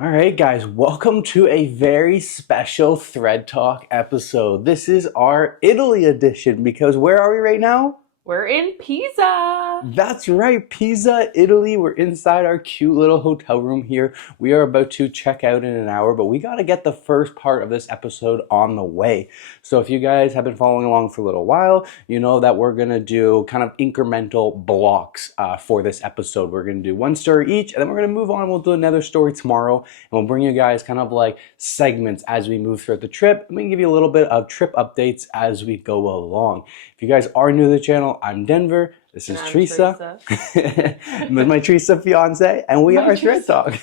All right, guys, welcome to a very special Thread Talk episode. This is our Italy edition because where are we right now? We're in Pisa. That's right, Pisa, Italy. We're inside our cute little hotel room here. We are about to check out in an hour, but we got to get the first part of this episode on the way. So if you guys have been following along for a little while, you know that we're going to do kind of incremental blocks for this episode. We're going to do one story each, and then we're going to move on. We'll do another story tomorrow, and we'll bring you guys kind of like segments as we move throughout the trip. I'm going to give you a little bit of trip updates as we go along. If you guys are new to the channel, I'm Denver. This is Teresa. With my Teresa fiance, and we are ThreadTalk.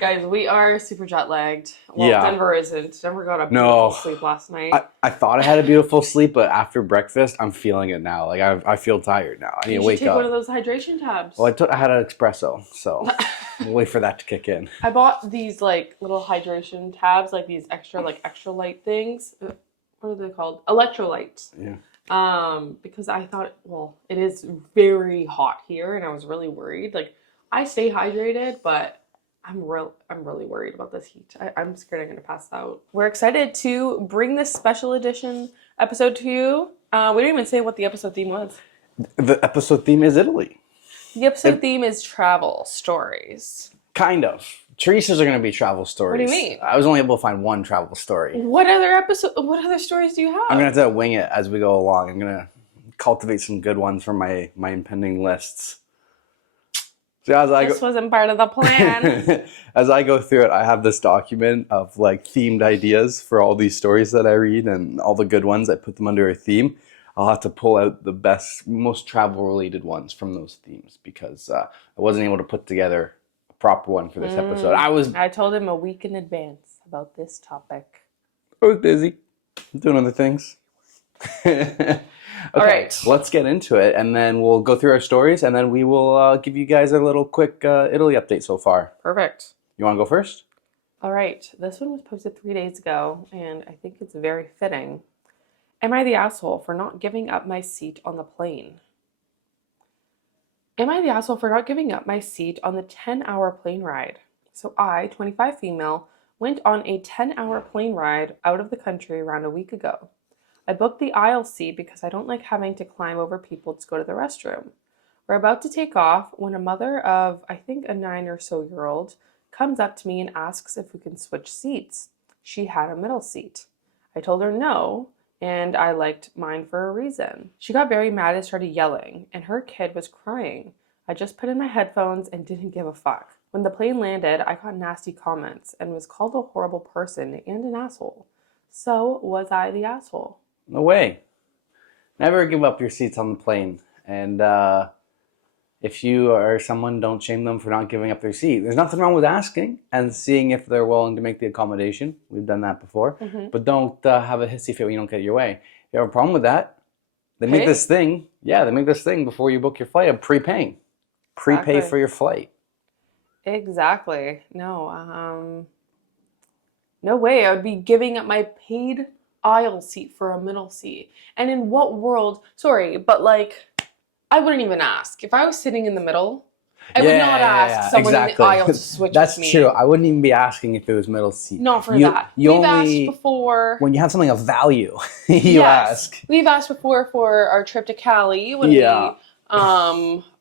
Guys, we are super jet lagged. Well, Yeah. Denver isn't. Denver got a beautiful sleep last night. I thought I had a beautiful sleep, but after breakfast, I'm feeling it now. Like I feel tired now. I need to wake take up. one of those hydration tabs. Well, I had an espresso, so we'll wait for that to kick in. I bought these like little hydration tabs, like these extra light things. What are they called? Electrolytes. Yeah. Because I thought, well, it is very hot here, and I was really worried. Like, I stay hydrated, but I'm really worried about this heat. I'm scared I'm gonna pass out. We're excited to bring this special edition episode to you. We didn't even say what the episode theme was. The episode theme is Italy. The episode theme is travel stories. Kind of. Teresa's are going to be travel stories. What do you mean? I was only able to find one travel story. What other stories do you have? I'm going to have to wing it as we go along. I'm going to cultivate some good ones for my impending lists. So as this wasn't part of the plan. As I go through it, I have this document of like themed ideas for all these stories that I read and all the good ones. I put them under a theme. I'll have to pull out the best, most travel-related ones from those themes because I wasn't able to put together a proper one for this episode. I told him a week in advance about this topic. I was busy doing other things. Okay, all right, let's get into it, and then we'll go through our stories, and then we will give you guys a little quick Italy update so far. Perfect. You want to go first? All right, this one was posted 3 days ago, and I think it's very fitting. Am I the asshole for not giving up my seat on the plane? Am I the asshole for not giving up my seat on the 10-hour plane ride? So I, 25 female, went on a 10-hour plane ride out of the country around a week ago. I booked the aisle seat because I don't like having to climb over people to go to the restroom. We're about to take off when a mother of, I think, a 9 or so year old comes up to me and asks if we can switch seats. She had a middle seat. I told her no, and I liked mine for a reason. She got very mad and started yelling, and her kid was crying. I just put in my headphones and didn't give a fuck. When the plane landed, I got nasty comments and was called a horrible person and an asshole. So, was I the asshole? No way. Never give up your seats on the plane. And if you are someone, don't shame them for not giving up their seat. There's nothing wrong with asking and seeing if they're willing to make the accommodation. We've done that before. But don't have a hissy fit when you don't get your way. If you have a problem with that, they make this thing. Yeah, they make this thing before you book your flight of prepaying. Prepay for your flight. Exactly. No, no way. I would be giving up my paid aisle seat for a middle seat. And in what world, sorry, but like, I wouldn't even ask. If I was sitting in the middle, I would not ask someone in the aisle to switch That's with me. true. I wouldn't even be asking if it was middle seat. Not for that. We've asked before. When you have something of value, you ask. We've asked before for our trip to Cali when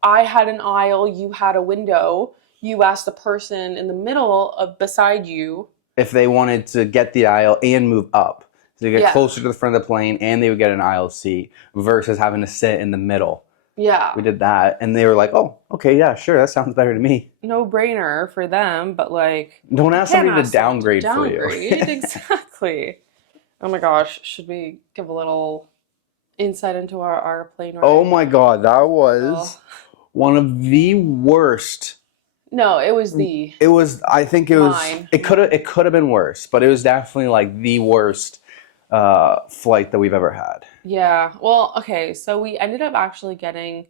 I had an aisle, you had a window. You asked the person in the middle of beside you if they wanted to get the aisle and move up. So they get closer to the front of the plane and they would get an aisle seat versus having to sit in the middle. Yeah. We did that and they were like, oh, okay, yeah, sure, that sounds better to me. No brainer for them, but like... Don't ask somebody to downgrade for you. Exactly. Oh my gosh, should we give a little insight into our plane ride? Oh my god, that was one of the worst... No, it was the... It was, I think it was... Mine. It could have been worse, but it was definitely like the worst flight that we've ever had. Yeah. Well, okay. So we ended up actually getting,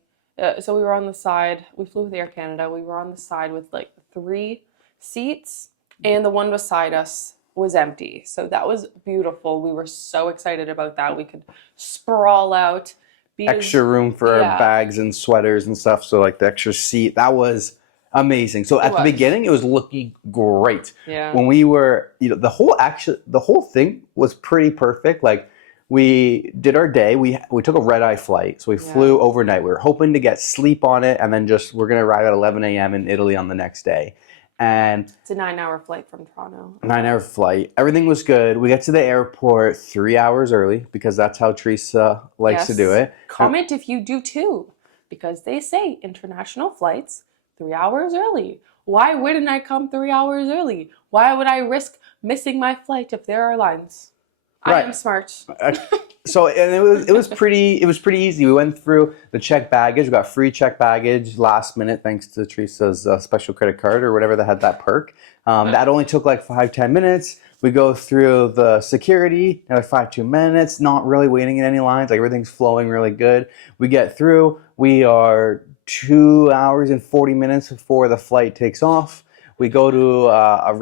so we were on the side, we flew with Air Canada. We were on the side with like 3 seats and the one beside us was empty. So that was beautiful. We were so excited about that. We could sprawl out. Extra room for our bags and sweaters and stuff. So like the extra seat, that was Amazing. So at the beginning, it was looking great. Yeah. When we were, the whole thing was pretty perfect. Like we did our day. We took a red-eye flight, so we flew overnight. We were hoping to get sleep on it, and then we're gonna arrive at 11 a.m. in Italy on the next day. And it's a 9-hour flight from Toronto. 9-hour flight. Everything was good. We get to the airport 3 hours early because that's how Teresa likes to do it. Comment if you do too, because they say international flights 3 hours early. Why wouldn't I come 3 hours early? Why would I risk missing my flight if there are lines? I am smart. So and it was pretty easy. We went through the checked baggage. We got free checked baggage last minute thanks to Teresa's special credit card or whatever that had that perk. That only took like 5-10 minutes. We go through the security, another 5-2 minutes, not really waiting in any lines. Like everything's flowing really good. We get through. We are 2 hours and 40 minutes before the flight takes off. We go to a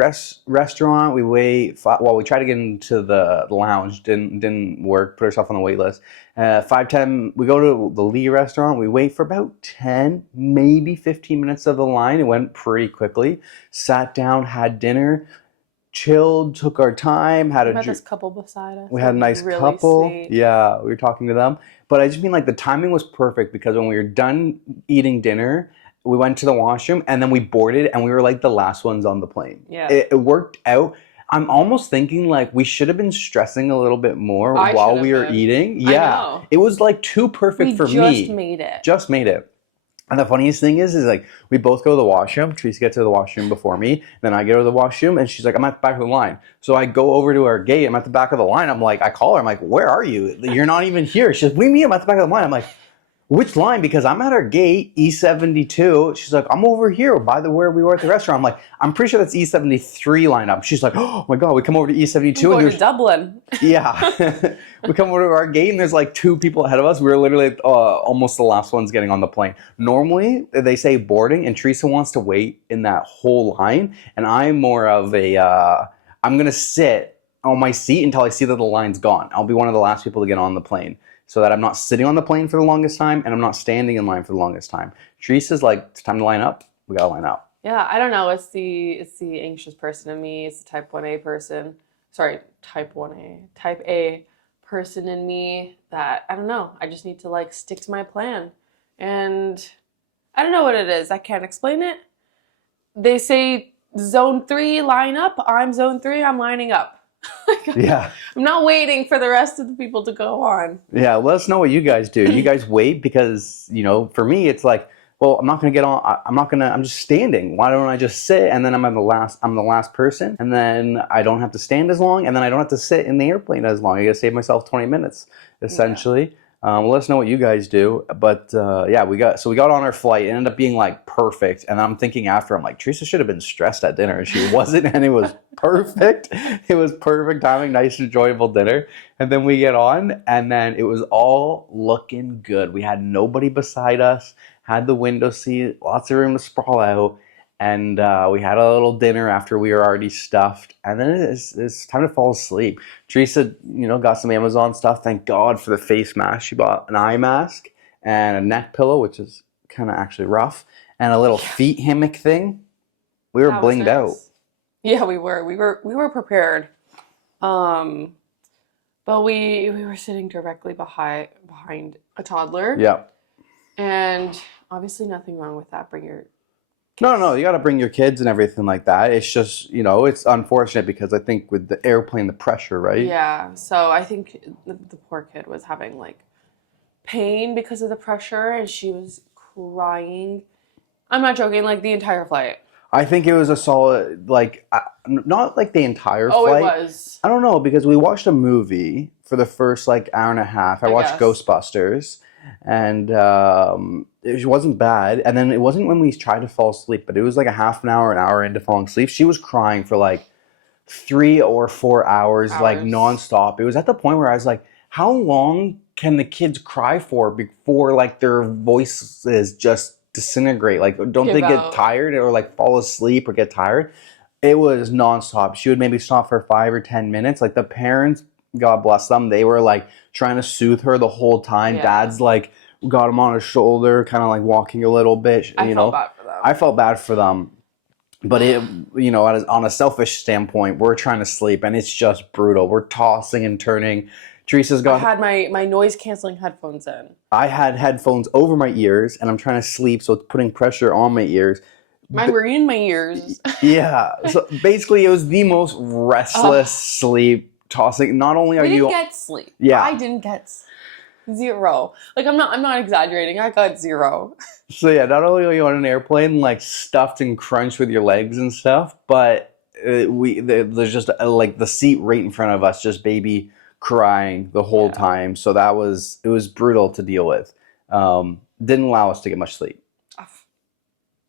restaurant. We wait. We try to get into the lounge. Didn't work. Put ourselves on the wait list. 5-10. We go to the Lee restaurant. We wait for about 10, maybe 15 minutes of the line. It went pretty quickly. Sat down, had dinner, chilled, took our time. Had this couple beside us. We had a nice really couple. Sweet. Yeah, we were talking to them. But I just mean like the timing was perfect because when we were done eating dinner, we went to the washroom and then we boarded and we were like the last ones on the plane. Yeah. It worked out. I'm almost thinking like we should have been stressing a little bit more while we were eating. Yeah. I know. It was like too perfect for me. We just made it. And the funniest thing is like we both go to the washroom. Teresa gets to the washroom before me. Then I get to the washroom and she's like, I'm at the back of the line. So I go over to our gate. I'm at the back of the line. I'm like, I call her. I'm like, where are you? You're not even here. She's like, what do you mean I'm at the back of the line? I'm like, which line? Because I'm at our gate, E72. She's like, I'm over here by where we were at the restaurant. I'm like, I'm pretty sure that's E73 line up. She's like, oh my God, we come over to E72. We're going to Dublin. Yeah. We come over to our gate and there's like 2 people ahead of us. We were literally almost the last ones getting on the plane. Normally, they say boarding and Teresa wants to wait in that whole line. And I'm more of I'm going to sit on my seat until I see that the line's gone. I'll be one of the last people to get on the plane, so that I'm not sitting on the plane for the longest time and I'm not standing in line for the longest time. Teresa's like, it's time to line up. We gotta line up. Yeah, I don't know. It's the anxious person in me. It's the type A person in me that, I don't know. I just need to like stick to my plan. And I don't know what it is. I can't explain it. They say zone 3, line up. I'm zone 3, I'm lining up. Yeah. I'm not waiting for the rest of the people to go on. Yeah, let us know what you guys do. You guys wait because, for me it's like, well, I'm not going to get on. I'm just standing. Why don't I just sit and then I'm the last person and then I don't have to stand as long and then I don't have to sit in the airplane as long. I got to save myself 20 minutes essentially. Yeah. Let us know what you guys do. But we got on our flight. It ended up being like perfect. And I'm thinking after, I'm like, Teresa should have been stressed at dinner. And she wasn't. And it was perfect. It was perfect timing, nice, enjoyable dinner. And then we get on and then it was all looking good. We had nobody beside us, had the window seat, lots of room to sprawl out. And we had a little dinner after we were already stuffed. And then it's time to fall asleep. Teresa, got some Amazon stuff. Thank God for the face mask. She bought an eye mask and a neck pillow, which is kind of actually rough, and a little feet hammock thing. We were blinged out. Yeah, we were. We were prepared. But we were sitting directly behind a toddler. Yeah. And obviously nothing wrong with that. Bring your No, you got to bring your kids and everything like that. It's just, it's unfortunate because I think with the airplane, the pressure, right? Yeah, so I think the poor kid was having like pain because of the pressure and she was crying. I'm not joking, like the entire flight. I think it was a solid, not like the entire flight. Oh, it was. I don't know, because we watched a movie for the first hour and a half. I watched Ghostbusters. And it wasn't bad. And then it wasn't when we tried to fall asleep, but it was like a half an hour into falling asleep. She was crying for 3 or 4 hours, nonstop. It was at the point where I was like, how long can the kids cry for before their voices just disintegrate? Don't they get tired or fall asleep or get tired? It was nonstop. She would maybe stop for 5 or 10 minutes. The parents, God bless them, they were trying to soothe her the whole time. Yeah. Dad's got him on his shoulder, kind of walking a little bit. I felt bad for I felt bad for them. But on a selfish standpoint, we're trying to sleep and it's just brutal. We're tossing and turning. Teresa's I got. had my noise canceling headphones in. I had headphones over my ears, and I'm trying to sleep, so it's putting pressure on my ears. Mine were in my ears. Yeah. So basically, it was the most restless sleep, tossing. Not only are We you. didn't get sleep. Yeah. I didn't get zero. Like I'm not exaggerating. I got zero. So yeah, not only are you on an airplane, like stuffed and crunched with your legs and stuff, but there's just like the seat right in front of us, just baby crying the whole time. So it was brutal to deal with. Didn't allow us to get much sleep.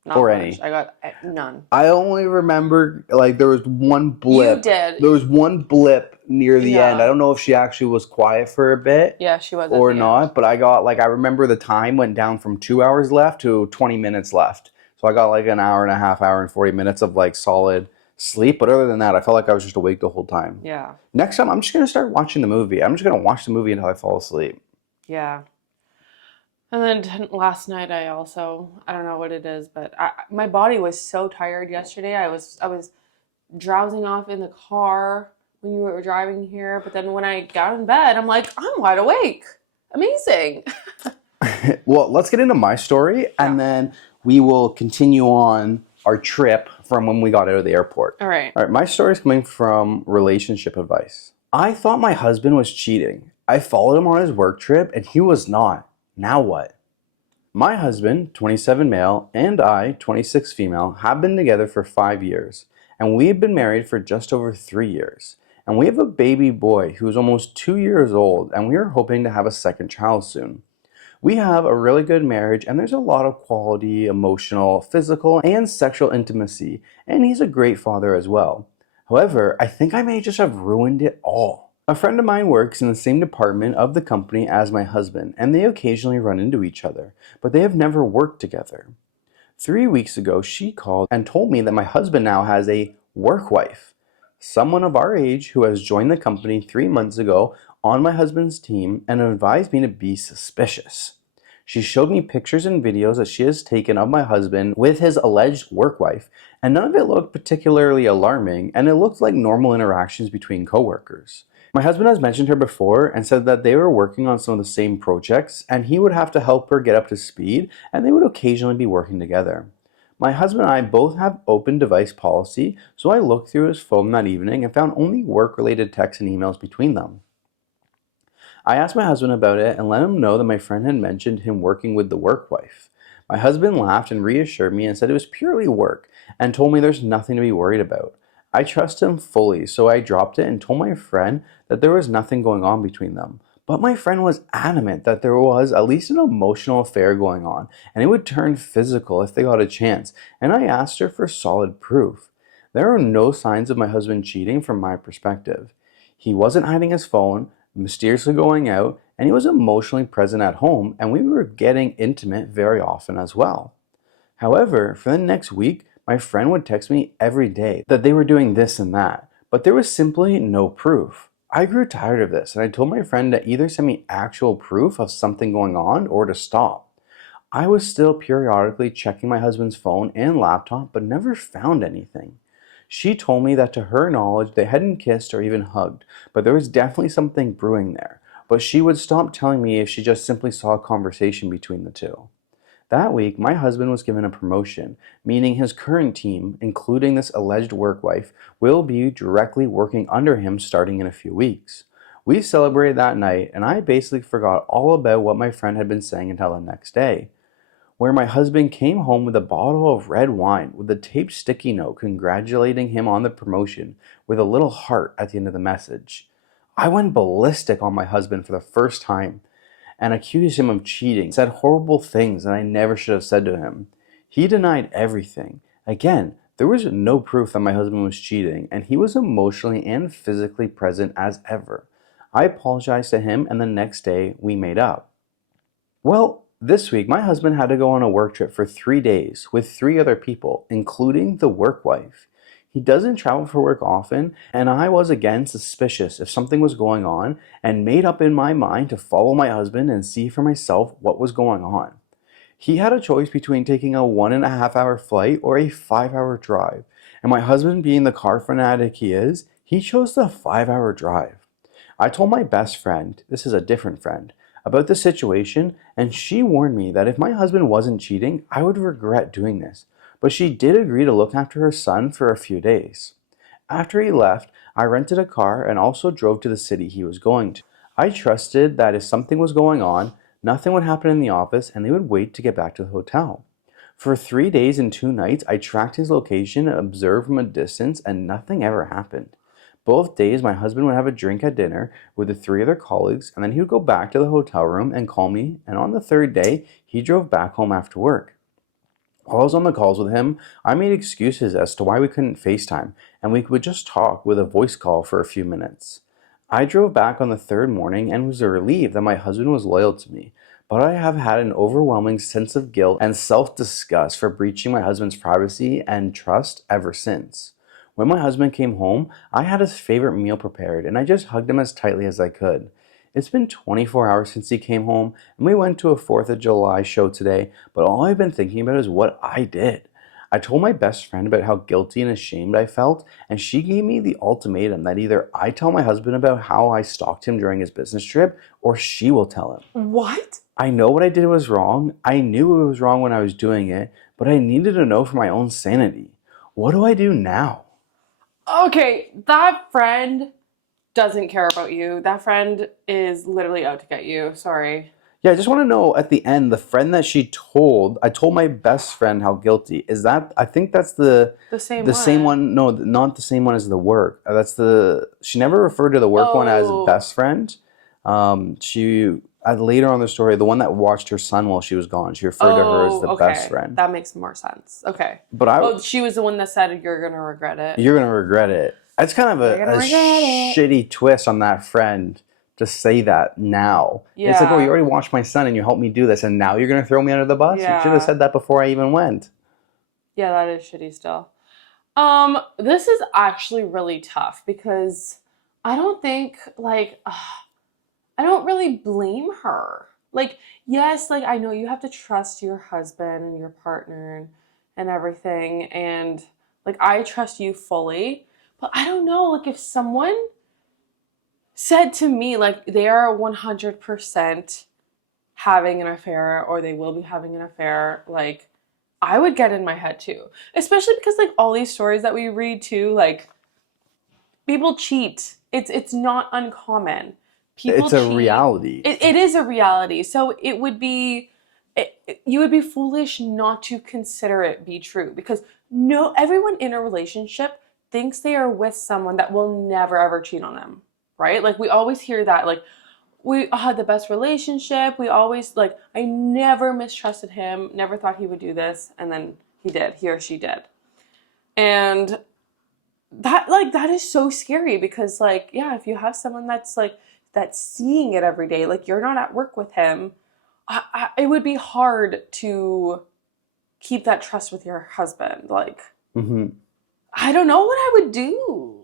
Not or much. any. I got none. I only remember like there was one blip. You did. There was one blip near the Yeah. end. I don't know if she actually was quiet for a bit. Yeah, she was. Or at the not, end. but I got like I remember the time went down from 2 hours left to 20 minutes left. So I got like an hour and a half, hour and 40 minutes of like solid sleep. But other than that, I felt like I was just awake the whole time. Yeah. Next time, I'm just gonna start watching the movie. I'm just gonna watch the movie until I fall asleep. Yeah. And then last night I don't know what it is, but my body was so tired yesterday. I was drowsing off in the car when you were driving here, but then when I got in bed, I'm like, I'm wide awake. Amazing. Well, let's get into my story, and then we will continue on our trip from when we got out of the airport. All right. All right, my story is coming from relationship advice. I thought my husband was cheating. I followed him on his work trip, and he was not. Now what? My husband, 27 male, and I, 26 female, have been together for 5 years, and we've been married for just over 3 years. And we have a baby boy who is almost 2 years old, and we are hoping to have a second child soon. We have a really good marriage, and there's a lot of quality, emotional, physical, and sexual intimacy, and he's a great father as well. However, I think I may just have ruined it all. A friend of mine works in the same department of the company as my husband, and they occasionally run into each other, but they have never worked together. 3 weeks ago, she called and told me that my husband now has a work wife, someone of our age who has joined the company 3 months ago on my husband's team and advised me to be suspicious. She showed me pictures and videos that she has taken of my husband with his alleged work wife, and none of it looked particularly alarming, and it looked like normal interactions between coworkers. My husband has mentioned her before and said that they were working on some of the same projects, and he would have to help her get up to speed, and they would occasionally be working together. My husband and I both have open device policy, so I looked through his phone that evening and found only work-related texts and emails between them. I asked my husband about it and let him know that my friend had mentioned him working with the work wife. My husband laughed and reassured me and said it was purely work and told me there's nothing to be worried about. I trust him fully, so I dropped it and told my friend that there was nothing going on between them. But my friend was adamant that there was at least an emotional affair going on, and it would turn physical if they got a chance, and I asked her for solid proof. There are no signs of my husband cheating from my perspective. He wasn't hiding his phone, mysteriously going out, and he was emotionally present at home, and we were getting intimate very often as well. However, for the next week, my friend would text me every day that they were doing this and that, but there was simply no proof. I grew tired of this, and I told my friend to either send me actual proof of something going on or to stop. I was still periodically checking my husband's phone and laptop, but never found anything. She told me that to her knowledge, they hadn't kissed or even hugged, but there was definitely something brewing there. But she would stop telling me if she just simply saw a conversation between the two. That week, my husband was given a promotion, meaning his current team, including this alleged work wife, will be directly working under him starting in a few weeks. We celebrated that night, and I basically forgot all about what my friend had been saying until the next day, where my husband came home with a bottle of red wine with a taped sticky note congratulating him on the promotion with a little heart at the end of the message. I went ballistic on my husband for the first time and accused him of cheating, said horrible things that I never should have said to him. He denied everything. Again, there was no proof that my husband was cheating, and he was emotionally and physically present as ever. I apologized to him, and the next day we made up. Well, this week my husband had to go on a work trip for 3 days with 3 other people, including the work wife. He doesn't travel for work often, and I was again suspicious if something was going on and made up in my mind to follow my husband and see for myself what was going on. He had a choice between taking a 1.5 hour flight or a 5 hour drive. And my husband, being the car fanatic he is, he chose the 5 hour drive. I told my best friend, this is a different friend, about the situation, and she warned me that if my husband wasn't cheating, I would regret doing this. But she did agree to look after her son for a few days. After he left, I rented a car and also drove to the city he was going to. I trusted that if something was going on, nothing would happen in the office and they would wait to get back to the hotel. For 3 days and 2 nights, I tracked his location, observed from a distance, and nothing ever happened. Both days, my husband would have a drink at dinner with the 3 other colleagues, and then he would go back to the hotel room and call me, and on the third day, he drove back home after work. While I was on the calls with him, I made excuses as to why we couldn't FaceTime, and we would just talk with a voice call for a few minutes. I drove back on the third morning and was relieved that my husband was loyal to me, but I have had an overwhelming sense of guilt and self-disgust for breaching my husband's privacy and trust ever since. When my husband came home, I had his favorite meal prepared, and I just hugged him as tightly as I could. It's been 24 hours since he came home, and we went to a 4th of July show today, but all I've been thinking about is what I did. I told my best friend about how guilty and ashamed I felt, and she gave me the ultimatum that either I tell my husband about how I stalked him during his business trip, or she will tell him. What? I know what I did was wrong. I knew it was wrong when I was doing it, but I needed to know for my own sanity. What do I do now? Okay, that friend doesn't care about you. That friend is literally out to get you. Sorry. Yeah, I just want to know at the end, the friend that she told, I told my best friend how guilty. Is that, I think that's The same the one. same one. No, not the same one as the work. That's she never referred to the work one as Oh. best friend. Later on in the story, the one that watched her son while she was gone, she referred to her as the best friend. That makes more sense. Okay. But she was the one that said you're gonna regret it. You're going to regret it. It's kind of You're a gonna regret it. shitty twist on that friend to say that now. Yeah. It's like, oh, you already watched my son and you helped me do this, and now you're going to throw me under the bus? Yeah. You should have said that before I even went. Yeah, that is shitty still. This is actually really tough because I don't think, like, I don't really blame her. Like, yes, like, I know you have to trust your husband and your partner and everything, and, like, I trust you fully, but I don't know, like, if someone said to me, like, they are 100% having an affair or they will be having an affair, like, I would get in my head too. Especially because, like, all these stories that we read too, like, people cheat. It's not uncommon. People It's a cheat. reality. It is a reality. So it would be, you would be foolish not to consider it be true, because no, everyone in a relationship thinks they are with someone that will never ever cheat on them, right? Like, we always hear that, like, we had the best relationship. We always, like, I never mistrusted him, never thought he would do this, and then he or she did. And that, like, that is so scary because, like, yeah, if you have someone that's, like, that's seeing it every day, like, you're not at work with him, it would be hard to keep that trust with your husband. Like, I don't know what I would do.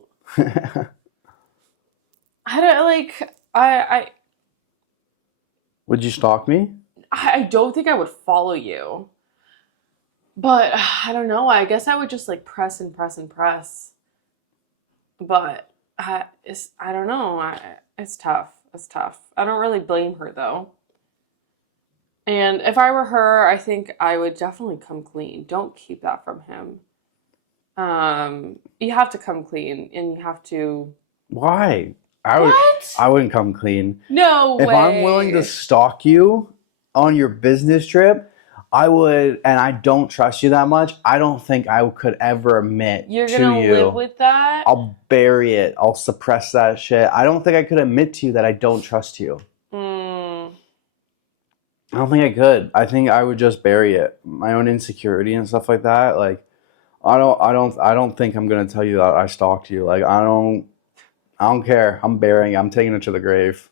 I don't, like, Would you stalk me? I don't think I would follow you. But I don't know. I guess I would just, like, press and press and press. But I don't know. It's tough. It's tough. I don't really blame her, though. And if I were her, I think I would definitely come clean. Don't keep that from him. You have to come clean, and you have to... Why? What? I wouldn't come clean. No way. If I'm willing to stalk you on your business trip, I would, and I don't trust you that much, I don't think I could ever admit You're to you. You're going to live with that? I'll bury it. I'll suppress that shit. I don't think I could admit to you that I don't trust you. I don't think I could. I think I would just bury it. My own insecurity and stuff like that. Like, I don't think I'm gonna tell you that I stalked you. Like, I don't care. I'm burying it. I'm taking it to the grave.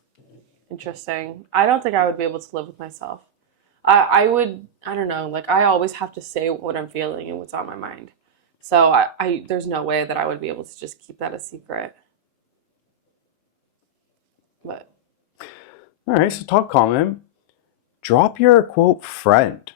Interesting. I don't think I would be able to live with myself. I would, I don't know, like, I always have to say what I'm feeling and what's on my mind. So I there's no way that I would be able to just keep that a secret. But all right, so top comment. Drop your quote friend.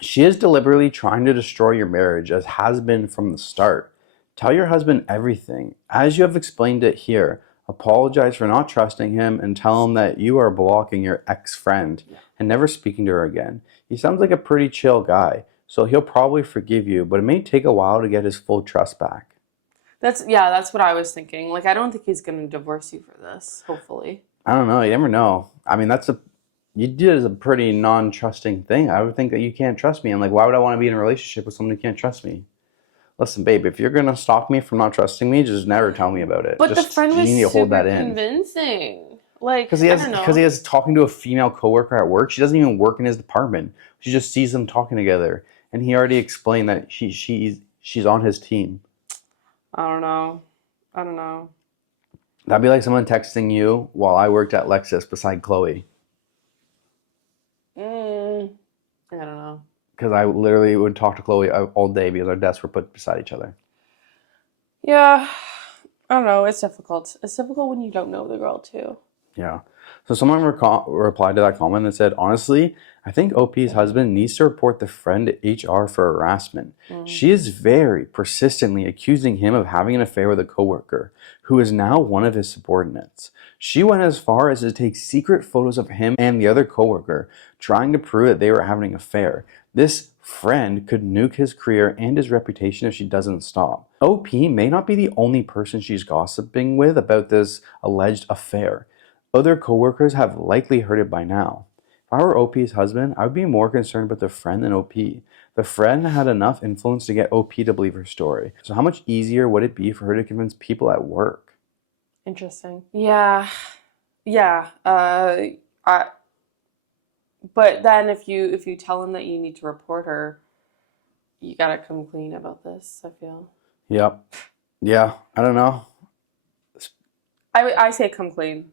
She is deliberately trying to destroy your marriage, as has been from the start. Tell your husband everything, as you have explained it here. Apologize for not trusting him and tell him that you are blocking your ex-friend and never speaking to her again. He sounds like a pretty chill guy, so he'll probably forgive you, but it may take a while to get his full trust back. That's what I was thinking. Like, I don't think he's gonna divorce you for this, hopefully. I don't know. You never know. I mean, you did a pretty non-trusting thing. I would think that you can't trust me. And like, why would I want to be in a relationship with someone who can't trust me? Listen, babe, if you're going to stop me from not trusting me, just never tell me about it. But just, the friend was you need to hold super that in. convincing. Like, Because he has talking to a female coworker at work. She doesn't even work in his department. She just sees them talking together. And he already explained that she's on his team. I don't know. That'd be like someone texting you while I worked at Lexus beside Chloe. I don't know. Because I literally would talk to Chloe all day because our desks were put beside each other. Yeah, I don't know. It's difficult. It's difficult when you don't know the girl too. Yeah. So someone replied to that comment and said, honestly, I think OP's husband needs to report the friend to HR for harassment. She is very persistently accusing him of having an affair with a coworker, who is now one of his subordinates. She went as far as to take secret photos of him and the other coworker, trying to prove that they were having an affair. This friend could nuke his career and his reputation if she doesn't stop. OP may not be the only person she's gossiping with about this alleged affair. Other coworkers have likely heard it by now. If I were OP's husband, I would be more concerned about the friend than OP. The friend had enough influence to get OP to believe her story. So how much easier would it be for her to convince people at work? Interesting. Yeah. But then if you tell him that you need to report her, you gotta come clean about this, I feel. Yep. Yeah, I don't know. I say come clean.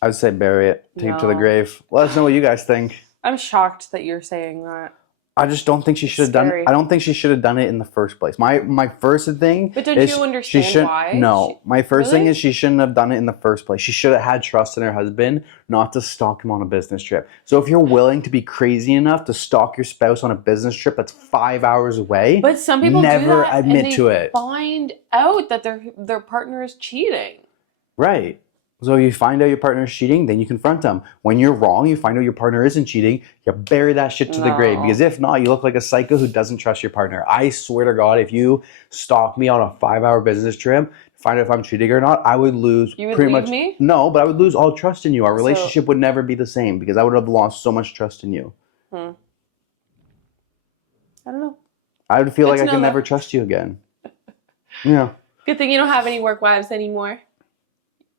I would say bury it. Take it to the grave. Let us know what you guys think. I'm shocked that you're saying that. I just don't think she should have done it. I don't think she should have done it in the first place. My first thing. But don't you understand why? No. My first thing is she shouldn't have done it in the first place. She should have had trust in her husband not to stalk him on a business trip. So if you're willing to be crazy enough to stalk your spouse on a business trip that's 5 hours away, but some people never do that admit and to it. Find out that their partner is cheating. Right. So if you find out your partner is cheating, then you confront them. When you're wrong, you find out your partner isn't cheating, you bury that shit to the grave. Because if not, you look like a psycho who doesn't trust your partner. I swear to God, if you stalk me on a 5-hour business trip, find out if I'm cheating or not, I would lose me? No, but I would lose all trust in you. Our relationship would never be the same because I would have lost so much trust in you. I don't know. I would feel like I can never trust you again. Yeah. Good thing you don't have any work wives anymore.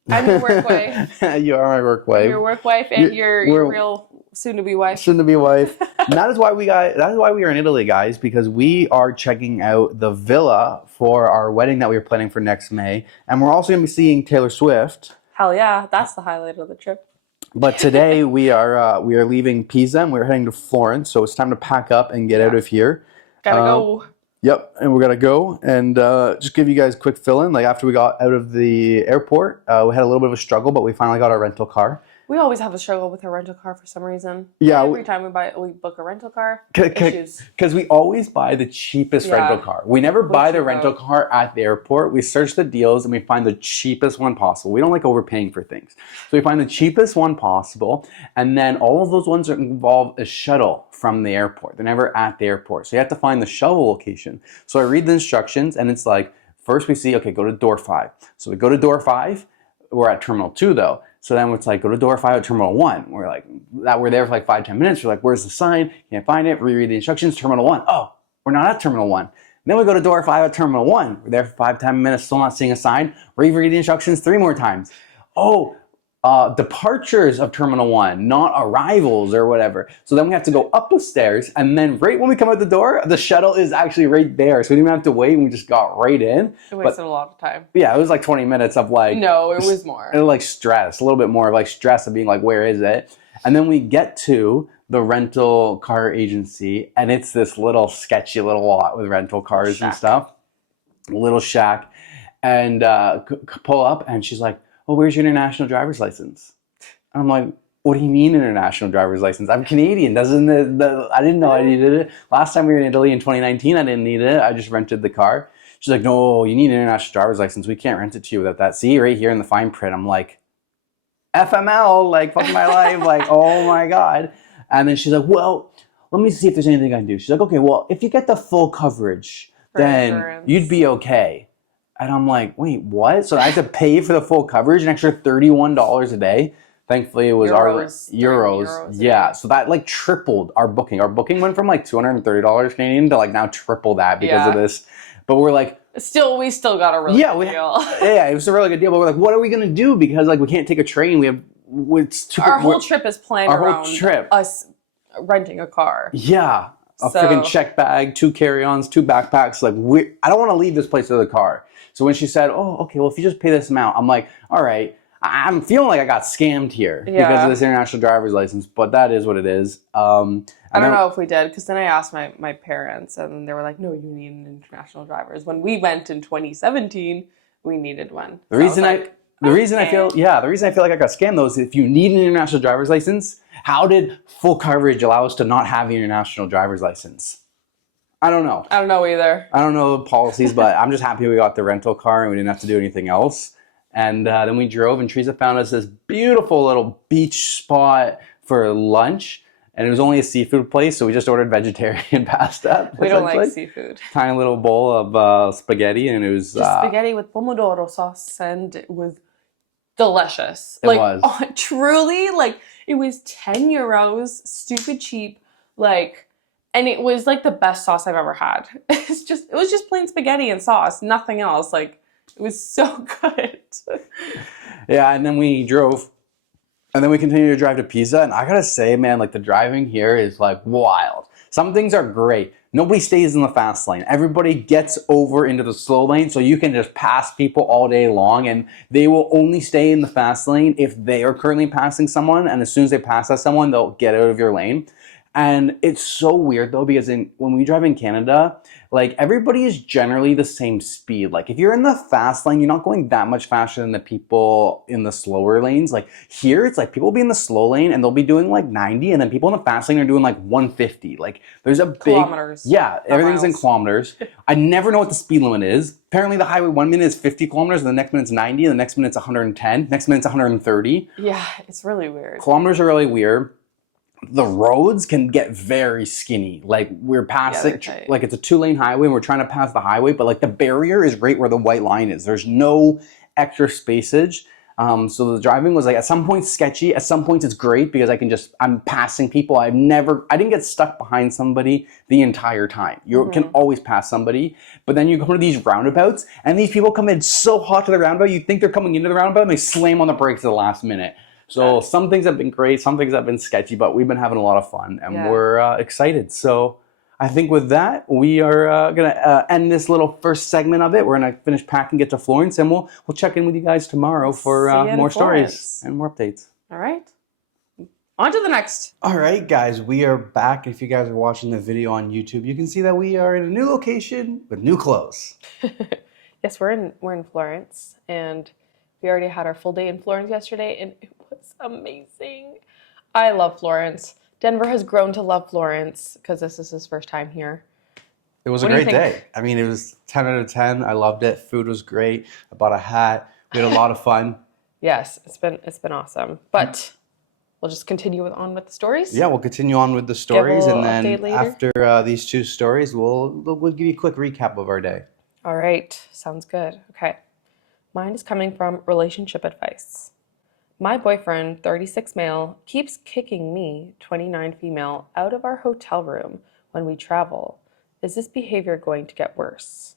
I'm your work wife. You are my work wife. I'm your work wife and your real soon-to-be wife. Soon-to-be wife. And that is why we are in Italy, guys, because we are checking out the villa for our wedding that we are planning for next May, and we're also going to be seeing Taylor Swift. Hell yeah, that's the highlight of the trip. But today we are leaving Pisa and we're heading to Florence, so it's time to pack up and get out of here. Gotta go. Yep, and we're gonna go and just give you guys a quick fill-in. Like after we got out of the airport, we had a little bit of a struggle, but we finally got our rental car. We always have a struggle with our rental car for some reason. Yeah, every time we book a rental car, issues. Because we always buy the cheapest rental car. We never buy the rental car at the airport. We search the deals and we find the cheapest one possible. We don't like overpaying for things. So we find the cheapest one possible, and then all of those ones involve a shuttle from the airport. They're never at the airport. So you have to find the shuttle location. So I read the instructions and it's like, first we see, okay, go to door 5. So we go to door 5. We're at terminal 2 though. So then it's like, go to door 5 at terminal 1. We're like, we're there for like 5-10 minutes. We're like, where's the sign? Can't find it. Reread the instructions. Terminal 1. Oh, we're not at terminal 1. Then we go to door 5 at terminal 1. We're there for 5-10 minutes, still not seeing a sign. Reread the instructions 3 more times. Oh, departures of terminal 1, not arrivals or whatever. So then we have to go up the stairs, and then right when we come out the door, the shuttle is actually right there. So we didn't even have to wait, and we just got right in. It wasted a lot of time. Yeah, it was like 20 minutes of like... No, it was more. Like stress, a little bit more of like stress of being like, where is it? And then we get to the rental car agency, and it's this little sketchy little lot with rental cars and stuff. Little shack. And pull up, and she's like, oh, where's your international driver's license? And I'm like, what do you mean international driver's license? I'm Canadian. Doesn't I didn't know I needed it. Last time we were in Italy in 2019, I didn't need it. I just rented the car. She's like, no, you need an international driver's license. We can't rent it to you without that. See, right here in the fine print. I'm like, FML, like, fuck my life. Like, oh my God. And then she's like, well, let me see if there's anything I can do. She's like, okay, well, if you get the full coverage, then insurance. you'd be okay. And I'm like, wait, what? So I have to pay for the full coverage, an extra $31 a day. Thankfully, it was euros. Yeah, so that like tripled our booking. Our booking went from like $230 Canadian to like now triple that because of this. But we're like, we still got a really good deal. Yeah, it was a really good deal. But we're like, what are we gonna do? Because like we can't take a train. We have our whole trip is planned around us renting a car. Yeah. A freaking check bag, 2 carry-ons, 2 backpacks. Like, I don't want to leave this place with a car. So when she said, oh, okay, well, if you just pay this amount, I'm like, all right, I'm feeling like I got scammed here because of this international driver's license, but that is what it is. I don't know if we did, because then I asked my parents, and they were like, no, you need an international driver's. When we went in 2017, we needed one. The reason I feel like I got scammed though is if you need an international driver's license, how did full coverage allow us to not have an international driver's license? I don't know. I don't know either. I don't know the policies, but I'm just happy we got the rental car and we didn't have to do anything else. And then we drove, and Teresa found us this beautiful little beach spot for lunch. And it was only a seafood place, so we just ordered vegetarian pasta. We don't like seafood. Tiny little bowl of spaghetti, and it was just spaghetti with pomodoro sauce, and it was delicious. It was. Oh, truly, like, it was 10 euros, stupid cheap, like, and it was like the best sauce I've ever had. It was just plain spaghetti and sauce, nothing else. Like, it was so good. Yeah, and then we drove, and then we continued to drive to Piza, and I gotta say, man, like, the driving here is like wild. Some things are great. Nobody stays in the fast lane. Everybody gets over into the slow lane, so you can just pass people all day long, and they will only stay in the fast lane if they are currently passing someone, and as soon as they pass that someone, they'll get out of your lane. And it's so weird though, because when we drive in Canada, like, everybody is generally the same speed. Like, if you're in the fast lane, you're not going that much faster than the people in the slower lanes. Like, here, it's like people will be in the slow lane and they'll be doing like 90, and then people in the fast lane are doing like 150. Like, there's a big kilometers. Yeah, everything's in kilometers. I never know what the speed limit is. Apparently, the highway 1 minute is 50 kilometers, and the next minute's 90, and the next minute's 110, next minute's 130. Yeah, it's really weird. Kilometers are really weird. The roads can get very skinny. Like, we're passing, like, it's a 2-lane highway and we're trying to pass the highway, but like the barrier is right where the white line is. There's no extra spacage. So the driving was like at some points sketchy. At some points it's great because I'm passing people. I didn't get stuck behind somebody the entire time. You can always pass somebody, but then you go to these roundabouts and these people come in so hot to the roundabout, you think they're coming into the roundabout and they slam on the brakes at the last minute. So some things have been great, some things have been sketchy, but we've been having a lot of fun, and we're excited. So I think with that, we are going to end this little first segment of it. We're going to finish packing, get to Florence, and we'll check in with you guys tomorrow for more stories and more updates. All right. On to the next. All right, guys, we are back. If you guys are watching the video on YouTube, you can see that we are in a new location with new clothes. Yes, we're in Florence, and we already had our full day in Florence yesterday, and it was amazing. I love Florence. Denver has grown to love Florence because this is his first time here. It was a great day. I mean, it was 10 out of 10. I loved it. Food was great. I bought a hat. We had a lot of fun. Yes, it's been awesome. But we'll just continue on with the stories. Yeah, we'll continue on with the stories, and then after these 2 stories, we'll give you a quick recap of our day. All right, sounds good. Okay. Mine is coming from relationship advice. My boyfriend, 36 male, keeps kicking me, 29 female, out of our hotel room when we travel. Is this behavior going to get worse?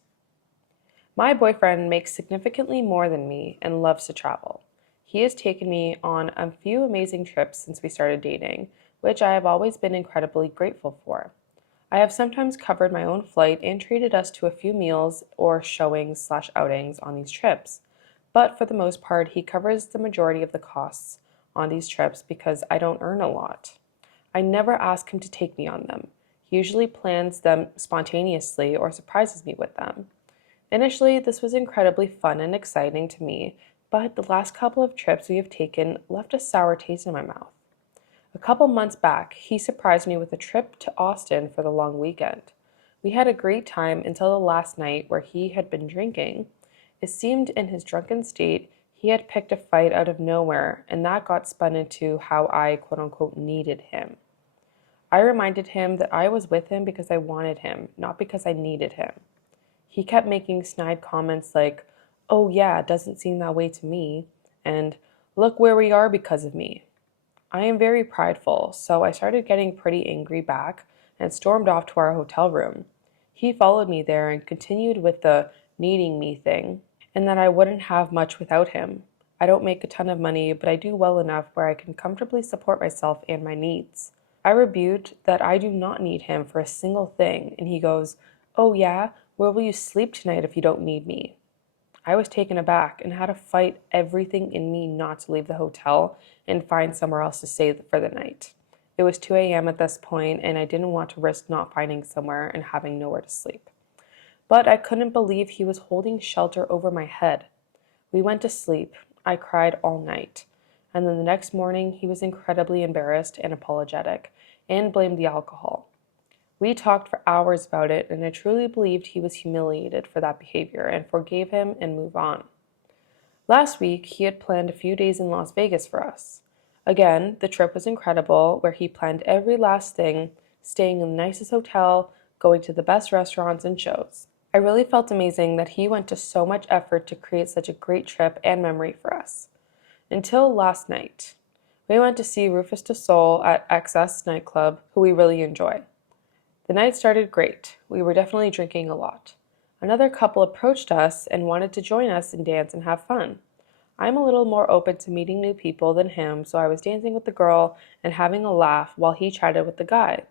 My boyfriend makes significantly more than me and loves to travel. He has taken me on a few amazing trips since we started dating, which I have always been incredibly grateful for. I have sometimes covered my own flight and treated us to a few meals or showings/outings on these trips. But for the most part, he covers the majority of the costs on these trips because I don't earn a lot. I never ask him to take me on them. He usually plans them spontaneously or surprises me with them. Initially, this was incredibly fun and exciting to me, but the last couple of trips we have taken left a sour taste in my mouth. A couple months back, he surprised me with a trip to Austin for the long weekend. We had a great time until the last night where he had been drinking. It seemed in his drunken state he had picked a fight out of nowhere, and that got spun into how I quote unquote needed him. I reminded him that I was with him because I wanted him, not because I needed him. He kept making snide comments like, "Oh, yeah, it doesn't seem that way to me," and "Look where we are because of me." I am very prideful, so I started getting pretty angry back and stormed off to our hotel room. He followed me there and continued with the needing me thing, and that I wouldn't have much without him. I don't make a ton of money, but I do well enough where I can comfortably support myself and my needs. I rebuked that I do not need him for a single thing, and he goes, "Oh yeah? Where will you sleep tonight if you don't need me?" I was taken aback and had to fight everything in me not to leave the hotel and find somewhere else to stay for the night. It was 2 a.m. at this point, and I didn't want to risk not finding somewhere and having nowhere to sleep. But I couldn't believe he was holding shelter over my head. We went to sleep. I cried all night. And then the next morning, he was incredibly embarrassed and apologetic and blamed the alcohol. We talked for hours about it, and I truly believed he was humiliated for that behavior and forgave him and moved on. Last week, he had planned a few days in Las Vegas for us. Again, the trip was incredible, where he planned every last thing, staying in the nicest hotel, going to the best restaurants and shows. I really felt amazing that he went to so much effort to create such a great trip and memory for us. Until last night. We went to see Rufus Du Sol at XS nightclub, who we really enjoy. The night started great. We were definitely drinking a lot. Another couple approached us and wanted to join us and dance and have fun. I'm a little more open to meeting new people than him, so I was dancing with the girl and having a laugh while he chatted with the guy.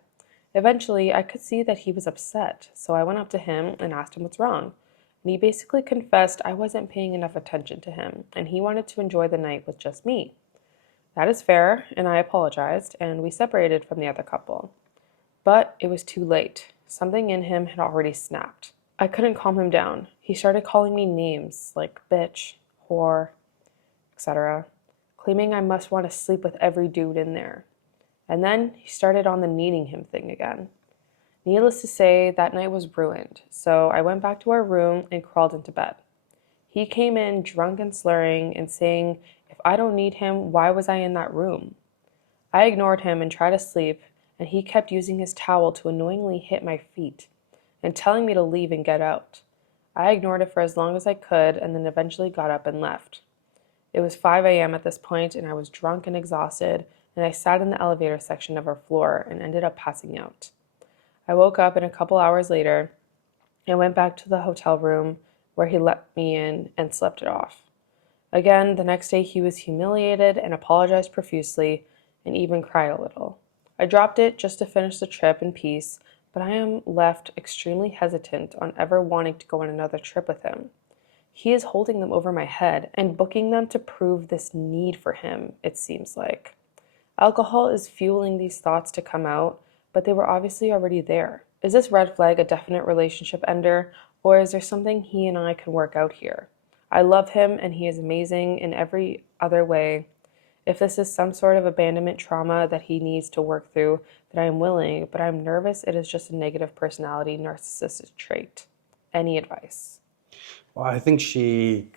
Eventually, I could see that he was upset, so I went up to him and asked him what's wrong. And he basically confessed I wasn't paying enough attention to him, and he wanted to enjoy the night with just me. That is fair, and I apologized, and we separated from the other couple. But it was too late. Something in him had already snapped. I couldn't calm him down. He started calling me names like bitch, whore, etc., claiming I must want to sleep with every dude in there. And then he started on the needing him thing again. Needless to say, that night was ruined, so I went back to our room and crawled into bed. He came in drunk and slurring and saying, if I don't need him, why was I in that room? I ignored him and tried to sleep, and he kept using his towel to annoyingly hit my feet and telling me to leave and get out. I ignored it for as long as I could and then eventually got up and left. It was 5 a.m. at this point, and I was drunk and exhausted, and I sat in the elevator section of our floor and ended up passing out. I woke up, and a couple hours later, I went back to the hotel room where he let me in and slept it off. Again, the next day he was humiliated and apologized profusely and even cried a little. I dropped it just to finish the trip in peace, but I am left extremely hesitant on ever wanting to go on another trip with him. He is holding them over my head and booking them to prove this need for him, it seems like. Alcohol is fueling these thoughts to come out, but they were obviously already there. Is this red flag a definite relationship ender, or is there something he and I can work out here? I love him and he is amazing in every other way. If this is some sort of abandonment trauma that he needs to work through, then I am willing, but I'm nervous it is just a negative personality narcissistic trait. Any advice? Well, I think she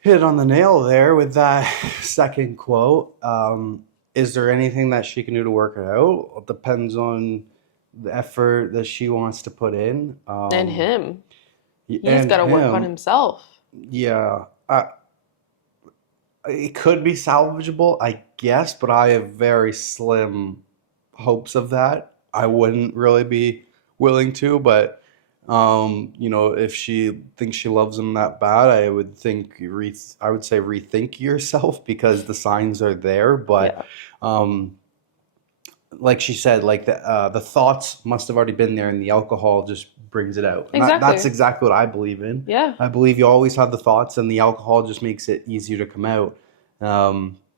hit on the nail there with that second quote. Is there anything that she can do to work it out? It depends on the effort that she wants to put in. And him. He's And got to work on him, himself. yeah. It could be salvageable, I guess, but I have very slim hopes of that. I wouldn't really be willing to, but if she thinks she loves him that bad, I would I would say rethink yourself because the signs are there. But Yeah. like she said, like the thoughts must have already been there, and the alcohol just brings it out. And Exactly. that's exactly what I believe in. Yeah. I believe you always have the thoughts, and the alcohol just makes it easier to come out.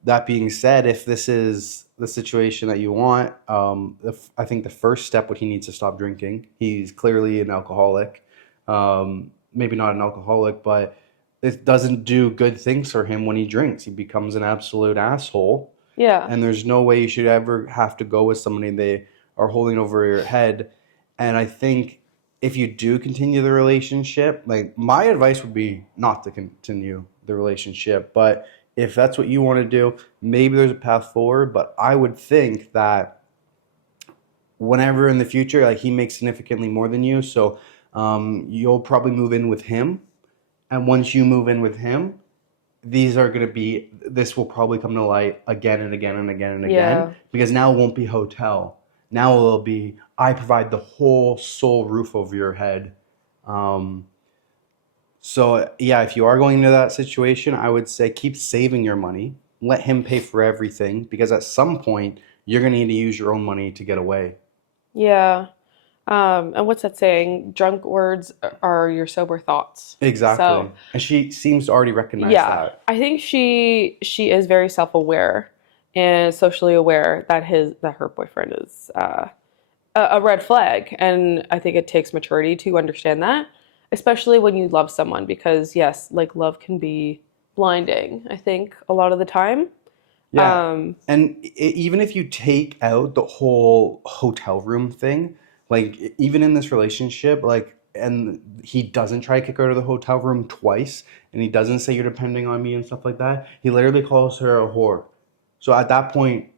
That being said, if this is the situation that you want, I think the first step would he needs to stop drinking. He's clearly an alcoholic. Maybe not an alcoholic, but it doesn't do good things for him when he drinks. He becomes an absolute asshole. Yeah. And there's no way you should ever have to go with somebody they are holding over your head. And I think if you do continue the relationship, like my advice would be not to continue the relationship. But if that's what you want to do, maybe there's a path forward. But I would think that whenever in the future, like he makes significantly more than you, so you'll probably move in with him. And once you move in with him, this will probably come to light again and again and again and Yeah. again, because now it won't be hotel. Now it'll be, I provide the whole sole roof over your head. So yeah, if you are going into that situation, I would say keep saving your money. Let him pay for everything, because at some point you're going to need to use your own money to get away. Yeah. And what's that saying? Drunk words are your sober thoughts. Exactly. So, And she seems to already recognize yeah, that. I think she is very self-aware and socially aware that her boyfriend is a red flag, and I think it takes maturity to understand that, especially when you love someone, because yes, like love can be blinding, I think, a lot of the time. Yeah. Um, And even if you take out the whole hotel room thing, like even in this relationship, like, and he doesn't try to kick her out of the hotel room twice, and he doesn't say you're depending on me and stuff like that. He literally calls her a whore. So at that point,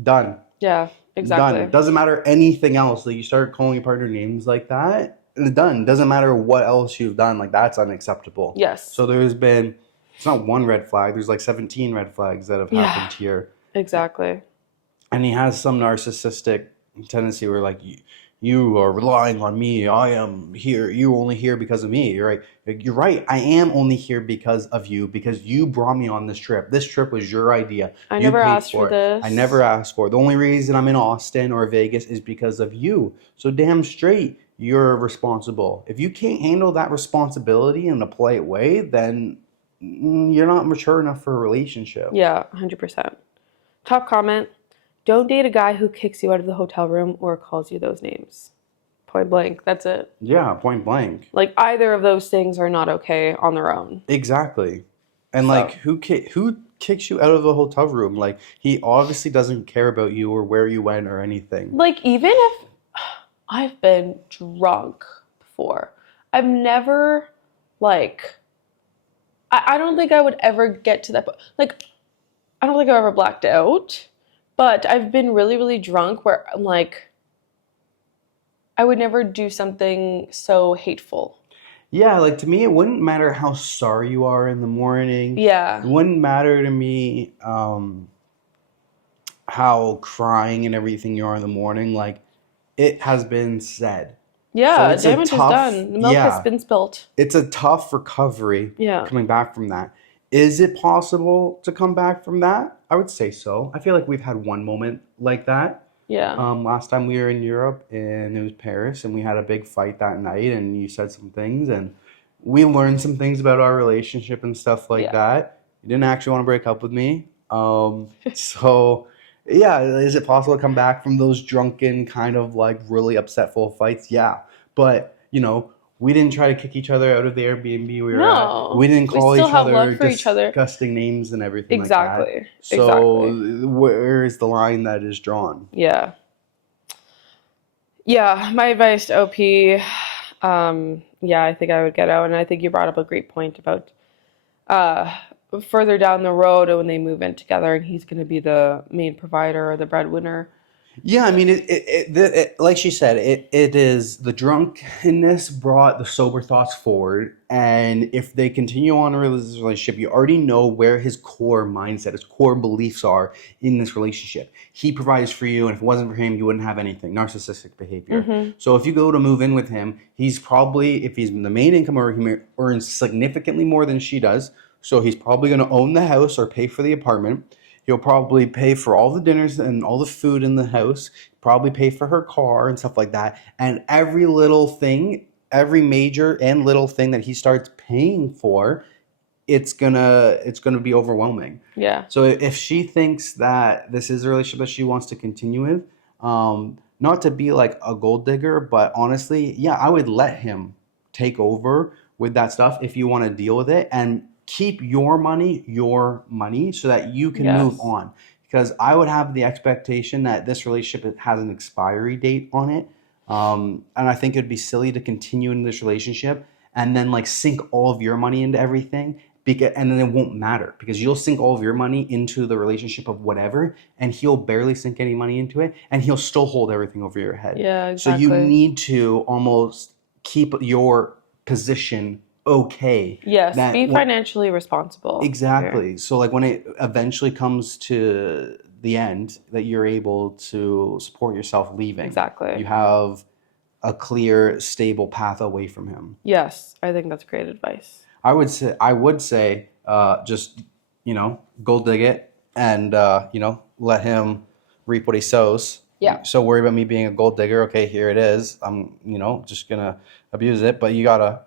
done. yeah, Done. exactly. Doesn't matter anything else. Like you start calling your partner names like that, done. Doesn't matter what else you've done. Like that's unacceptable. Yes. So there's been, it's not one red flag. There's like 17 red flags that have Yeah, happened here. exactly. And he has some narcissistic tendency where like you are relying on me. I am here. You only here because of me. You're right. You're right. I am only here because of you, because you brought me on this trip. This trip was your idea. I You never paid asked for for it. I never this. asked for it. The only reason I'm in Austin or Vegas is because of you. So damn straight, you're responsible. If you can't handle that responsibility in a polite way, then you're not mature enough for a relationship. Yeah, 100%. Top comment: don't date a guy who kicks you out of the hotel room or calls you those names. Point blank. That's it. Yeah, point blank. Like either of those things are not okay on their own. Exactly. And like So, who kicks you out of the hotel room? Like he obviously doesn't care about you or where you went or anything. like even if I've been drunk before, I've never like I don't think I would ever get to that point. Like I don't think I've ever blacked out, but I've been really, really drunk where I'm like, I would never do something so hateful. Yeah, like to me it wouldn't matter how sorry you are in the morning. It Yeah. wouldn't matter to me how crying and everything you are in the morning. Like it has been said. So Yeah, it's a damage is tough, done. The milk has yeah, been spilt. it's a tough recovery Yeah. coming back from that. Is it possible to come back from that? I would say so. I feel like we've had one moment like that. Yeah. Last time we were in Europe, and it was Paris, and we had a big fight that night, and you said some things, and we learned some things about our relationship and stuff like Yeah. that. You didn't actually want to break up with me. So yeah, is it possible to come back from those drunken kind of like really upsetful fights? Yeah. But, we didn't try to kick each other out of the Airbnb we were at. No. We didn't We call still each have other love for each other. disgusting names and everything like that. Exactly. So Exactly. where is the line that is drawn? Yeah. Yeah. My advice to OP, yeah, I think I would get out. And I think you brought up a great point about uh, further down the road when they move in together and he's going to be the main provider or the breadwinner. Yeah, I mean, like she said, it is the drunkenness brought the sober thoughts forward, and if they continue on in this relationship, you already know where his core mindset, his core beliefs are in this relationship. He provides for you, and if it wasn't for him, you wouldn't have anything. Narcissistic behavior. Mm-hmm. So if you go to move in with him, he's probably, if he's the main income earner, he earns significantly more than she does. So he's probably going to own the house or pay for the apartment. He'll probably pay for all the dinners and all the food in the house, probably pay for her car and stuff like that. And every little thing, every major and little thing that he starts paying for, it's gonna be overwhelming. Yeah. So if she thinks that this is a relationship that she wants to continue with, not to be like a gold digger, but honestly, yeah, I would let him take over with that stuff if you want to deal with it, and keep your money so that you can move Yes. on. because I would have the expectation that this relationship has an expiry date on it. And I think it'd be silly to continue in this relationship and then like sink all of your money into everything, and then it won't matter because you'll sink all of your money into the relationship of whatever, and he'll barely sink any money into it, and he'll still hold everything over your head. Yeah, So you exactly. need to almost keep your position okay. Yes, That be when, financially responsible here. exactly. So like when it eventually comes to the end, that you're able to support yourself leaving. Exactly. You have a clear, stable path away from him. Yes, I think that's great advice. I would say, just, go dig it and, let him reap what he sows. Yeah. So worry about me being a gold digger. Okay, here it is. I'm, just gonna abuse it. But you gotta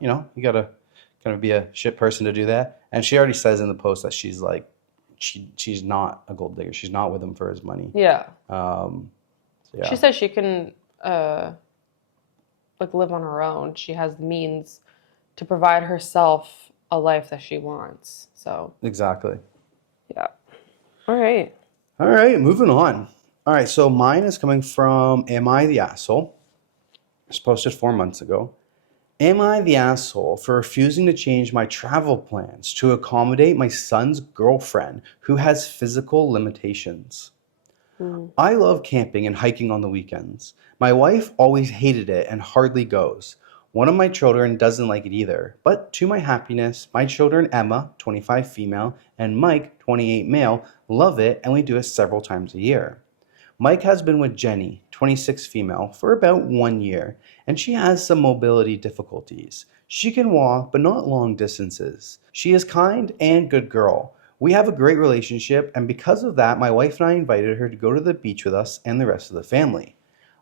kind of be a shit person to do that. And she already says in the post that she's like, she's not a gold digger. She's not with him for his money. Yeah. So yeah. She says she can like live on her own. She has the means to provide herself a life that she wants. So Exactly. yeah. All right. All right, moving on. All right, so mine is coming from Am I the Asshole? It's posted 4 months ago. Am I the asshole for refusing to change my travel plans to accommodate my son's girlfriend who has physical limitations? I love camping and hiking on the weekends. My wife always hated it and hardly goes. One of my children doesn't like it either, but to my happiness, my children Emma, 25 female, and Mike, 28 male, love it, and we do it several times a year. Mike has been with Jenny, 26 female, for about 1 year, and she has some mobility difficulties. She can walk, but not long distances. She is kind and good girl. We have a great relationship, and because of that, my wife and I invited her to go to the beach with us and the rest of the family.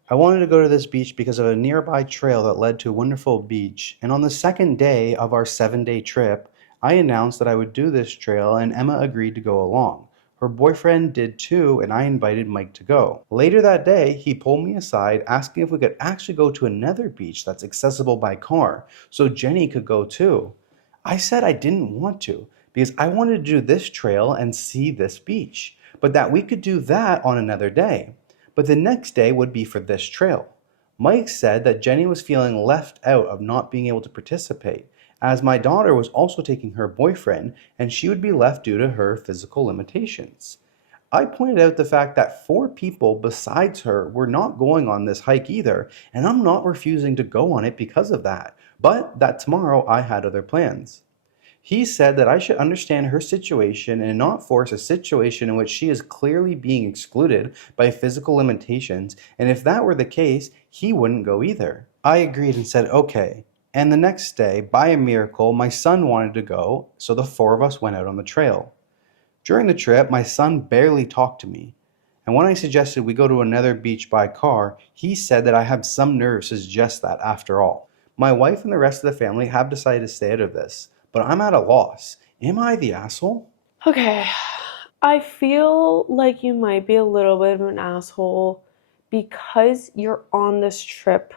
I wanted to go to this beach because of a nearby trail that led to a wonderful beach, and on the second day of our 7-day trip, I announced that I would do this trail, and Emma agreed to go along. Her boyfriend did too, and I invited Mike to go. Later that day, he pulled me aside asking if we could actually go to another beach that's accessible by car, so Jenny could go too. I said I didn't want to, because I wanted to do this trail and see this beach, but that we could do that on another day. But the next day would be for this trail. Mike said that Jenny was feeling left out of not being able to participate, as my daughter was also taking her boyfriend and she would be left due to her physical limitations. I pointed out the fact that 4 people besides her were not going on this hike either, and I'm not refusing to go on it because of that, but that tomorrow I had other plans. He said that I should understand her situation and not force a situation in which she is clearly being excluded by physical limitations, and if that were the case, he wouldn't go either. I agreed and said okay. And the next day, by a miracle, my son wanted to go, so the 4 of us went out on the trail. During the trip, my son barely talked to me. And when I suggested we go to another beach by car, he said that I have some nerve to suggest that after all. My wife and the rest of the family have decided to stay out of this, but I'm at a loss. Am I the asshole? Okay. I feel like you might be a little bit of an asshole because you're on this trip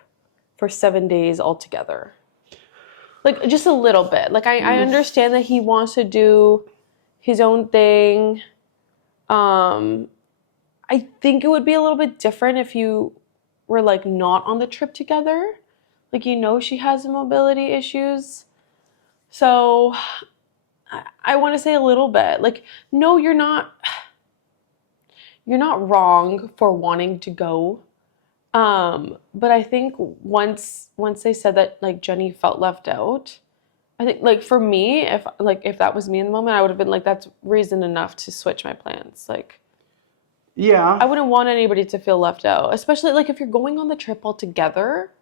for 7 days altogether. Like, just a little bit. Like, I understand that he wants to do his own thing. I think it would be a little bit different if you were, like, not on the trip together. Like, she has mobility issues. So I want to say a little bit. Like, no, you're not wrong for wanting to go. But I think once they said that, like, Jenny felt left out, I think, like, for me, if that was me in the moment, I would have been like, that's reason enough to switch my plans. Like, Yeah. I wouldn't want anybody to feel left out, especially, like, if you're going on the trip all together.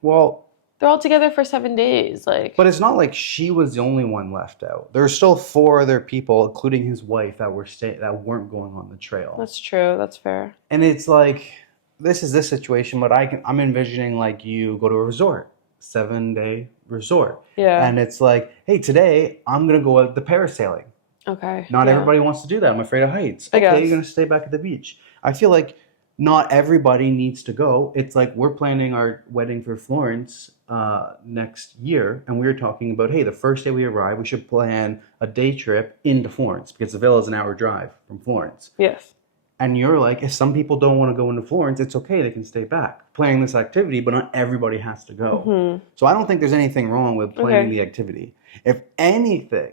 Well, They're all together for 7 days, like. but it's not like she was the only one left out. There are still 4 other people, including his wife, that weren't going on the trail. That's true. That's fair. And it's like, this is this situation, but I'm envisioning like you go to a resort, 7-day resort. Yeah. And it's like, hey, today I'm going to go out the parasailing. Okay. Not yeah. everybody wants to do that. I'm afraid of heights. I Okay, guess. you're going to stay back at the beach. I feel like not everybody needs to go. It's like we're planning our wedding for Florence next year, and we were talking about, hey, the first day we arrive, we should plan a day trip into Florence because the villa is an hour drive from Florence. Yes. And you're like, if some people don't want to go into Florence, it's okay. They can stay back playing this activity, but not everybody has to go. Mm-hmm. So I don't think there's anything wrong with planning Okay. the activity. If anything,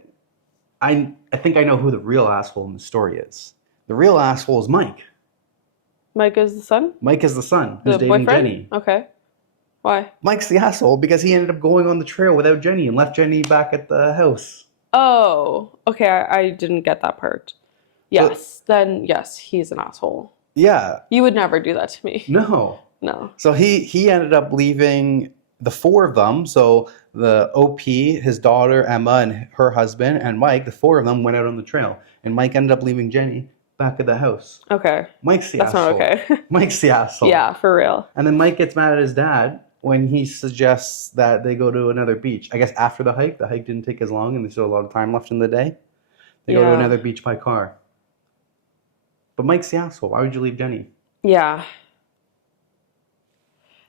I think I know who the real asshole in the story is. The real asshole is Mike. Mike is the son? Mike is the son who's The dating boyfriend? Jenny. Okay. Why? Mike's the asshole because he ended up going on the trail without Jenny and left Jenny back at the house. Oh, okay. I didn't get that part. Yes. Then, yes, he's an asshole. Yeah. You would never do that to me. No. No. So he ended up leaving the four of them. So the OP, his daughter Emma, and her husband, and Mike, the four of them went out on the trail. And Mike ended up leaving Jenny back at the house. Okay. Mike's the That's asshole. not okay. Mike's the asshole. Yeah, for real. And then Mike gets mad at his dad when he suggests that they go to another beach. I guess after the hike didn't take as long and there's still a lot of time left in the day. They go to Yeah. another beach by car. But Mike's the asshole. Why would you leave Jenny? Yeah.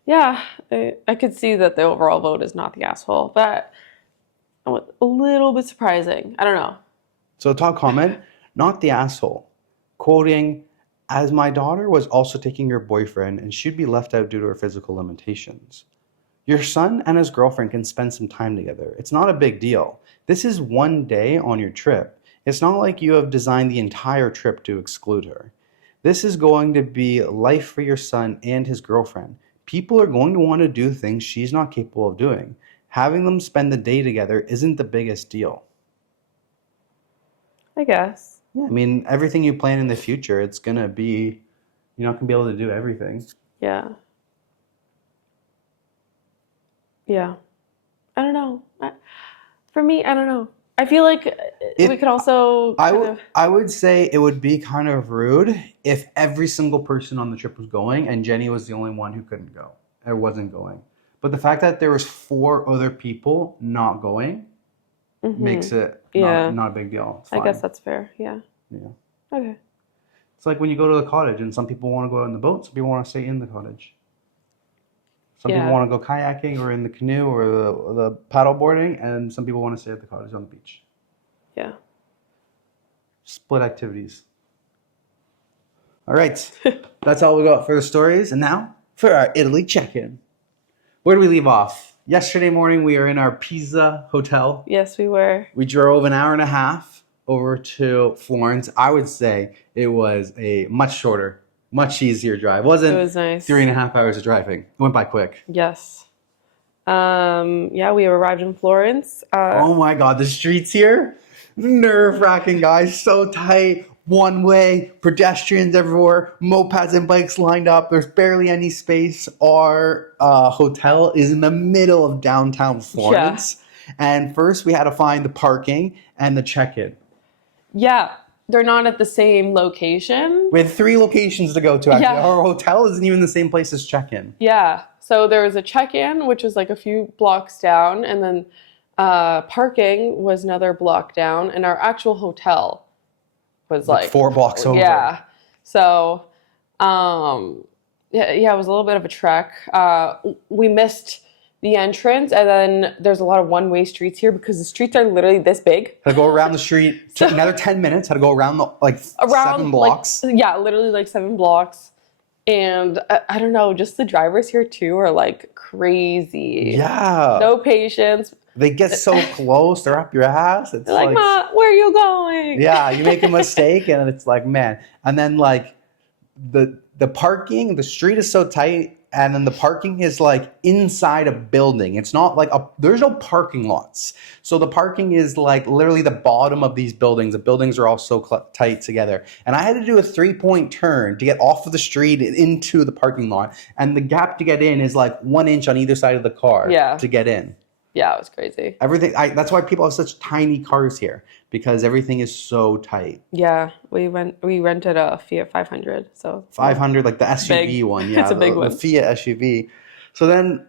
Yeah, I could see that the overall vote is not the asshole, but a little bit surprising. I don't know. So top comment, not the asshole. Quoting, as my daughter was also taking your boyfriend and should be left out due to her physical limitations. Your son and his girlfriend can spend some time together. It's not a big deal. This is one day on your trip. It's not like you have designed the entire trip to exclude her. This is going to be life for your son and his girlfriend. People are going to want to do things she's not capable of doing. Having them spend the day together isn't the biggest deal. I guess. Yeah, I mean, everything you plan in the future, it's going to be, you're not going to be able to do everything. Yeah. Yeah. I don't know. For me, I don't know. I feel like we could also I would say it would be kind of rude if every single person on the trip was going and Jenny was the only one who couldn't go or wasn't going. But the fact that there was 4 other people not going makes it not a big deal. It's fine. I guess that's fair. Yeah. Yeah. Okay. It's like when you go to the cottage and some people want to go out on the boat, some people want to stay in the cottage. Some people want to go kayaking or in the canoe or the paddle boarding, and some people want to stay at the cottage on the beach. Yeah. Split activities. All right. That's all we got for the stories. And now for our Italy check-in. Where do we leave off? Yesterday morning, we are in our Piza hotel. Yes, we were. We drove an hour and a half over to Florence. I would say it was a much shorter, much easier drive. It was nice. 3.5 hours of driving. It went by quick. Yes. Yeah, we arrived in Florence. Oh my God, the streets here, nerve-wracking, guys. So tight, one way, pedestrians everywhere, mopeds and bikes lined up. There's barely any space. Our hotel is in the middle of downtown Florence. Yeah. And first we had to find the parking and the check-in. Yeah. They're not at the same location. We had 3 locations to go to, actually. Yeah. Our hotel isn't even the same place as check-in. Yeah. So there was a check-in, which was like a few blocks down, and then parking was another block down, and our actual hotel was like 4 blocks over. Yeah. So, it was a little bit of a trek. We missed the entrance, and then there's a lot of one-way streets here because the streets are literally this big. Had to go around the street, took another 10 minutes, had to go around 7 blocks. Literally like 7 blocks. And I don't know, just the drivers here too are like crazy. Yeah. No patience. They get so close, they're up your ass. It's like, Ma, where are you going? Yeah, you make a mistake and it's like, man. And then like the parking, the street is so tight, and then the parking is like inside a building. It's not like there's no parking lots. So the parking is like literally the bottom of these buildings. The buildings are all so tight together. And I had to do a 3-point turn to get off of the street and into the parking lot. And the gap to get in is like 1 inch on either side of the car to get in. Yeah, it was crazy. Everything. That's why people have such tiny cars here, because everything is so tight. Yeah, we rented a Fiat 500. So 500, like the SUV one. Yeah, it's a big one. The Fiat SUV. So then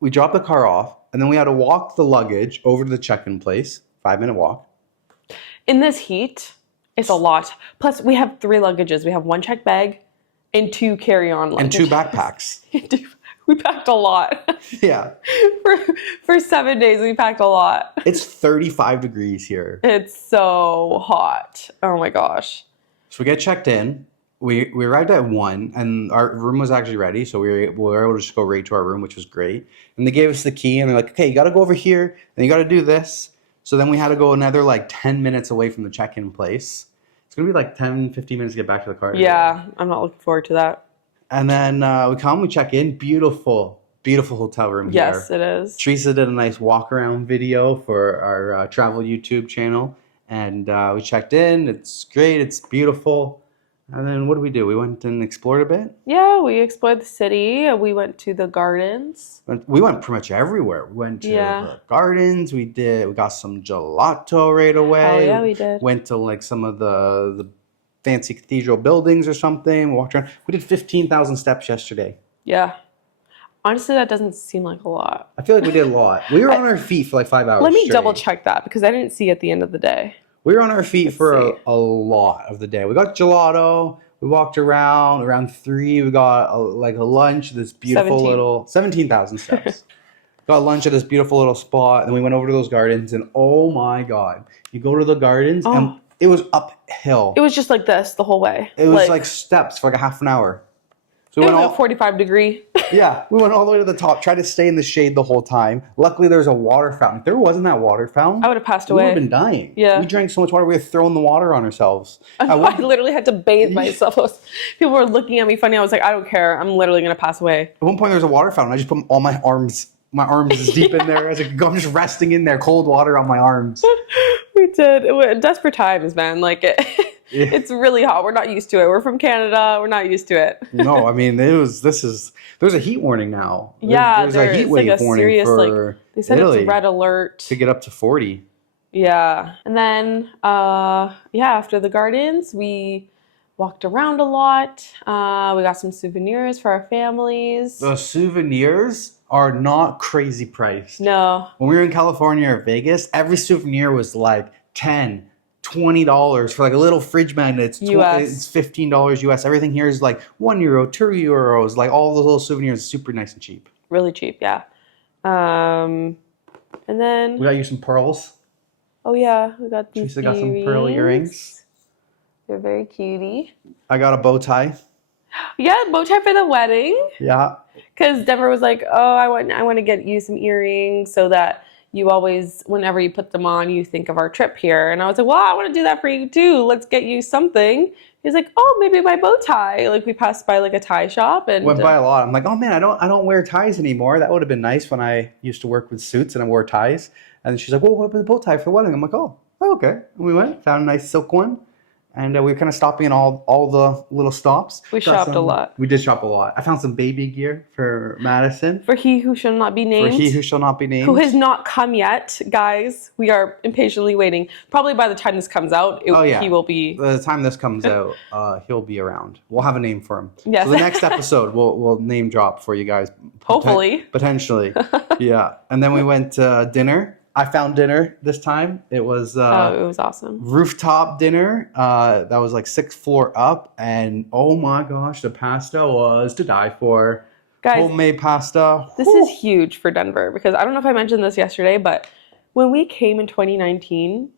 we dropped the car off, and then we had to walk the luggage over to the check-in place. 5-minute walk. In this heat, it's a lot. Plus, we have 3 luggages. We have 1 check bag and 2 carry-on luggages. And 2 backpacks. We packed a lot. Yeah. For 7 days, we packed a lot. It's 35 degrees here. It's so hot. Oh my gosh. So we get checked in, we arrived at 1, and our room was actually ready, so we were able to just go right to our room, which was great. And they gave us the key, and they're like, okay, you got to go over here, and you got to do this. So then we had to go another like 10 minutes away from the check-in place. It's gonna be like 10, 15 minutes to get back to the car. Yeah, I'm not looking forward to that. And then we check in. Beautiful, beautiful hotel room here. Yes, it is. Teresa did a nice walk around video for our travel YouTube channel, and we checked in. It's great. It's beautiful. And then what did we do? We went and explored a bit. Yeah, we explored the city. We went to the gardens. We went pretty much everywhere. We went to the gardens. We got some gelato right away. Oh yeah, we did. Went to like some of the fancy cathedral buildings or something. We walked around. We did 15,000 steps yesterday. Yeah. Honestly, that doesn't seem like a lot. I feel like we did a lot. We were on our feet for like 5 hours. Let me straight. double check that because I didn't see at the end of the day. We were on our feet for a lot of the day. We got gelato. We walked around 3. We got a lunch at this beautiful 17,000 steps. Got lunch at this beautiful little spot. And we went over to those gardens. And oh my God. You go to the gardens and it was uphill. It was just like this the whole way. It was like steps for like a half an hour. So it was a 45-degree. Yeah, we went all the way to the top, tried to stay in the shade the whole time. Luckily, there was a water fountain. If there wasn't that water fountain, I would have passed away. We would have been dying. Yeah. We drank so much water, we were throwing the water on ourselves. I literally had to bathe myself. People were looking at me funny. I was like, I don't care. I'm literally going to pass away. At one point, there was a water fountain. I just put all my arms is deep in there. As I could go, I'm just resting in there, cold water on my arms. We did. It was desperate times, man. Like it's really hot. We're not used to it. We're from Canada. We're not used to it. No, I mean, there's a heat warning now. Yeah, there's a heat wave like a warning serious, for they said Italy it's red alert to get up to 40. Yeah, and then after the gardens, we walked around a lot. We got some souvenirs for our families. The souvenirs are not crazy priced. No. When we were in California or Vegas, every souvenir was like $10, $20 for like a little fridge magnet. It's $15 US. Everything here is like €1, €2. Like all those little souvenirs, super nice and cheap. Really cheap, yeah. And then we got you some pearls. Oh yeah, we got these. Teresa got some pearl earrings. They're very cutie. I got a bow tie. Yeah, bow tie for the wedding. Yeah. Because Denver was like, oh, I want to get you some earrings so that you always, whenever you put them on, you think of our trip here. And I was like, well, I want to do that for you too. Let's get you something. He's like, oh, maybe my bow tie. Like we passed by like a tie shop and went by a lot. I'm like, oh man, I don't wear ties anymore. That would have been nice when I used to work with suits and I wore ties. And she's like, well, what about the bow tie for the wedding? I'm like, oh, okay. And we went, found a nice silk one. And we were kind of stopping in all the little stops. We shopped a lot. We did shop a lot. I found some baby gear for Madison. For he who shall not be named. For he who shall not be named. Who has not come yet, guys. We are impatiently waiting. Probably by the time this comes out, he will be. By the time this comes out, he'll be around. We'll have a name for him. Yes. So the next episode, we'll name drop for you guys. Hopefully. Potentially. Yeah. And then we went to dinner. I found dinner this time. It was it was awesome. Rooftop dinner. That was like 6th floor up, and oh my gosh, the pasta was to die for. Guys, homemade pasta. This is huge for Denver because I don't know if I mentioned this yesterday, but when we came in 2019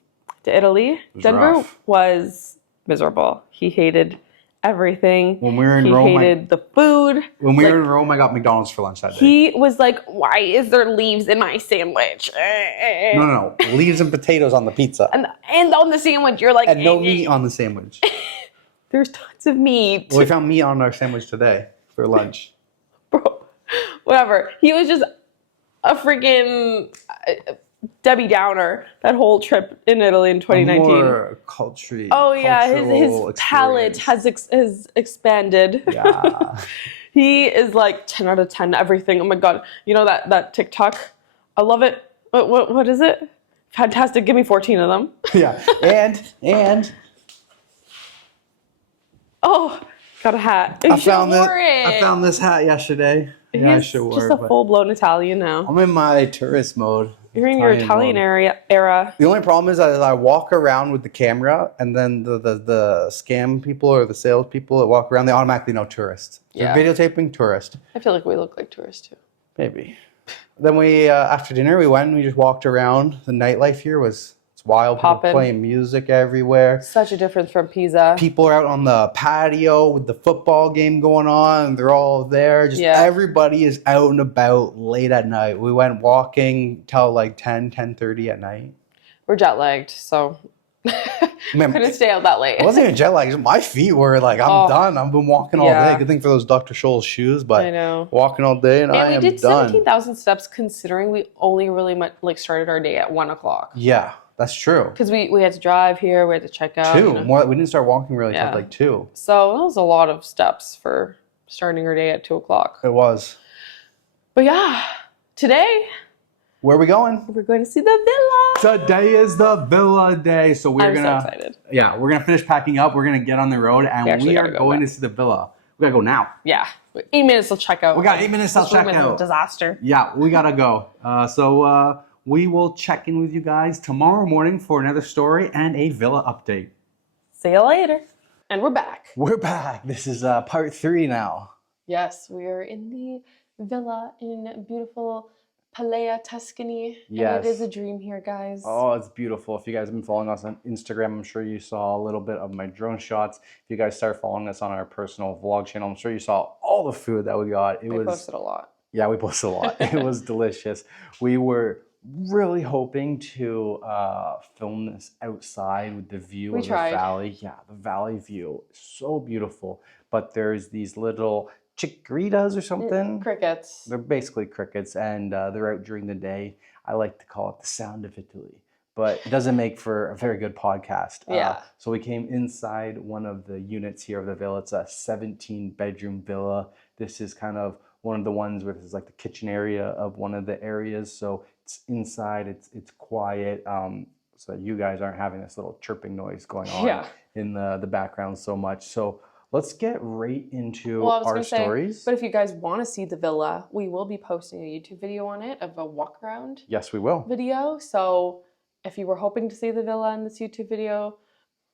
to Italy, Denver was miserable. He hated everything. When we were in Rome, he hated the food. When we were in Rome, I got McDonald's for lunch that day. He was like, "Why is there leaves in my sandwich?" No, leaves and potatoes on the pizza. And on the sandwich, you're like, and no meat on the sandwich. There's tons of meat. Well, we found meat on our sandwich today for lunch. Bro, whatever. He was just a freaking Debbie Downer that whole trip in Italy in 2019. More culturally. Oh yeah, his palate has expanded. Yeah. He is like 10 out of 10 everything. Oh my god, you know that TikTok? I love it. What is it? Fantastic. Give me 14 of them. Yeah, and. Oh, got a hat. I found this hat yesterday. Yeah, I should wear it. Just a full-blown Italian now. I'm in my tourist mode. You're in your Italian era. The only problem is I walk around with the camera, and then the scam people or the sales people that walk around, they automatically know tourist. Yeah. They're videotaping tourist. I feel like we look like tourists too. Maybe. Then we after dinner we just walked around. The nightlife here it's wild. People Poppin'. playing music everywhere. Such a difference from Piza. People are out on the patio with the football game going on. They're all there. Just everybody is out and about late at night. We went walking till like 10:30 at night. We're jet lagged, so couldn't stay out that late. I wasn't even jet lagged. My feet were like, I'm done. I've been walking all day. Good thing for those Dr. Scholl's shoes, but I know. walking all day and I am done. We did 17,000 steps considering we only really started our day at 1 o'clock. Yeah, that's true. Because we had to drive here, we had to check out. 2. More, we didn't start walking really till like 2. So that was a lot of steps for starting our day at 2 o'clock. It was. But yeah, today... Where are we going? We're going to see the villa. Today is the villa day. So we're so excited. Yeah, we're going to finish packing up. We're going to get on the road and we are going to see the villa. We got to go now. Yeah. 8 minutes till check out. We got 8 minutes till check out. Disaster. Yeah, we got to go. So we will check in with you guys tomorrow morning for another story and a villa update. See you later. And we're back. We're back. This is part 3 now. Yes, we are in the villa in beautiful Palea, Tuscany. Yes. And it is a dream here, guys. Oh, it's beautiful. If you guys have been following us on Instagram, I'm sure you saw a little bit of my drone shots. If you guys start following us on our personal vlog channel, I'm sure you saw all the food that we got. We posted a lot. Yeah, we posted a lot. It was delicious. We were really hoping to film this outside with the view of the valley. Yeah, the valley view. So beautiful. But there's these little chickeritas or something. Crickets. They're basically crickets, and they're out during the day. I like to call it the sound of Italy, but it doesn't make for a very good podcast. So we came inside one of the units here of the villa. It's a 17-bedroom villa. This is kind of one of the ones where this is like the kitchen area of one of the areas. So it's inside, it's quiet. So you guys aren't having this little chirping noise going on in the background so much. So let's get right into our stories. But if you guys want to see the villa, we will be posting a YouTube video on it of a walk around. Yes, we will. Video. So if you were hoping to see the villa in this YouTube video,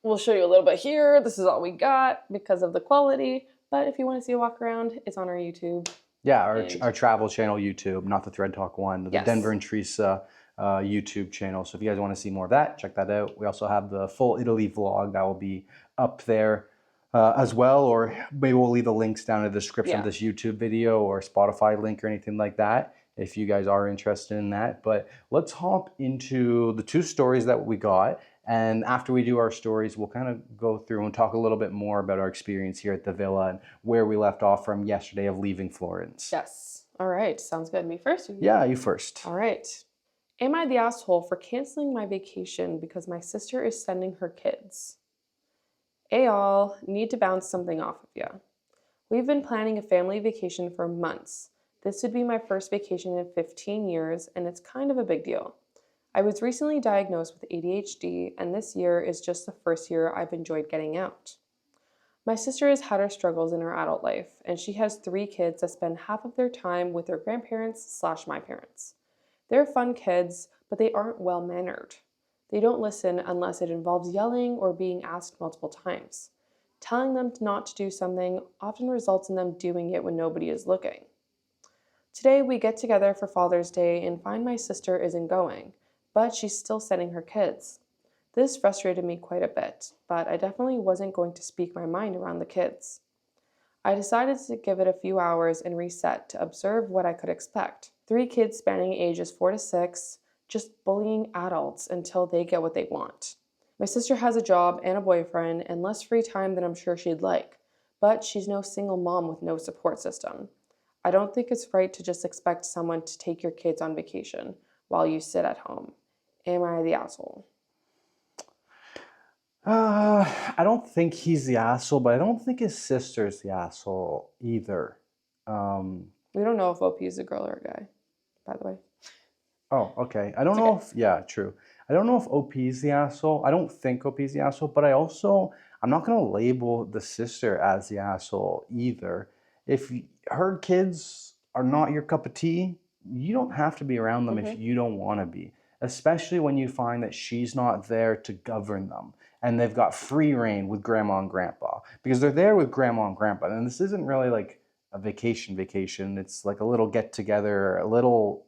we'll show you a little bit here. This is all we got because of the quality. But if you want to see a walk around, it's on our YouTube. Yeah, our travel channel YouTube, not the ThreadTalk one, the Denver and Teresa YouTube channel. So if you guys want to see more of that, check that out. We also have the full Italy vlog that will be up there as well, or maybe we'll leave the links down in the description of this YouTube video or Spotify link or anything like that if you guys are interested in that. But let's hop into the 2 stories that we got. And after we do our stories, we'll kind of go through and talk a little bit more about our experience here at the villa and where we left off from yesterday of leaving Florence. Yes. All right. Sounds good. Me first? Yeah, you first. All right. Am I the asshole for canceling my vacation because my sister is sending her kids? Hey all, need to bounce something off of you. We've been planning a family vacation for months. This would be my first vacation in 15 years, and it's kind of a big deal. I was recently diagnosed with ADHD, and this year is just the first year I've enjoyed getting out. My sister has had her struggles in her adult life, and she has 3 kids that spend half of their time with their grandparents/my parents. They're fun kids, but they aren't well-mannered. They don't listen unless it involves yelling or being asked multiple times. Telling them not to do something often results in them doing it when nobody is looking. Today we get together for Father's Day and find my sister isn't going, but she's still sending her kids. This frustrated me quite a bit, but I definitely wasn't going to speak my mind around the kids. I decided to give it a few hours and reset to observe what I could expect. 3 kids spanning ages 4 to 6, just bullying adults until they get what they want. My sister has a job and a boyfriend and less free time than I'm sure she'd like, but she's no single mom with no support system. I don't think it's right to just expect someone to take your kids on vacation while you sit at home. Am I the asshole? I don't think he's the asshole, but I don't think his sister's the asshole either. We don't know if OP is a girl or a guy, by the way. Oh, okay. I don't know if, yeah, true. I don't know if OP is the asshole. I don't think OP is the asshole, but I'm not going to label the sister as the asshole either. If her kids are not your cup of tea, you don't have to be around them if you don't want to be, especially when you find that she's not there to govern them and they've got free reign with grandma and grandpa because they're there with grandma and grandpa. And this isn't really like a vacation. It's like a little get together, a little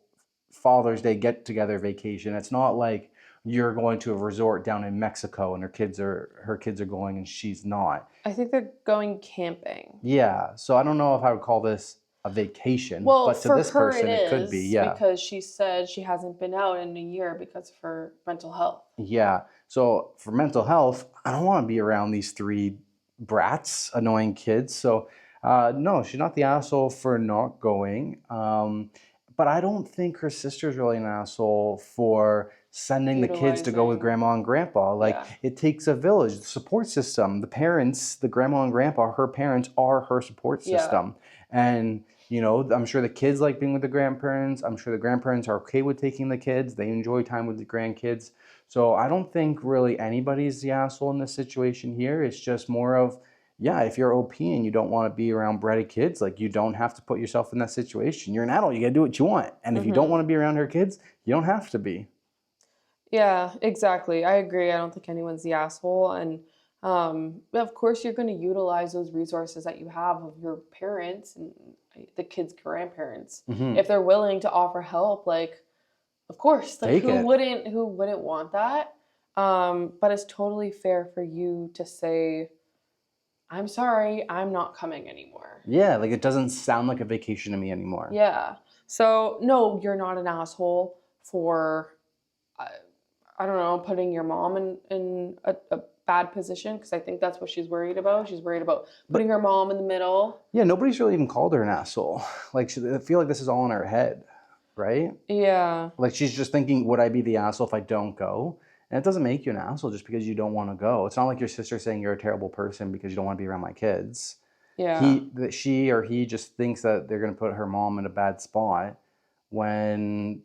Father's Day get-together vacation. It's not like you're going to a resort down in Mexico and her kids are going and she's not. I think they're going camping. Yeah, so I don't know if I would call this a vacation, Well, but to for this her person it could be, yeah. because she said she hasn't been out in a year because of her mental health. Yeah. So for mental health, I don't want to be around these three brats, annoying kids. So no, she's not the asshole for not going. But I don't think her sister's really an asshole for sending the kids to go with Utilizing. grandma and grandpa. Like Yeah. it takes a village, the support system, the parents, the grandma and grandpa, her parents are her support Yeah. system. And you know, I'm sure the kids like being with the grandparents. I'm sure the grandparents are okay with taking the kids. They enjoy time with the grandkids. So I don't think really anybody's the asshole in this situation here. It's just more of, yeah, if you're OP and you don't want to be around bratty kids, like you don't have to put yourself in that situation. You're an adult, you gotta do what you want. And if you don't want to be around her kids, you don't have to be. Yeah, exactly. I agree. I don't think anyone's the asshole. And of course, you're going to utilize those resources that you have of your parents and the kids' grandparents. If they're willing to offer help, like, of course, like Take it. who wouldn't want that? But it's totally fair for you to say, I'm sorry, I'm not coming anymore. Yeah, like it doesn't sound like a vacation to me anymore. Yeah. So, no, you're not an asshole for, I don't know, putting your mom in a bad position, because I think that's what she's worried about. She's worried about putting her mom in the middle. Yeah, nobody's really even called her an asshole. Like, I feel like this is all in her head, right? Yeah. Like she's just thinking, would I be the asshole if I don't go? And it doesn't make you an asshole just because you don't want to go. It's not like your sister saying you're a terrible person because you don't want to be around my kids. Yeah. She or he just thinks that they're going to put her mom in a bad spot when,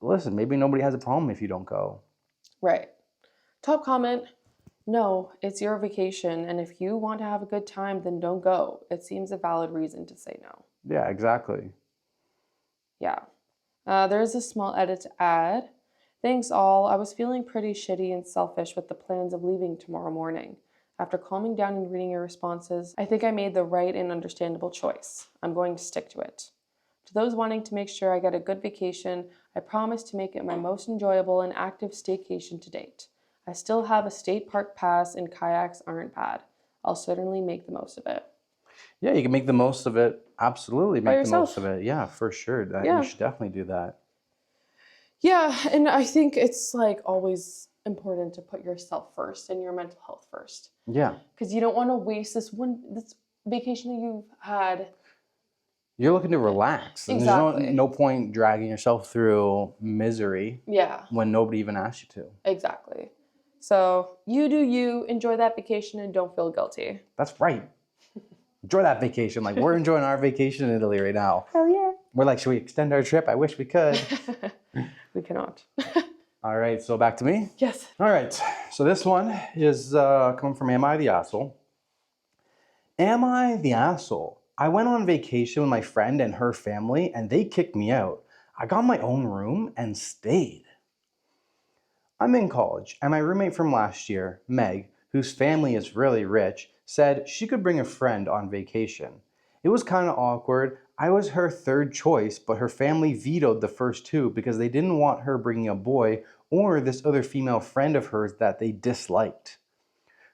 listen, maybe nobody has a problem if you don't go. Right. Top comment. No, it's your vacation, and if you want to have a good time, then don't go. It seems a valid reason to say no. Yeah, exactly. Yeah. There is a small edit to add. Thanks all. I was feeling pretty shitty and selfish with the plans of leaving tomorrow morning. After calming down and reading your responses, I think I made the right and understandable choice. I'm going to stick to it. To those wanting to make sure I get a good vacation, I promise to make it my most enjoyable and active staycation to date. I still have a state park pass and kayaks aren't bad. I'll certainly make the most of it. Yeah, you can make the most of it. Absolutely By make the most yourself. of it. Yeah, for sure. Yeah. You should definitely do that. Yeah, and I think it's like always important to put yourself first and your mental health first. Yeah. Because you don't want to waste this vacation that you've had. You're looking to relax. And Exactly. There's no point dragging yourself through misery Yeah, when nobody even asked you to. exactly. So you do you, enjoy that vacation and don't feel guilty. That's right. Enjoy that vacation. Like we're enjoying our vacation in Italy right now. Hell yeah. We're like, should we extend our trip? I wish we could. We cannot. All right, so back to me. Yes. All right, so this one is coming from Am I the Asshole? Am I the asshole? I went on vacation with my friend and her family and they kicked me out. I got my own room and stayed. I'm in college and my roommate from last year, Meg, whose family is really rich, said she could bring a friend on vacation. It was kind of awkward. I was her third choice, but her family vetoed the first two because they didn't want her bringing a boy or this other female friend of hers that they disliked.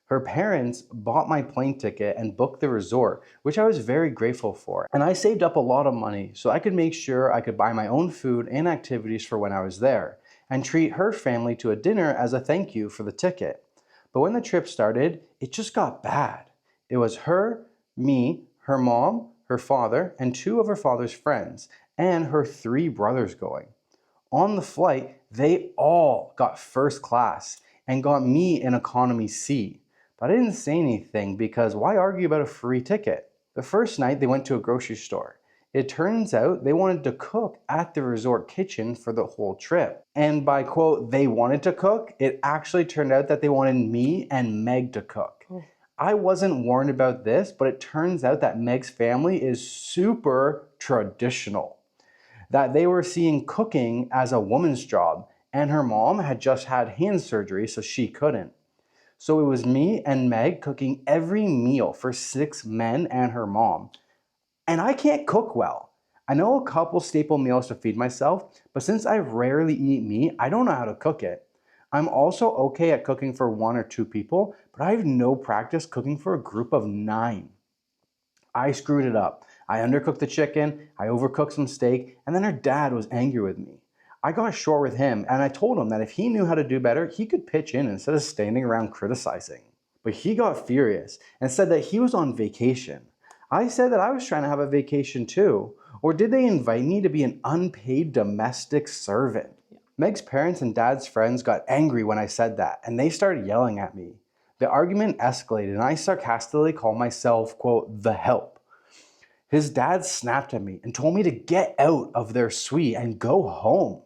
Her parents bought my plane ticket and booked the resort, which I was very grateful for. And I saved up a lot of money so I could make sure I could buy my own food and activities for when I was there, and treat her family to a dinner as a thank you for the ticket. But when the trip started, it just got bad. It was her, me, her mom, her father, and two of her father's friends, and her three brothers going. On the flight, they all got first class and got me an economy seat. But I didn't say anything because why argue about a free ticket? The first night they went to a grocery store. It turns out they wanted to cook at the resort kitchen for the whole trip. And by quote, they wanted to cook, it actually turned out that they wanted me and Meg to cook. Oh. I wasn't warned about this, but it turns out that Meg's family is super traditional. That they were seeing cooking as a woman's job, and her mom had just had hand surgery, so she couldn't. So it was me and Meg cooking every meal for 6 men and her mom. And I can't cook well. I know a couple staple meals to feed myself, but since I rarely eat meat, I don't know how to cook it. I'm also okay at cooking for 1 or 2 people, but I have no practice cooking for a group of 9. I screwed it up. I undercooked the chicken, I overcooked some steak, and then her dad was angry with me. I got short with him, and I told him that if he knew how to do better, he could pitch in instead of standing around criticizing. But he got furious and said that he was on vacation. I said that I was trying to have a vacation too. Or did they invite me to be an unpaid domestic servant? Meg's parents and dad's friends got angry when I said that, and they started yelling at me. The argument escalated, and I sarcastically called myself, quote, the help. His dad snapped at me and told me to get out of their suite and go home.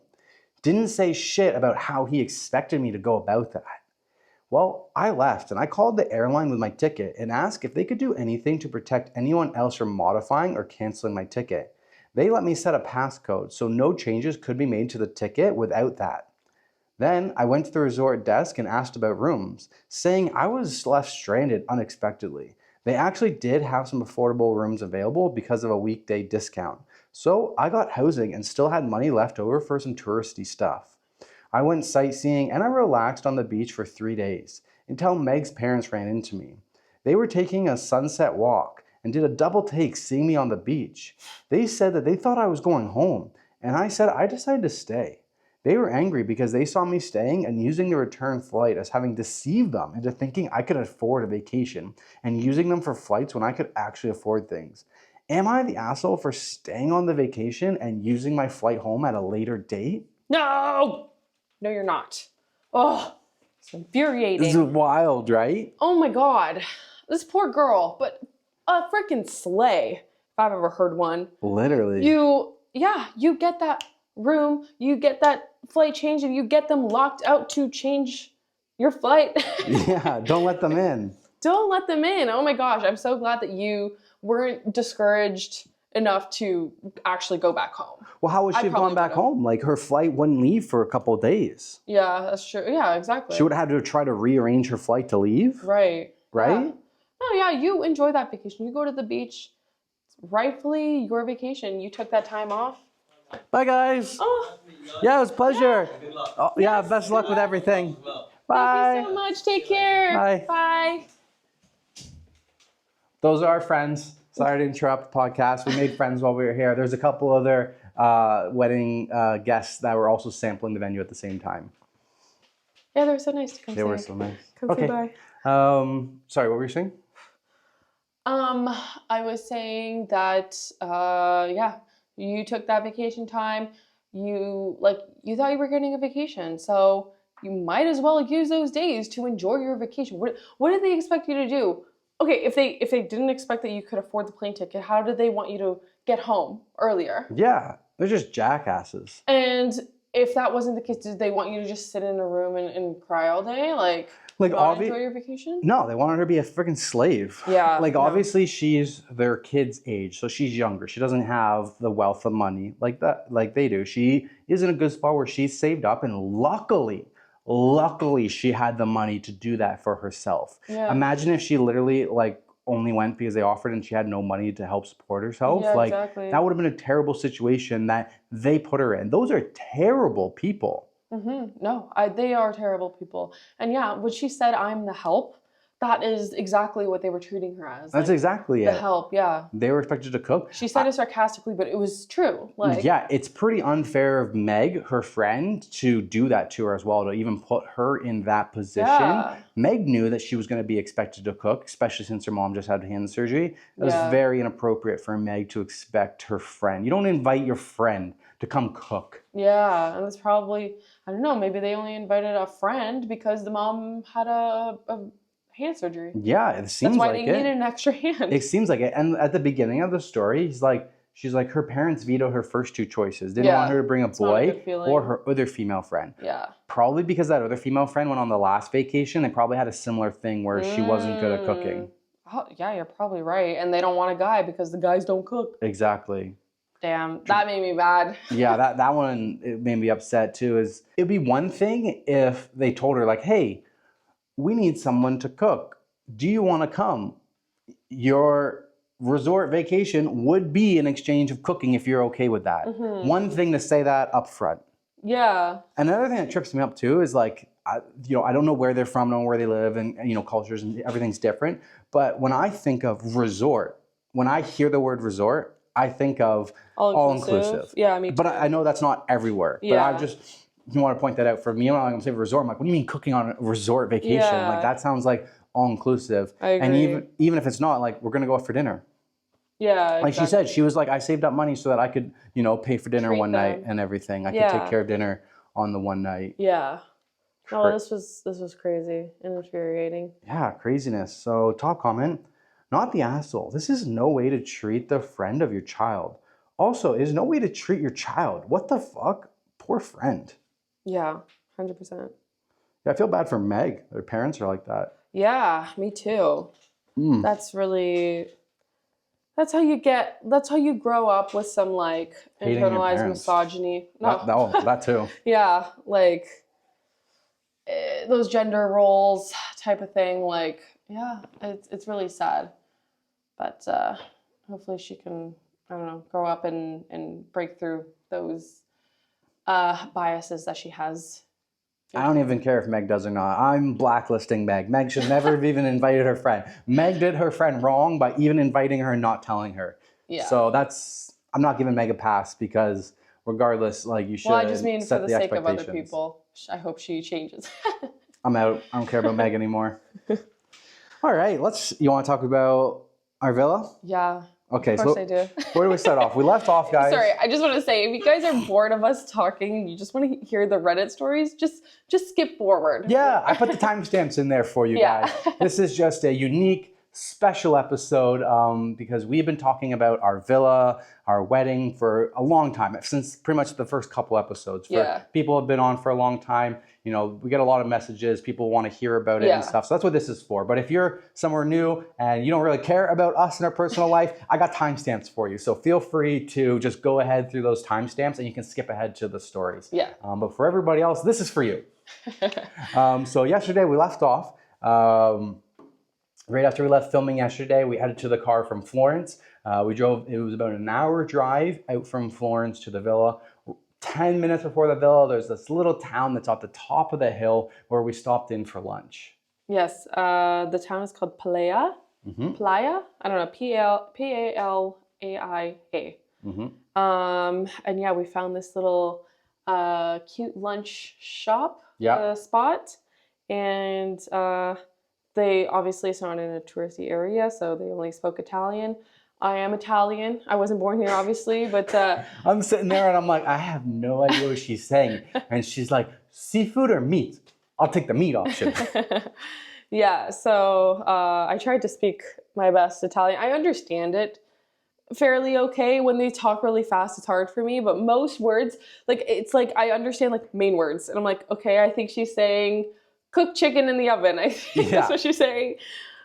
Didn't say shit about how he expected me to go about that. Well, I left and I called the airline with my ticket and asked if they could do anything to protect anyone else from modifying or canceling my ticket. They let me set a passcode, so no changes could be made to the ticket without that. Then I went to the resort desk and asked about rooms, saying I was left stranded unexpectedly. They actually did have some affordable rooms available because of a weekday discount. So I got housing and still had money left over for some touristy stuff. I went sightseeing and I relaxed on the beach for 3 days until Meg's parents ran into me. They were taking a sunset walk and did a double take seeing me on the beach. They said that they thought I was going home, and I said I decided to stay. They were angry because they saw me staying and using the return flight as having deceived them into thinking I could afford a vacation and using them for flights when I could actually afford things. Am I the asshole for staying on the vacation and using my flight home at a later date? No! No, you're not. Oh, it's infuriating. This is wild, right? Oh my God. This poor girl, but a freaking slay, if I've ever heard one. Literally. You get that room, you get that flight change, and you get them locked out to change your flight. Yeah, don't let them in. Don't let them in. Oh my gosh, I'm so glad that you weren't discouraged enough to actually go back home. Well, how would she have gone back home? Like, her flight wouldn't leave for a couple of days. Yeah, that's true. Yeah, exactly. She would have had to try to rearrange her flight to leave. Right. Right? Yeah. Oh yeah, you enjoy that vacation. You go to the beach. It's rightfully your vacation. You took that time off. Bye, guys. Oh, Yeah, it was a pleasure. Good luck. Oh, yeah, best of luck with everything. thank you Bye. so much. Take care. Bye. Bye. Those are our friends. Sorry to interrupt the podcast. We made friends while we were here. There's a couple other wedding guests that were also sampling the venue at the same time. Yeah, they were so nice to come They say. were so nice. Come say bye. Sorry, what were you saying? I was saying that, you took that vacation time. You thought you were getting a vacation, so you might as well use those days to enjoy your vacation. What did they expect you to do? Okay, if they didn't expect that you could afford the plane ticket, how did they want you to get home earlier? Yeah, they're just jackasses. And if that wasn't the case, did they want you to just sit in a room and cry all day? Like not enjoy your vacation? No, they wanted her to be a freaking slave. Yeah. Obviously she's their kid's age, so she's younger. She doesn't have the wealth of money like they do. She is in a good spot where she's saved up, and luckily she had the money to do that for herself. Yeah. Imagine if she literally only went because they offered and she had no money to help support herself. Yeah, exactly. That would have been a terrible situation that they put her in. Those are terrible people. Mm-hmm. No, they are terrible people. And yeah, when she said, I'm the help, that is exactly what they were treating her as. That's exactly it. The help, yeah. They were expected to cook. She said it sarcastically, but it was true. Yeah, it's pretty unfair of Meg, her friend, to do that to her as well, to even put her in that position. Yeah. Meg knew that she was going to be expected to cook, especially since her mom just had hand surgery. It was very inappropriate for Meg to expect her friend. You don't invite your friend to come cook. Yeah, and it's probably, I don't know, maybe they only invited a friend because the mom had a hand surgery. Yeah, it seems like it. That's why they needed an extra hand. It seems like it. And at the beginning of the story, she's like, her parents vetoed her first two choices. They didn't want her to bring a boy or her other female friend. Yeah. Probably because that other female friend went on the last vacation. They probably had a similar thing where she wasn't good at cooking. Oh, yeah, you're probably right. And they don't want a guy because the guys don't cook. Exactly. Damn, that made me mad. Yeah, that one, it made me upset too. It'd be one thing if they told her hey, we need someone to cook. Do you want to come? Your resort vacation would be an exchange of cooking if you're okay with that. Mm-hmm. One thing to say that up front. Yeah. Another thing that trips me up too is I don't know where they're from, I don't know where they live, and cultures and everything's different. But when I think of resort, when I hear the word resort, I think of all inclusive. Yeah, me too. But I know that's not everywhere. Yeah. But you want to point that out for me. When I'm saying resort, I'm like, what do you mean cooking on a resort vacation? Yeah. Like that sounds like all inclusive. I agree. And even if it's not, like we're gonna go out for dinner. Yeah, like she said, she was like, I saved up money so that I could, pay for dinner one night and everything. I could take care of dinner on the one night. Yeah. Oh, this was crazy and infuriating. Yeah, craziness. So top comment, not the asshole. This is no way to treat the friend of your child. Also, is no way to treat your child. What the fuck? Poor friend. Yeah, 100%. Yeah, I feel bad for Meg. Their parents are like that. Yeah, me too. That's how you grow up with some like Hating internalized misogyny. No. That too. Yeah, like those gender roles type of thing. Like, yeah, it's really sad. But hopefully she can, I don't know, grow up and break through those biases that she has. I don't even care if Meg does or not. I'm blacklisting Meg. Meg should never have even invited her friend. Meg did her friend wrong by even inviting her and not telling her. Yeah. So I'm not giving Meg a pass because regardless, like you should. Well, I just mean for the sake of other people. I hope she changes. I'm out. I don't care about Meg anymore. All right, you want to talk about our villa? Yeah. Okay, of course I do. Where do we start off? We left off, guys. Sorry, I just want to say, if you guys are bored of us talking and you just want to hear the Reddit stories, just skip forward. Yeah, I put the timestamps in there for you guys. This is just a unique, special episode because we've been talking about our villa, our wedding for a long time, since pretty much the first couple episodes. People have been on for a long time. We get a lot of messages. People want to hear about it and stuff. So that's what this is for. But if you're somewhere new and you don't really care about us and our personal life, I got timestamps for you. So feel free to just go ahead through those timestamps and you can skip ahead to the stories. Yeah. But for everybody else, this is for you. So yesterday we left off. Right after we left filming yesterday, we headed to the car from Florence. We drove, it was about an hour drive out from Florence to the villa. 10 minutes before the villa, there's this little town that's at the top of the hill where we stopped in for lunch. Yes, the town is called Playa. Playa? I don't know, P-A-L-A-I-A. And yeah, we found this little cute lunch shop spot. And they obviously, it's not in a touristy area, so they only spoke Italian. I am Italian. I wasn't born here, obviously, but... I'm sitting there and I'm like, I have no idea what she's saying. And she's like, seafood or meat? I'll take the meat option. Yeah, so I tried to speak my best Italian. I understand it fairly okay. When they talk really fast, it's hard for me, but most words, it's like I understand main words. And I'm like, okay, I think she's saying cooked chicken in the oven. I think that's what she's saying.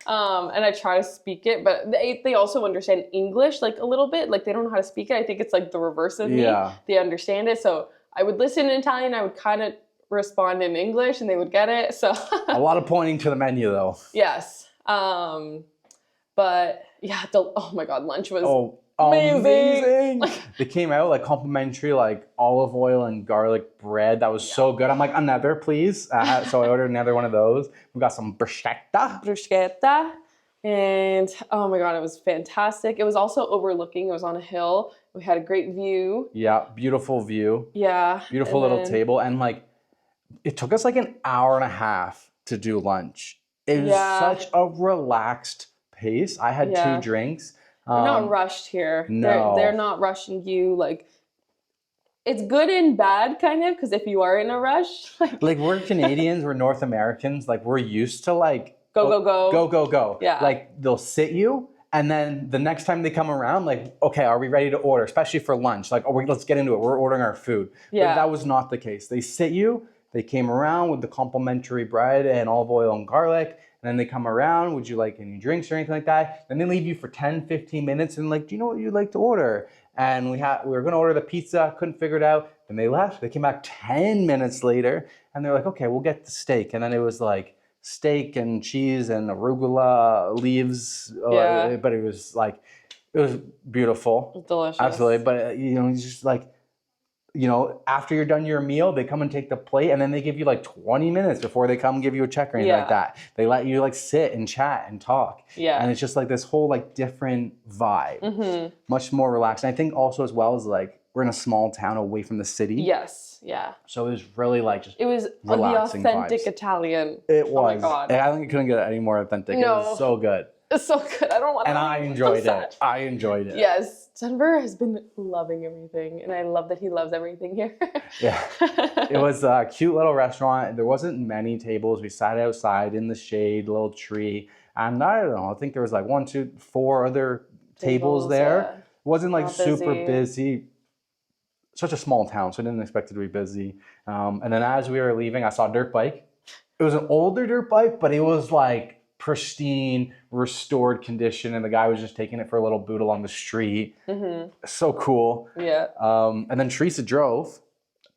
And I try to speak it, but they also understand English a little bit. They don't know how to speak it. I think it's the reverse of me. They understand it. So I would listen in Italian. I would kind of respond in English and they would get it. So a lot of pointing to the menu though. Yes. But yeah, oh my God, lunch was amazing. They came out complimentary olive oil and garlic bread. That was so good. I'm like, another please. So I ordered another one of those. We got some bruschetta. And oh my God, it was fantastic. It was also overlooking. It was on a hill. We had a great view. Yeah, beautiful view. Yeah. Beautiful little table. And it took us an hour and a half to do lunch. It was such a relaxed pace. I had 2 drinks. You're not rushed here. No. They're not rushing you. It's good and bad, kind of, because if you are in a rush. We're Canadians, we're North Americans. We're used to go. Yeah. They'll sit you, and then the next time they come around, okay, are we ready to order? Especially for lunch. Let's get into it. We're ordering our food. Yeah. But that was not the case. They sit you, they came around with the complimentary bread and olive oil and garlic. And then they come around, would you like any drinks or anything like that? Then they leave you for 10, 15 minutes and do you know what you'd like to order? And we were gonna order the pizza, couldn't figure it out. Then they left, they came back 10 minutes later and they're like, okay, we'll get the steak. And then it was steak and cheese and arugula leaves. But it was it was beautiful. It was delicious. Absolutely, but it's just you know, after you're done your meal, they come and take the plate, and then they give you like 20 minutes before they come and give you a check or anything like that. They let you like sit and chat and talk. Yeah. And it's just like this whole like different vibe, much more relaxed. And I think also as well as like we're in a small town away from the city. Yes. Yeah. So it was really like just it was relaxing the authentic vibes. Italian. It was. Oh my God. I think it couldn't get any more authentic. No. It was so good. It's so good. I don't want to. And I enjoyed it. I enjoyed it. Yes. Denver has been loving everything, and I love that he loves everything here. Yeah. It was a cute little restaurant. There wasn't many tables. We sat outside in the shade, little tree. And I don't know, I think there was like 1, 2, 4 other tables there. Yeah. It wasn't like Not super busy. busy. Such a small town, so I didn't expect it to be busy. And then as we were leaving, I saw a dirt bike. It was an older dirt bike, but it was like pristine, restored condition, and the guy was just taking it for a little boot along the street. So cool. Yeah. And then Teresa drove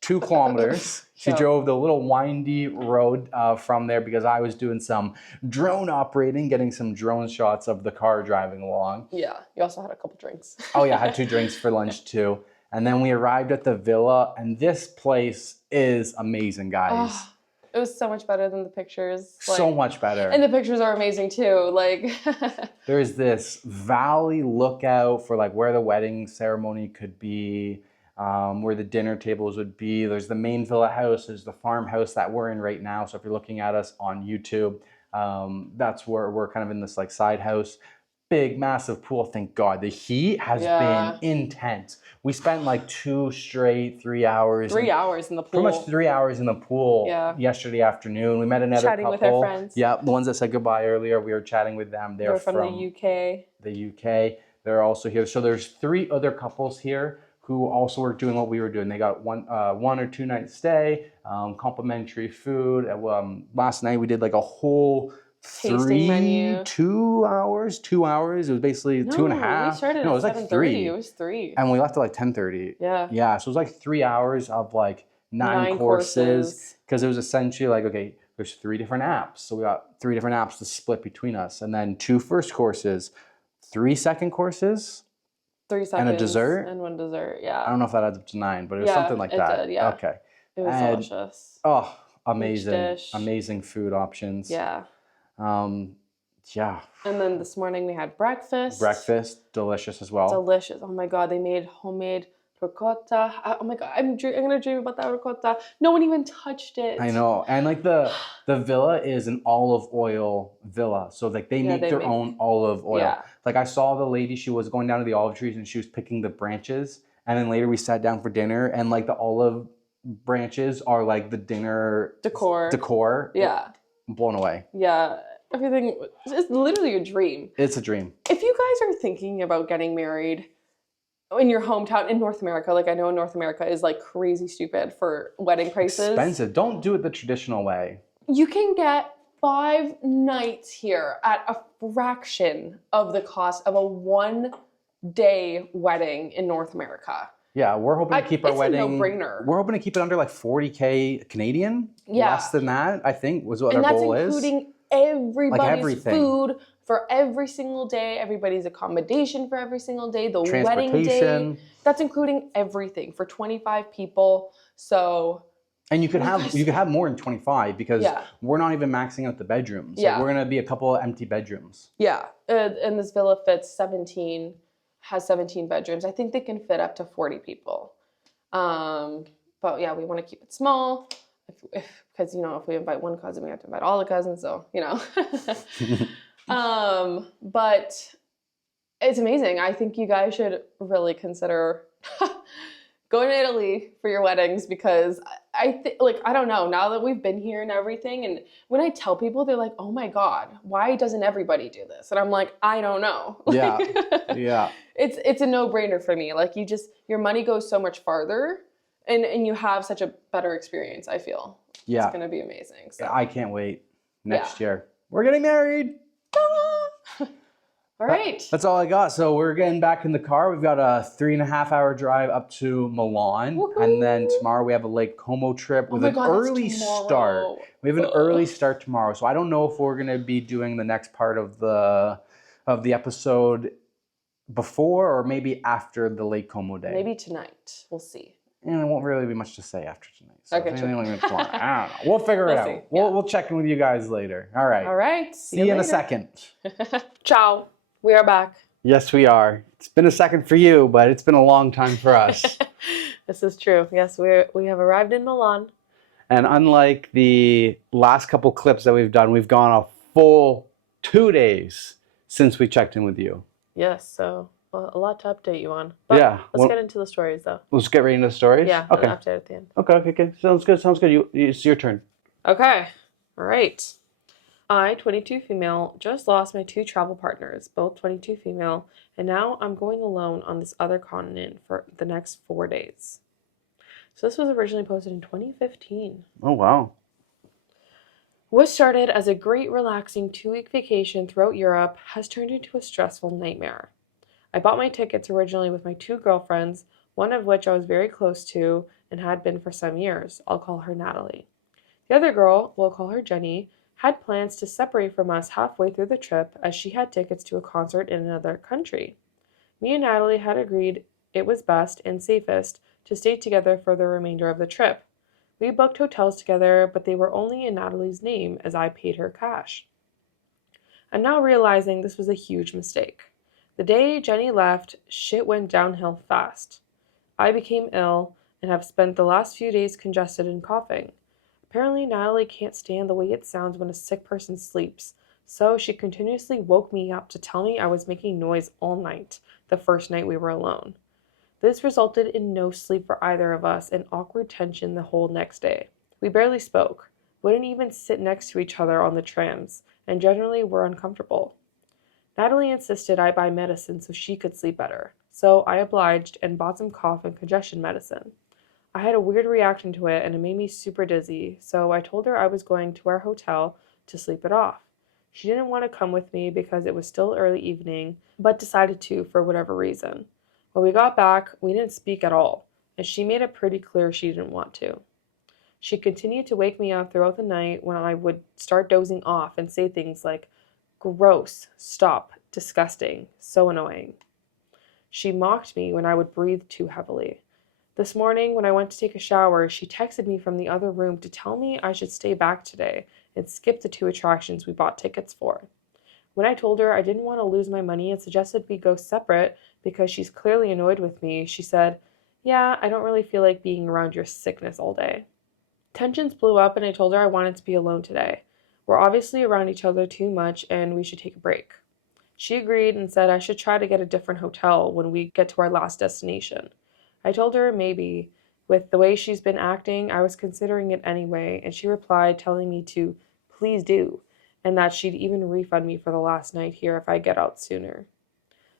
2 kilometers. She drove the little windy road from there because I was doing some drone operating, getting some drone shots of the car driving along. Yeah. You also had a couple drinks. Oh yeah, I had 2 drinks for lunch too. And then we arrived at the villa, and this place is amazing, guys. Oh, it was so much better than the pictures. So much better. And the pictures are amazing too. Like there's this valley lookout for like where the wedding ceremony could be, where the dinner tables would be. There's the main villa house. There's the farmhouse that we're in right now. So if you're looking at us on YouTube, that's where we're kind of in this like side house. Big, massive pool. Thank God. The heat has been intense. We spent like 2 straight 3 hours. 3 hours in the pool. Pretty much 3 hours in the pool yesterday afternoon. We met another chatting couple. with our friends. Yeah, the ones that said goodbye earlier. We were chatting with them. They're from the UK. The UK. They're also here. So there's 3 other couples here who also were doing what we were doing. They got 1 or 2 night stay, complimentary food. Last night we did like a whole tasting menu. 2 hours. It was basically 2.5. We started it was at like 3. 3. It was 3. And we left at like 10:30. Yeah. Yeah. So it was like 3 hours of like 9 courses. Because it was essentially like, okay, there's 3 different apps. So we got 3 different apps to split between us. And then 2 first courses, 3 second courses. 3 seconds. And a dessert. And 1 dessert, yeah. I don't know if that adds up to 9, but it was something like that. Did, yeah. Okay. It was delicious. Oh, amazing. Dish. Amazing food options. Yeah. Yeah. And then this morning we had breakfast. Breakfast, delicious as well. Delicious. Oh my God, they made homemade ricotta. Oh my God, I'm gonna dream about that ricotta. No one even touched it. I know. And like the villa is an olive oil villa. So like they make their own olive oil. Yeah. Like I saw the lady, she was going down to the olive trees and she was picking the branches. And then later we sat down for dinner and like the olive branches are like the dinner decor. Yeah. I'm blown away. Yeah. Everything is literally a dream. It's a dream. If you guys are thinking about getting married in your hometown in North America, like I know North America is like crazy stupid for wedding prices. Expensive. Don't do it the traditional way. You can get 5 nights here at a fraction of the cost of a 1-day wedding in North America. Yeah, we're hoping to keep our wedding. It's a no-brainer. We're hoping to keep it under like 40K Canadian. Yeah. Less than that, I think, was what our goal is. And that's including everybody's Like food for every single day, everybody's accommodation for every single day, the wedding day. That's including everything for 25 people. So and you could have more than 25 because we're not even maxing out the bedrooms. Like we're gonna be a couple of empty bedrooms. Yeah, and this villa has 17 bedrooms. I think they can fit up to 40 people. But yeah, we want to keep it small. Because if we invite one cousin, we have to invite all the cousins. So but it's amazing. I think you guys should really consider going to Italy for your weddings because I don't know. Now that we've been here and everything, and when I tell people, they're like, "Oh my God, why doesn't everybody do this?" And I'm like, I don't know. Yeah. It's a no-brainer for me. Like your money goes so much farther. And you have such a better experience, I feel. Yeah. It's going to be amazing. So. Yeah, I can't wait. Next year. We're getting married. All right. That's all I got. So we're getting back in the car. We've got a 3.5-hour drive up to Milan. Woo-hoo. And then tomorrow we have a Lake Como trip with early start. We have an early start tomorrow. So I don't know if we're going to be doing the next part of the episode before or maybe after the Lake Como day. Maybe tonight. We'll see. And there won't really be much to say after tonight. So Okay, maybe only tomorrow. I don't know. We'll figure it We'll out. see. We'll check in with you guys later. All right. All right. See you in a later. second. Ciao. We are back. Yes, we are. It's been a second for you, but it's been a long time for us. This is true. Yes, we have arrived in Milan. And unlike the last couple clips that we've done, we've gone a full 2 days since we checked in with you. Yes, so a lot to update you on. But Yeah. let's get into the stories, though. Let's get right into the stories? Yeah, Okay. an update at the end. Okay. Sounds good. It's your turn. Okay. All right. I, 22 female, just lost my 2 travel partners, both 22 female, and now I'm going alone on this other continent for the next 4 days. So this was originally posted in 2015. Oh, wow. What started as a great relaxing 2-week vacation throughout Europe has turned into a stressful nightmare. I bought my tickets originally with my 2 girlfriends, one of which I was very close to and had been for some years. I'll call her Natalie. The other girl, we'll call her Jenny, had plans to separate from us halfway through the trip as she had tickets to a concert in another country. Me and Natalie had agreed it was best and safest to stay together for the remainder of the trip. We booked hotels together, but they were only in Natalie's name as I paid her cash. I'm now realizing this was a huge mistake. The day Jenny left, shit went downhill fast. I became ill and have spent the last few days congested and coughing. Apparently, Natalie can't stand the way it sounds when a sick person sleeps, so she continuously woke me up to tell me I was making noise all night, the first night we were alone. This resulted in no sleep for either of us and awkward tension the whole next day. We barely spoke, wouldn't even sit next to each other on the trams, and generally were uncomfortable. Natalie insisted I buy medicine so she could sleep better, so I obliged and bought some cough and congestion medicine. I had a weird reaction to it and it made me super dizzy, so I told her I was going to our hotel to sleep it off. She didn't want to come with me because it was still early evening, but decided to for whatever reason. When we got back, we didn't speak at all, and she made it pretty clear she didn't want to. She continued to wake me up throughout the night when I would start dozing off and say things like, "Gross, stop, disgusting, so annoying." She mocked me when I would breathe too heavily. This morning, when I went to take a shower, she texted me from the other room to tell me I should stay back today and skip the 2 attractions we bought tickets for. When I told her I didn't want to lose my money and suggested we go separate because she's clearly annoyed with me, she said, "Yeah, I don't really feel like being around your sickness all day." Tensions blew up and I told her I wanted to be alone today. We're obviously around each other too much and we should take a break. She agreed and said I should try to get a different hotel when we get to our last destination. I told her maybe. With the way she's been acting, I was considering it anyway, and she replied telling me to please do, and that she'd even refund me for the last night here if I get out sooner.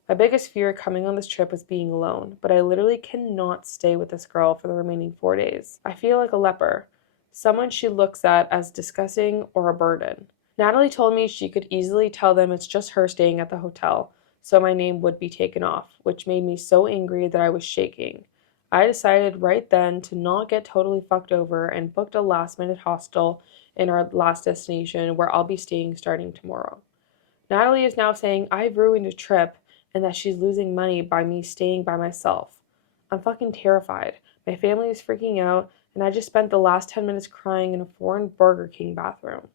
My biggest fear coming on this trip was being alone, but I literally cannot stay with this girl for the remaining 4 days. I feel like a leper, someone she looks at as disgusting or a burden. Natalie told me she could easily tell them it's just her staying at the hotel, so my name would be taken off, which made me so angry that I was shaking. I decided right then to not get totally fucked over and booked a last-minute hostel in our last destination where I'll be staying starting tomorrow. Natalie is now saying I've ruined a trip and that she's losing money by me staying by myself. I'm fucking terrified. My family is freaking out, and I just spent the last 10 minutes crying in a foreign Burger King bathroom.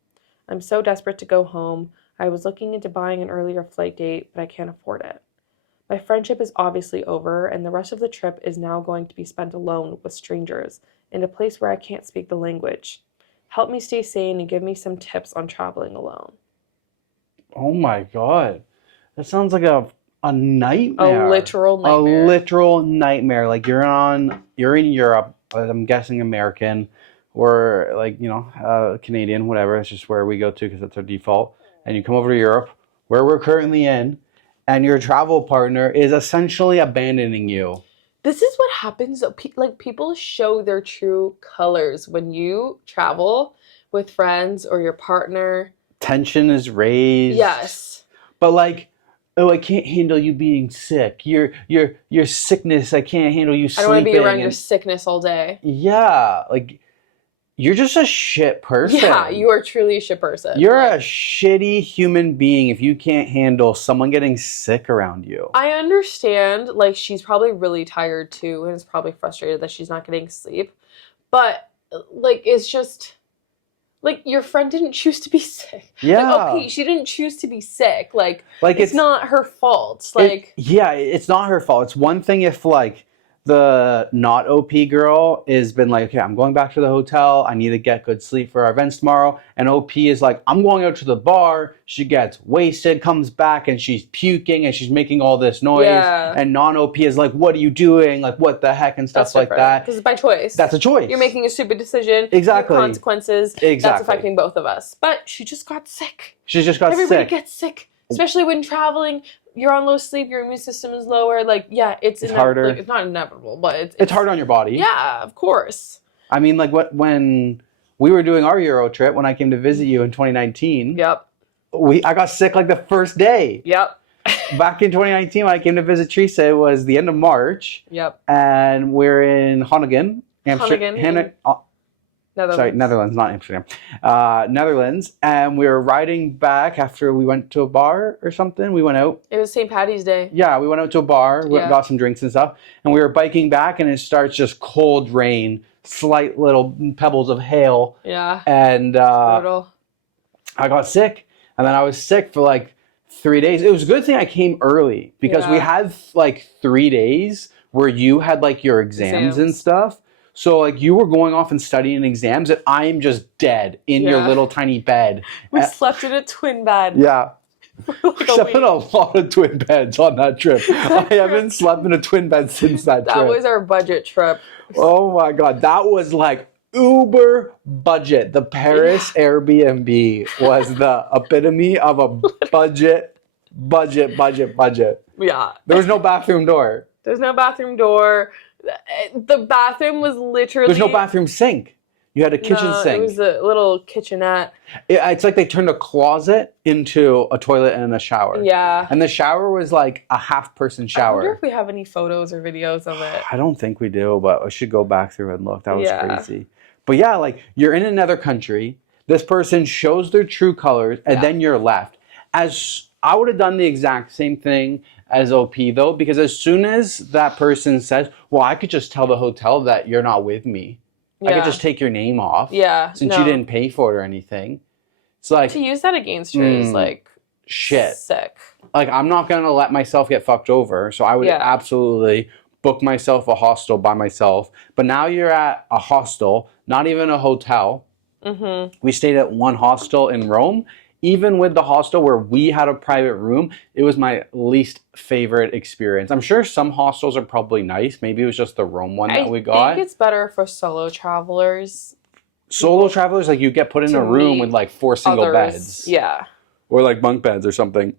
I'm so desperate to go home. I was looking into buying an earlier flight date, but I can't afford it. My friendship is obviously over, and the rest of the trip is now going to be spent alone with strangers in a place where I can't speak the language. Help me stay sane and give me some tips on traveling alone. Oh my God. That sounds like a nightmare. A literal nightmare. A literal nightmare. Like you're in Europe, I'm guessing American, or like, Canadian, whatever. It's just where we go to because that's our default. And you come over to Europe, where we're currently in, and your travel partner is essentially abandoning you. This is what happens. People show their true colors when you travel with friends or your partner. Tension is raised. Yes. But like, oh, I can't handle you being sick. Your sickness, I can't handle you sleeping. I don't want to be around your sickness all day. Yeah, like You're just a shit person. Yeah, you are truly a shit person. You're a shitty human being if you can't handle someone getting sick around you. I understand, like, she's probably really tired too, and is probably frustrated that she's not getting sleep. But, like, it's just, like, your friend didn't choose to be sick. Yeah. Like, okay, she didn't choose to be sick. Like it's not her fault. Like, it's not her fault. It's one thing if, like, the not OP girl has been like, okay, I'm going back to the hotel. I need to get good sleep for our events tomorrow. And OP is like, I'm going out to the bar. She gets wasted, comes back, and she's puking and she's making all this noise. Yeah. And non-OP is like, what are you doing? Like, what the heck and stuff like that. Because it's by choice. That's a choice. You're making a stupid decision. Exactly. Consequences. Exactly. That's affecting both of us. But she just got sick. She just got sick. Everybody gets sick. Especially when traveling, you're on low sleep, your immune system is lower. Like, yeah, it's harder. Like, it's not inevitable, but it's hard on your body. Yeah, of course. I mean, like, when we were doing our Euro trip, when I came to visit you in 2019. Yep. I got sick like the first day. Yep. Back in 2019, when I came to visit Teresa, it was the end of March. Yep. And we're in Honningen, Netherlands, not Amsterdam. Netherlands. And we were riding back after we went to a bar or something. We went out. It was St. Patty's Day. Yeah, we went out to a bar. We got some drinks and stuff. And we were biking back, and it starts just cold rain, slight little pebbles of hail. Yeah. And brutal. I got sick. And then I was sick for like 3 days. It was a good thing I came early because we had like 3 days where you had like your exams and stuff. So, like, you were going off and studying exams, and I am just dead in your little tiny bed. We slept in a twin bed. Yeah. We slept in a lot of twin beds on that trip. I haven't slept in a twin bed since that trip. That was our budget trip. Oh, my God. That was, like, uber budget. The Paris Airbnb was the epitome of a budget. Yeah. There was no bathroom door. There's no bathroom door. The bathroom was literally... There's no bathroom sink. You had a kitchen sink. It was a little kitchenette. It's like they turned a closet into a toilet and a shower. Yeah. And the shower was like a half-person shower. I wonder if we have any photos or videos of it. I don't think we do, but I should go back through and look. That was crazy. But yeah, like, you're in another country. This person shows their true colors, and then you're left. As I would have done the exact same thing as OP, though, because as soon as that person says, well, I could just tell the hotel that you're not with me. I could just take your name off. Yeah. Since you didn't pay for it or anything. It's like... To use that against her is, like... Shit. Sick. Like, I'm not going to let myself get fucked over, so I would absolutely book myself a hostel by myself. But now you're at a hostel, not even a hotel. Mm-hmm. We stayed at one hostel in Rome. Even with the hostel where we had a private room, it was my least favorite experience. I'm sure some hostels are probably nice. Maybe it was just the Rome one that we got. I think it's better for solo travelers. Solo travelers, like, you get put in a room with like 4 single beds. Yeah. Or like bunk beds or something.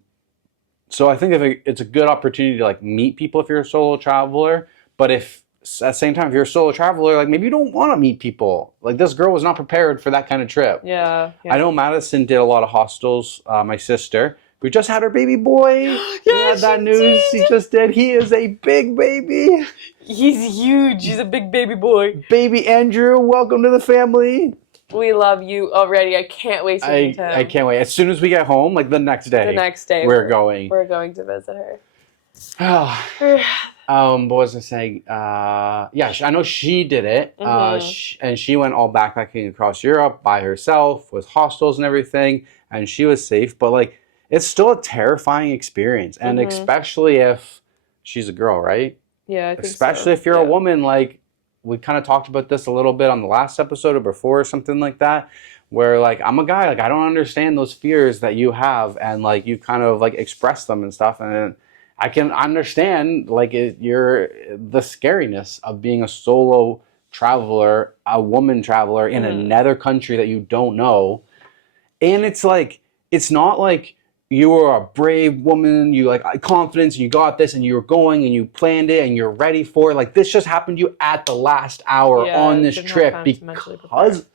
So I think it's a good opportunity to like meet people if you're a solo traveler. But if at the same time, if you're a solo traveler, like, maybe you don't want to meet people. Like, this girl was not prepared for that kind of trip. Yeah. I know Madison did a lot of hostels. My sister, who just had her baby boy. We had that news. She just did. He is a big baby. He's huge. He's a big baby boy. Baby Andrew, welcome to the family. We love you already. I can't wait to meet him. I can't wait. As soon as we get home, like the next day. We're going. We're going to visit her. What was I saying? Yeah, I know she did it. And she went all backpacking across Europe by herself with hostels and everything. And she was safe. But, like, it's still a terrifying experience. And especially if she's a girl, right? Yeah, I think especially if you're a woman. Like, we kind of talked about this a little bit on the last episode or before or something like that. Where, like, I'm a guy. Like, I don't understand those fears that you have. And, like, you kind of, like, express them and stuff. And I can understand, like, you're the scariness of being a solo traveler, a woman traveler in another country that you don't know. And it's like, it's not like you were a brave woman, you like confidence, and you got this, and you were going, and you planned it, and you're ready for it. Like, this just happened to you at the last hour on this trip because...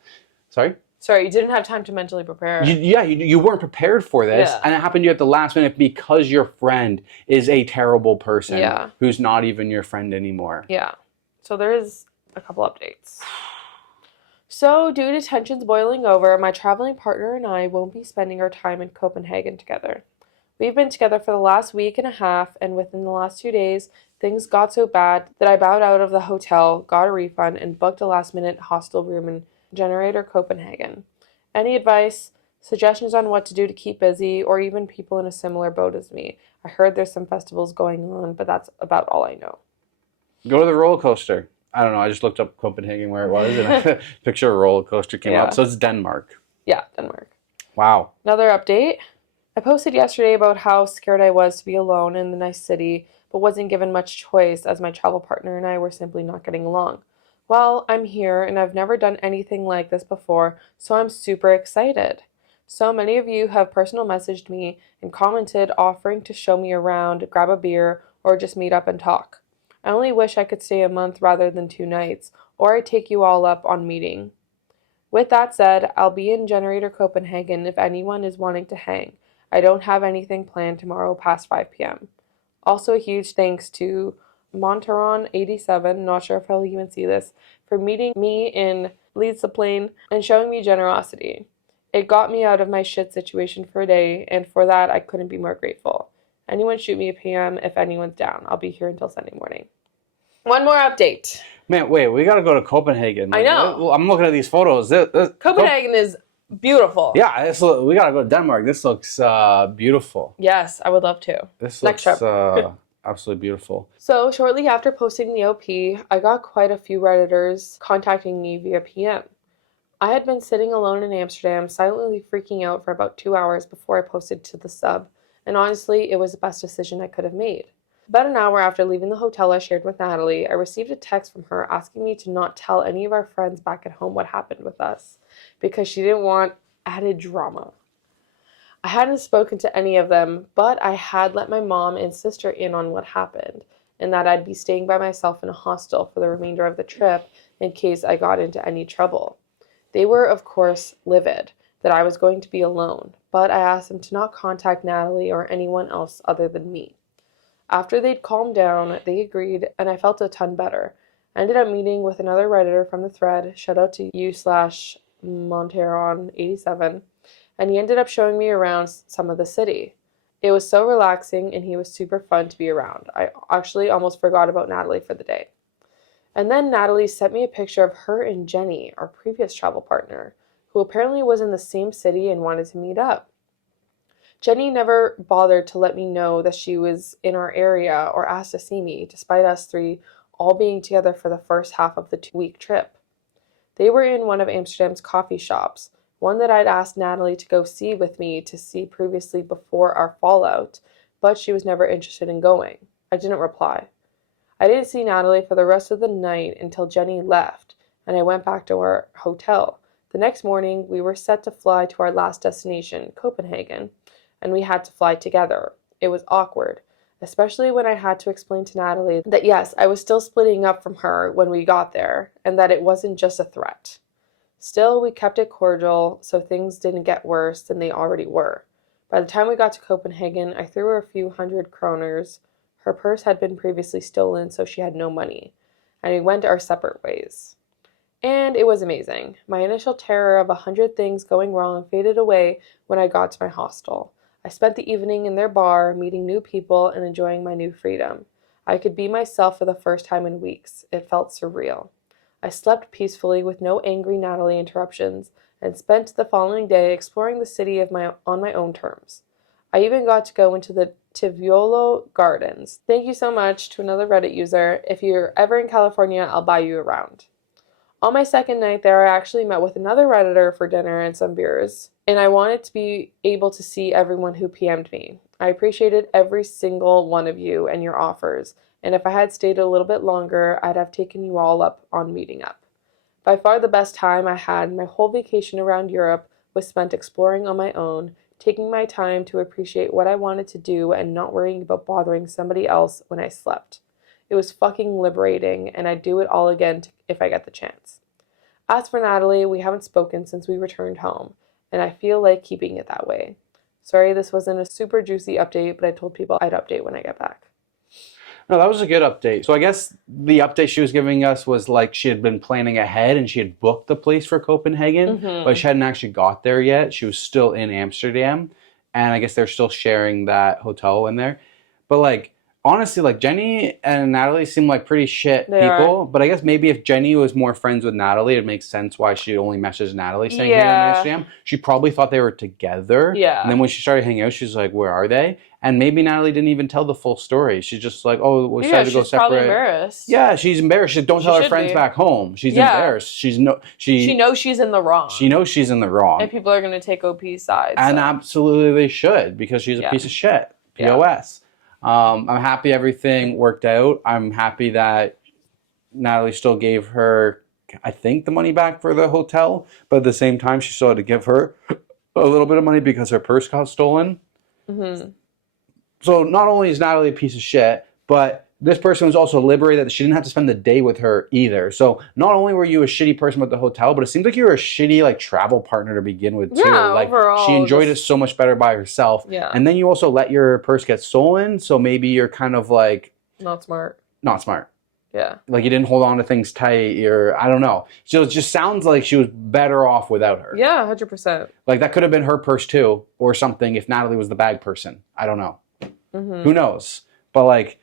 Sorry, you didn't have time to mentally prepare. You weren't prepared for this, and it happened to you at the last minute because your friend is a terrible person who's not even your friend anymore. Yeah. So there is a couple updates. So, due to tensions boiling over, my traveling partner and I won't be spending our time in Copenhagen together. We've been together for the last week and a half, and within the last 2 days, things got so bad that I bowed out of the hotel, got a refund, and booked a last-minute hostel room in Generator, Copenhagen. Any advice, suggestions on what to do to keep busy, or even people in a similar boat as me? I heard there's some festivals going on, but that's about all I know. Go to the roller coaster. I don't know. I just looked up Copenhagen where it was, and a picture of a roller coaster came up. So it's Denmark. Yeah, Denmark. Wow. Another update. I posted yesterday about how scared I was to be alone in the nice city, but wasn't given much choice as my travel partner and I were simply not getting along. Well, I'm here and I've never done anything like this before, so I'm super excited. So many of you have personal messaged me and commented offering to show me around, grab a beer, or just meet up and talk. I only wish I could stay a month rather than 2 nights, or I'd take you all up on meeting. With that said, I'll be in Generator Copenhagen if anyone is wanting to hang. I don't have anything planned tomorrow past 5 p.m. Also, a huge thanks to Montaron87, not sure if I'll even see this, for meeting me in Leeds the Plane and showing me generosity. It got me out of my shit situation for a day, and for that I couldn't be more grateful. Anyone shoot me a PM if anyone's down. I'll be here until Sunday morning. One more update. Man, wait, we gotta go to Copenhagen. I know. I'm looking at these photos. Copenhagen is beautiful. Yeah, we gotta go to Denmark. This looks beautiful. Yes, I would love to. This Next looks trip. absolutely beautiful. So, shortly after posting the OP, I got quite a few Redditors contacting me via PM. I had been sitting alone in Amsterdam, silently freaking out for about 2 hours before I posted to the sub, and honestly, it was the best decision I could have made. About an hour after leaving the hotel I shared with Natalie, I received a text from her asking me to not tell any of our friends back at home what happened with us, because she didn't want added drama. I hadn't spoken to any of them, but I had let my mom and sister in on what happened, and that I'd be staying by myself in a hostel for the remainder of the trip in case I got into any trouble. They were, of course, livid that I was going to be alone, but I asked them to not contact Natalie or anyone else other than me. After they'd calmed down, they agreed, and I felt a ton better. I ended up meeting with another Redditor from the thread, shout out to you/Monteron87, and he ended up showing me around some of the city. It was so relaxing, and he was super fun to be around. I actually almost forgot about Natalie for the day. And then Natalie sent me a picture of her and Jenny, our previous travel partner, who apparently was in the same city and wanted to meet up. Jenny never bothered to let me know that she was in our area or asked to see me, despite us three all being together for the first half of the 2-week trip. They were in one of Amsterdam's coffee shops, one that I'd asked Natalie to go see with me to see previously before our fallout, but she was never interested in going. I didn't reply. I didn't see Natalie for the rest of the night until Jenny left, and I went back to our hotel. The next morning, we were set to fly to our last destination, Copenhagen, and we had to fly together. It was awkward, especially when I had to explain to Natalie that yes, I was still splitting up from her when we got there, and that it wasn't just a threat. Still, we kept it cordial, so things didn't get worse than they already were. By the time we got to Copenhagen, I threw her a few hundred kroners. Her purse had been previously stolen, so she had no money, and we went our separate ways. And it was amazing. My initial terror of 100 things going wrong faded away when I got to my hostel. I spent the evening in their bar, meeting new people and enjoying my new freedom. I could be myself for the first time in weeks. It felt surreal. I slept peacefully with no angry Natalie interruptions and spent the following day exploring the city on my own terms. I even got to go into the Tiviolo Gardens. Thank you so much to another Reddit user. If you're ever in California, I'll buy you around. On my second night there, I actually met with another Redditor for dinner and some beers, and I wanted to be able to see everyone who PM'd me. I appreciated every single one of you and your offers, and if I had stayed a little bit longer, I'd have taken you all up on meeting up. By far the best time I had my whole vacation around Europe was spent exploring on my own, taking my time to appreciate what I wanted to do and not worrying about bothering somebody else when I slept. It was fucking liberating, and I'd do it all again if I get the chance. As for Natalie, we haven't spoken since we returned home, and I feel like keeping it that way. Sorry this wasn't a super juicy update, but I told people I'd update when I get back. No, that was a good update. So I guess the update she was giving us was like she had been planning ahead and she had booked the place for Copenhagen, but she hadn't actually got there yet. She was still in Amsterdam, and I guess they're still sharing that hotel in there. But like honestly, like Jenny and Natalie seem like pretty shit They people. are. But I guess maybe if Jenny was more friends with Natalie, it makes sense why she only messaged Natalie saying, "Hey, I'm in Amsterdam." She probably thought they were together. Yeah. And then when she started hanging out, she's like, "Where are they?" And maybe Natalie didn't even tell the full story. She's just like, "Oh, we decided to go she's probably separate." embarrassed. Yeah, she's embarrassed. Don't tell her should friends be. back home. She's Yeah. embarrassed. She She knows she's in the wrong. knows she's in the wrong. And people are going to take OP's side. And so. absolutely they should, because she's a Yeah. piece of shit. Yeah. POS. I'm happy everything worked out. I'm happy that Natalie still gave her, I think, the money back for the hotel, but at the same time, she still had to give her a little bit of money because her purse got stolen. So not only is Natalie a piece of shit, but this person was also liberated that she didn't have to spend the day with her either. So not only were you a shitty person with the hotel, but it seems like you were a shitty like travel partner to begin with too. Yeah, Like overall, she enjoyed it so much better by herself. Yeah. And then you also let your purse get stolen, so maybe you're kind of like Not smart. not smart. Yeah. Like you didn't hold on to things tight, or I don't know. So it just sounds like she was better off without her. Yeah, 100%. Like that could have been her purse too, or something if Natalie was the bag person. I don't know. Who knows? But like,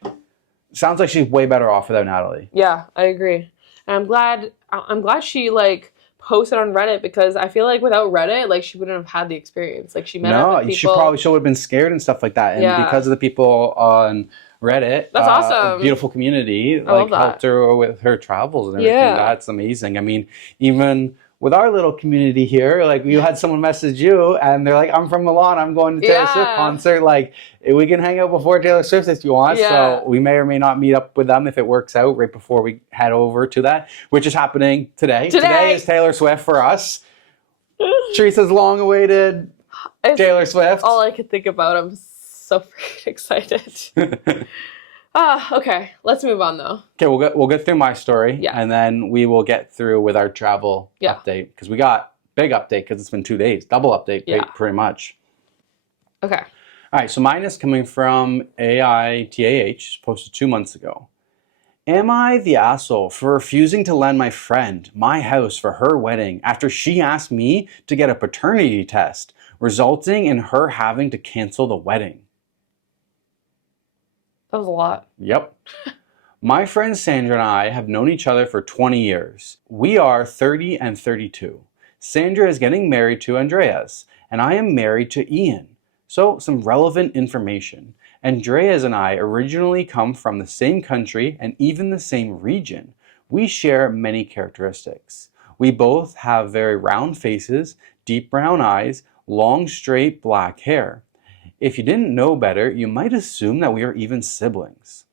sounds like she's way better off without Natalie. Yeah, I agree. And I'm glad she like posted on Reddit, because I feel like without Reddit, like she wouldn't have had the experience. Like she met up with people. She would have been scared and stuff like that. And Yeah. because of the people on Reddit, That's awesome. Beautiful community, I love like helped that. her with her travels and everything. Yeah. That's amazing. I mean, even with our little community here, like you had someone message you and they're like, "I'm from Milan, I'm going to Taylor Yeah. Swift concert. Like we can hang out before Taylor Swift if you want." Yeah. So we may or may not meet up with them if it works out right before we head over to that, which is happening today. Today is Taylor Swift for us. Teresa's long-awaited Taylor Swift. All I could think about. I'm so freaking excited. Okay. Let's move on though. Okay, we'll get through my story, Yeah. and then we will get through with our travel update, because we got big update because it's been 2 days, double update, pretty much. Okay. All right, so mine is coming from AITAH, posted 2 months ago. Am I the asshole for refusing to lend my friend my house for her wedding after she asked me to get a paternity test, resulting in her having to cancel the wedding? That was a lot. Yep. My friend Sandra and I have known each other for 20 years. We are 30 and 32. Sandra is getting married to Andreas, and I am married to Ian. So, some relevant information. Andreas and I originally come from the same country and even the same region. We share many characteristics. We both have very round faces, deep brown eyes, long straight black hair. If you didn't know better, you might assume that we are even siblings.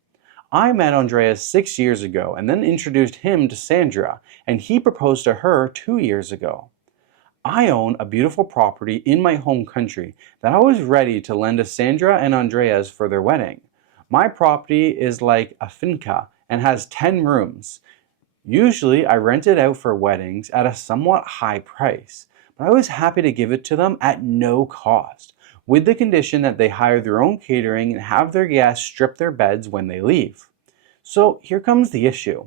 I met Andreas 6 years ago and then introduced him to Sandra, and he proposed to her 2 years ago. I own a beautiful property in my home country that I was ready to lend to Sandra and Andreas for their wedding. My property is like a finca and has 10 rooms. Usually I rent it out for weddings at a somewhat high price, but I was happy to give it to them at no cost, with the condition that they hire their own catering and have their guests strip their beds when they leave. So here comes the issue.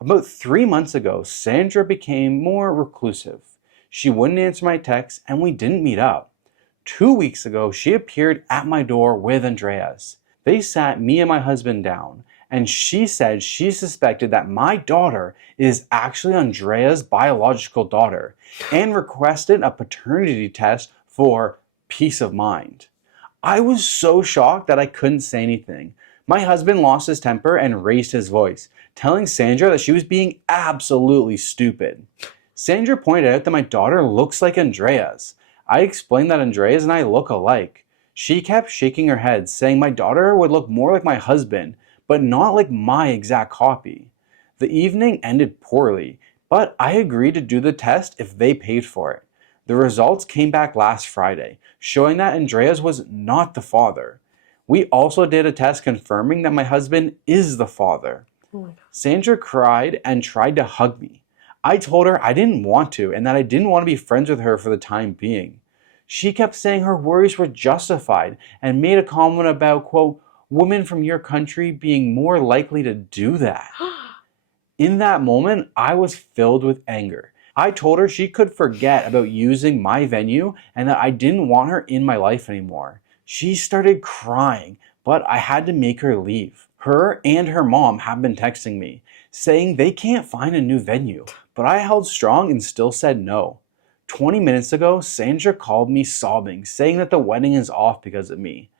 About 3 months ago, Sandra became more reclusive. She wouldn't answer my texts and we didn't meet up. 2 weeks ago, she appeared at my door with Andreas. They sat me and my husband down, and she said she suspected that my daughter is actually Andrea's biological daughter and requested a paternity test for peace of mind. I was so shocked that I couldn't say anything. My husband lost his temper and raised his voice, telling Sandra that she was being absolutely stupid. Sandra pointed out that my daughter looks like Andrea's. I explained that Andreas and I look alike. She kept shaking her head, saying my daughter would look more like my husband, but not like my exact copy. The evening ended poorly, but I agreed to do the test if they paid for it. The results came back last Friday, showing that Andreas was not the father. We also did a test confirming that my husband is the father. Oh my God. Sandra cried and tried to hug me. I told her I didn't want to and that I didn't want to be friends with her for the time being. She kept saying her worries were justified and made a comment about, quote, Women from your country being more likely to do that. In that moment, I was filled with anger. I told her she could forget about using my venue and that I didn't want her in my life anymore. She started crying, but I had to make her leave. Her and her mom have been texting me, saying they can't find a new venue, but I held strong and still said no. 20 minutes ago, Sandra called me sobbing, saying that the wedding is off because of me.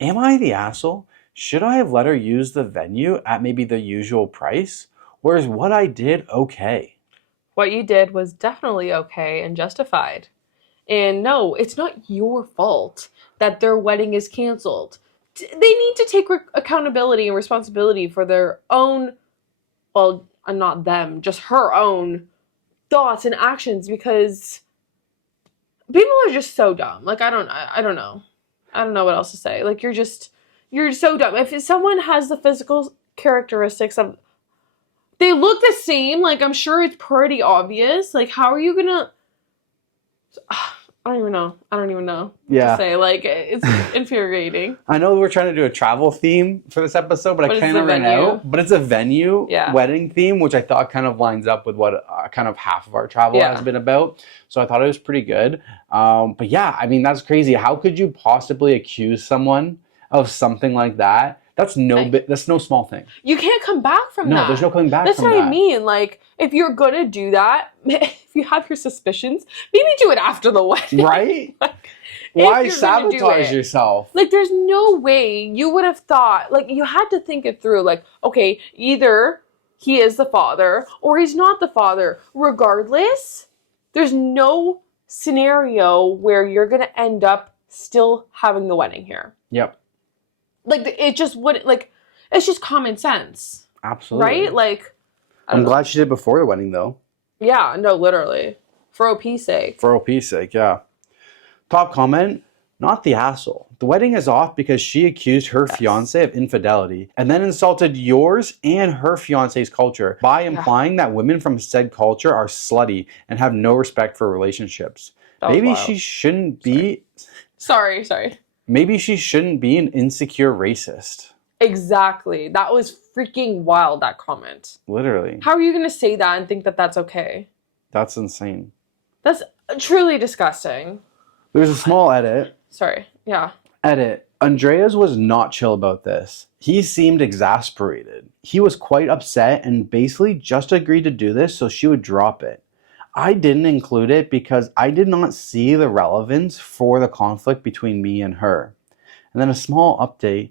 Am I the asshole? Should I have let her use the venue at maybe the usual price? Or is what I did okay? What you did was definitely okay and justified. And no, it's not your fault that their wedding is canceled. They need to take accountability and responsibility for their own, well, not them, just her own thoughts and actions, because people are just so dumb. Like, I don't know. I don't know what else to say. Like, you're so dumb. If someone has the physical characteristics of, they look the same, like, I'm sure it's pretty obvious. Like, how are you gonna... I don't even know. What to say. Like, it's infuriating. I know we're trying to do a travel theme for this episode, but I kind of ran out. But it's a venue wedding theme, which I thought kind of lines up with what kind of half of our travel has been about. So I thought it was pretty good. But yeah, I mean, that's crazy. How could you possibly accuse someone of something like that? That's no small thing. You can't come back from that. No, there's no coming back from that. That's what I mean. Like, if you're gonna do that, if you have your suspicions, maybe do it after the wedding. Right? Like, why sabotage yourself? Like, there's no way you would have thought, like, you had to think it through. Like, okay, either he is the father or he's not the father. Regardless, there's no scenario where you're gonna end up still having the wedding here. Yep. Like, it just wouldn't, like, it's just common sense. Absolutely. Right? Like, I'm glad she did before the wedding, though. Yeah, no, literally. For OP's sake. For OP's sake, yeah. Top comment, not the asshole. The wedding is off because she accused her fiancé of infidelity and then insulted yours and her fiancé's culture by implying that women from said culture are slutty and have no respect for relationships. Maybe she shouldn't be... Sorry. Maybe she shouldn't be an insecure racist. Exactly. That was freaking wild, that comment. Literally. How are you going to say that and think that that's okay? That's insane. That's truly disgusting. There's a small edit. Sorry. Yeah. Edit. Andreas was not chill about this. He seemed exasperated. He was quite upset and basically just agreed to do this so she would drop it. I didn't include it because I did not see the relevance for the conflict between me and her. And then a small update.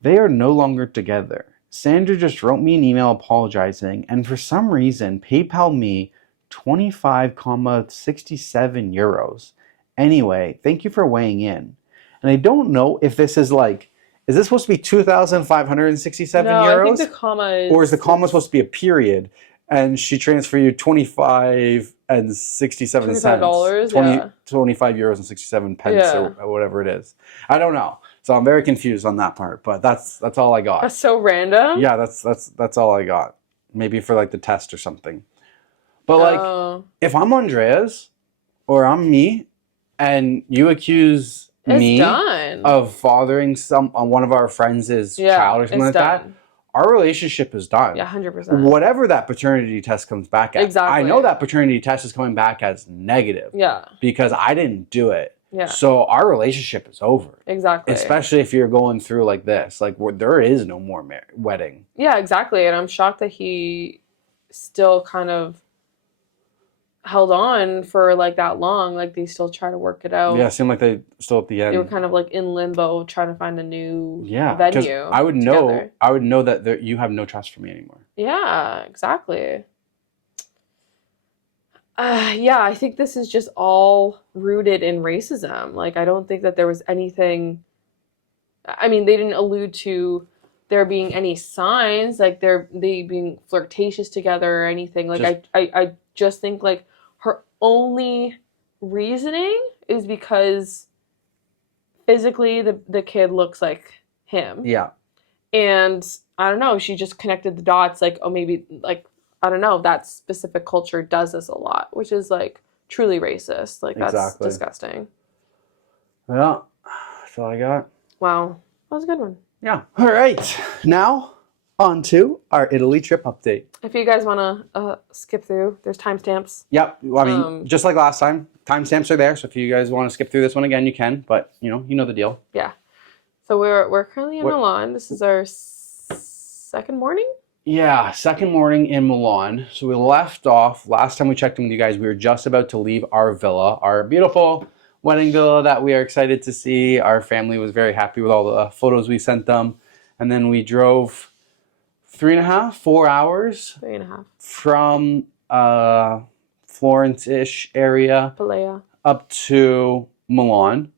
They are no longer together. Sandra just wrote me an email apologizing and for some reason PayPal me 25,67 euros. Anyway, thank you for weighing in. And I don't know if this is like, is this supposed to be 2,567 euros? No, I think the comma is... Or is the comma supposed to be a period? And she transferred you 25 and 67 cents. $25, 25 euros and 67 pence or whatever it is. I don't know. So I'm very confused on that part, but that's all I got. That's so random. Yeah, that's all I got. Maybe for like the test or something. But like, if I'm Andreas or I'm me, and you accuse me of fathering one of our friends' child or something like that, our relationship is done. Yeah, 100%. Whatever that paternity test comes back at. Exactly. I know that paternity test is coming back as negative. Yeah. Because I didn't do it. Yeah. So our relationship is over. Exactly. Especially if you're going through like this. Like, there is no more wedding. Yeah, exactly. And I'm shocked that he still kind of held on for like that long. Like, they still try to work it out. Yeah, it seemed like they still at the end. They were kind of like in limbo trying to find a new venue. I would know that you have no trust for me anymore. Yeah, exactly. Yeah, I think this is just all rooted in racism. Like, I don't think that there was anything... I mean, they didn't allude to there being any signs, like they being flirtatious together or anything. Like, I just think, like, her only reasoning is because physically the kid looks like him. Yeah. And, I don't know, she just connected the dots, like, oh, maybe, like, I don't know, that specific culture does this a lot, which is, like, truly racist. Like, that's disgusting. Yeah, that's all I got. Wow. That was a good one. Yeah. All right. Now on to our Italy trip update. If you guys want to skip through, there's timestamps. Yep. I mean, just like last time, timestamps are there. So if you guys want to skip through this one again, you can. But you know the deal. Yeah. So we're currently in Milan. This is our second morning. Yeah, second morning in Milan. So we left off, last time we checked in with you guys, we were just about to leave our villa, our beautiful wedding villa that we are excited to see. Our family was very happy with all the photos we sent them. And then we drove 3.5, 4 hours 3.5 from Florence-ish area Palea. up to Milan.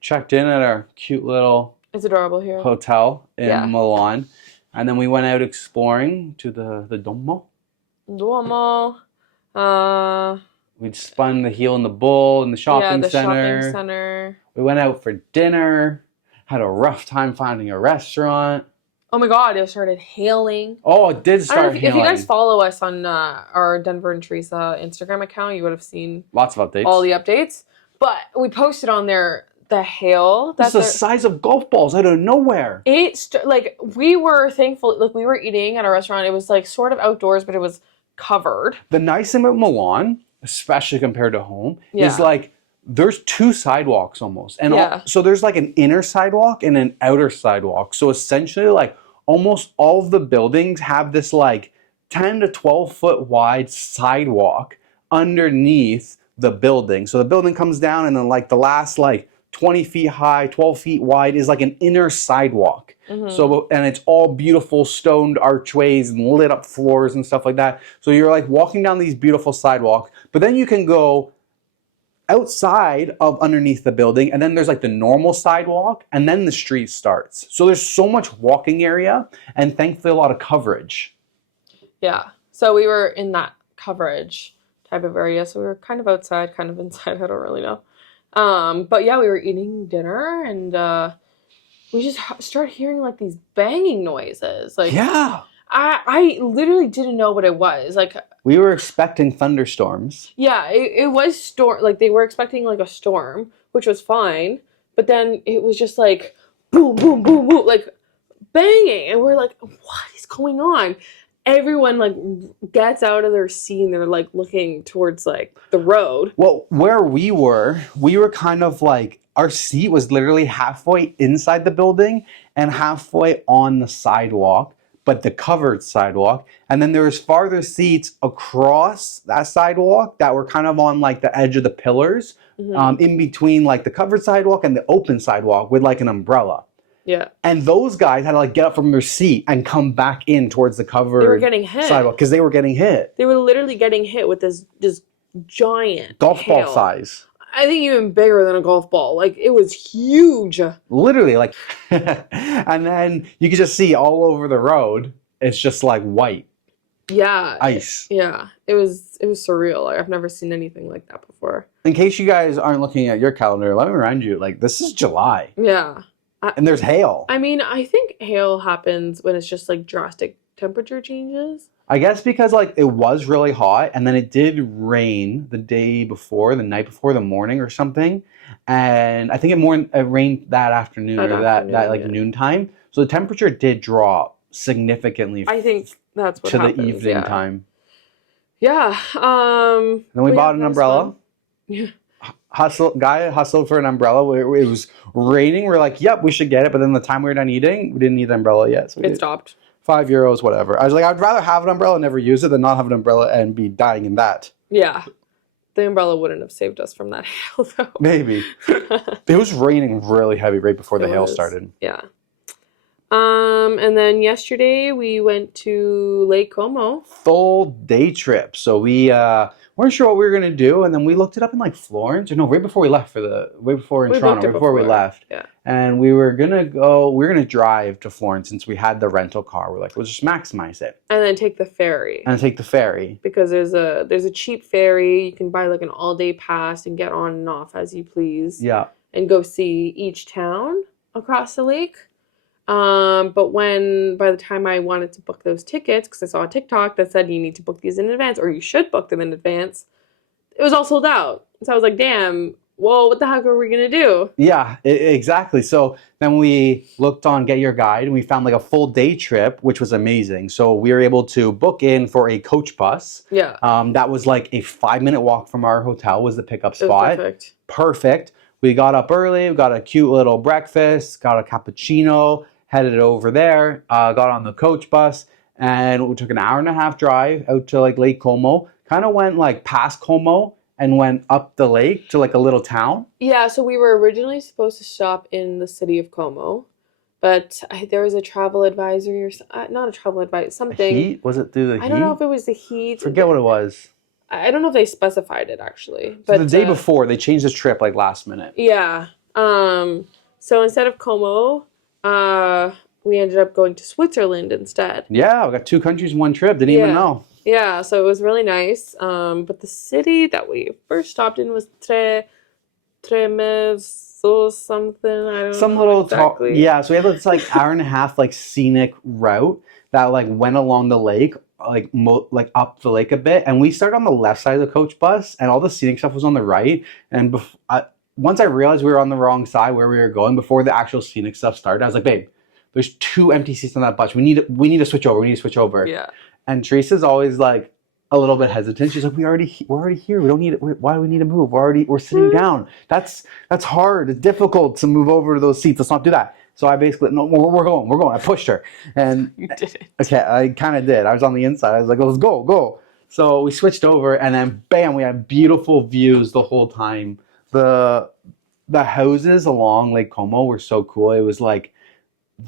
Checked in at our cute little It's adorable here. hotel in Milan. And then we went out exploring to the Duomo. We'd spun the Heel and the Bull in the shopping center. Shopping center. We went out for dinner. Had a rough time finding a restaurant. Oh my God, it started hailing. Oh, it did start hailing. If you guys follow us on our Denver and Teresa Instagram account, you would have seen lots of updates. All the updates. But we posted on there the hail. That's the size of golf balls out of nowhere. We were thankful. Like, we were eating at a restaurant. It was like sort of outdoors, but it was covered. The nice thing about Milan, especially compared to home, is like there's two sidewalks almost. And so there's like an inner sidewalk and an outer sidewalk. So essentially like almost all of the buildings have this like 10 to 12 foot wide sidewalk underneath the building. So the building comes down and then like the last like 20 feet high, 12 feet wide is like an inner sidewalk. So, and it's all beautiful stoned archways and lit up floors and stuff like that. So you're like walking down these beautiful sidewalks, but then you can go outside of underneath the building and then there's like the normal sidewalk and then the street starts. So there's so much walking area and thankfully a lot of coverage. Yeah. So we were in that coverage type of area. So we were kind of outside, kind of inside. I don't really know. But yeah, we were eating dinner and we just started hearing like these banging noises. Like, I literally didn't know what it was. Like, we were expecting thunderstorms. Yeah, it was storm. Like, they were expecting like a storm, which was fine. But then it was just like boom, boom, boom, boom, like banging, and we're like, what is going on? Everyone like gets out of their seat and they're like looking towards like the road. Well, where we were kind of like, our seat was literally halfway inside the building and halfway on the sidewalk, but the covered sidewalk. And then there was farther seats across that sidewalk that were kind of on like the edge of the pillars, in between like the covered sidewalk and the open sidewalk with like an umbrella. Yeah. And those guys had to like get up from their seat and come back in towards the covered They were getting hit. sidewalk because they were getting hit. They were literally getting hit with this giant golf hail. Ball size. I think even bigger than a golf ball. Like, it was huge. Literally, like, and then you could just see all over the road, it's just like white. Yeah. Ice. It was surreal. Like, I've never seen anything like that before. In case you guys aren't looking at your calendar, let me remind you, like, this is July. Yeah. And there's hail. I mean, I think hail happens when it's just like drastic temperature changes. I guess because like it was really hot and then it did rain the day before, the night before, the morning or something. And I think it rained that afternoon that like noontime. So the temperature did drop significantly. I think that's what happens, the evening time. Yeah. Then we bought an umbrella. Yeah. Guy hustled for an umbrella. It was raining. We're like, yep, we should get it. But then the time we were done eating, we didn't need the umbrella yet. So it stopped. €5, whatever. I was like, I'd rather have an umbrella and never use it than not have an umbrella and be dying in that. Yeah. The umbrella wouldn't have saved us from that hail, though. Maybe. It was raining really heavy right before the hail started. Yeah. And then yesterday we went to Lake Como. Full day trip. So we weren't sure what we were gonna do, and then we looked it up in like Florence, or no, right before we left Toronto, right before we left. Yeah. And we were gonna drive to Florence since we had the rental car. We're like, let's just maximize it. And then take the ferry. Because there's a cheap ferry. You can buy like an all-day pass and get on and off as you please. Yeah. And go see each town across the lake. But by the time I wanted to book those tickets, because I saw a TikTok that said you need to book these in advance, or you should book them in advance, it was all sold out. So I was like, damn, whoa, what the heck are we going to do? Yeah, exactly. So then we looked on Get Your Guide and we found like a full day trip, which was amazing. So we were able to book in for a coach bus. Yeah. That was like a 5-minute walk from our hotel was the pickup It was spot. perfect. Perfect. We got up early, we got a cute little breakfast, got a cappuccino, headed over there, got on the coach bus, and we took an 1.5-hour drive out to like Lake Como. Kind of went like past Como and went up the lake to like a little town. Yeah, so we were originally supposed to stop in the city of Como, but there was a travel advisory or not a travel advisory, something. Heat? Was it through the heat? I don't know if it was the heat. Forget what it was. I don't know if they specified it actually. So But the day before, they changed the trip like last minute. Yeah. So instead of Como, we ended up going to Switzerland instead. Yeah, we got 2 countries in one trip. Didn't even know. Yeah, so it was really nice. But the city that we first stopped in was Tremes or something. I don't Some know little exactly. yeah. So we had this like 1.5-hour like scenic route that like went along the lake, like up the lake a bit, and we started on the left side of the coach bus, and all the scenic stuff was on the right. And once I realized we were on the wrong side where we were going before the actual scenic stuff started, I was like, babe, there's 2 empty seats on that bus. We need to switch over. We need to switch over. Yeah. And Teresa's always like a little bit hesitant. She's like, we're already here. We don't need it. Why do we need to move? We're sitting down. That's hard. It's difficult to move over to those seats. Let's not do that. So I basically, no, we're going. I pushed her. And You did it. okay, I kind of did. I was on the inside. I was like, let's go. So we switched over, and then bam, we had beautiful views the whole time. The houses along Lake Como were so cool. It was like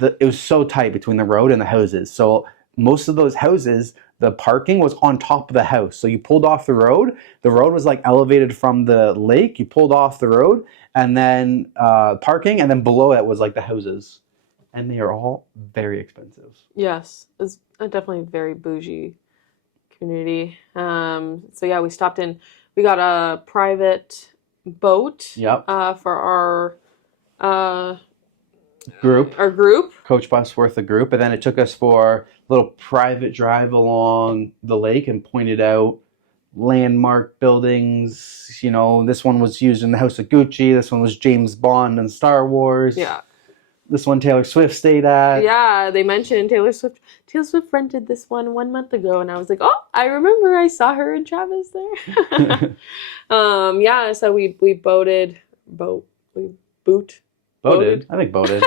it was so tight between the road and the houses. So most of those houses, the parking was on top of the house. So you pulled off the road was like elevated from the lake. You pulled off the road, and then parking, and then below it was like the houses. And they are all very expensive. Yes, it's definitely a very bougie community. So yeah, we stopped in. We got a private boat. Yep. For our Group. Our group. Coach bus worth a group. And then it took us for a little private drive along the lake and pointed out landmark buildings. You know, this one was used in the House of Gucci. This one was James Bond and Star Wars. Yeah. This one Taylor Swift stayed at. Yeah, they mentioned Taylor Swift. Taylor Swift rented this one month ago, and I was like, oh, I remember I saw her and Travis there. Yeah, so we boated. Boated? I think boated.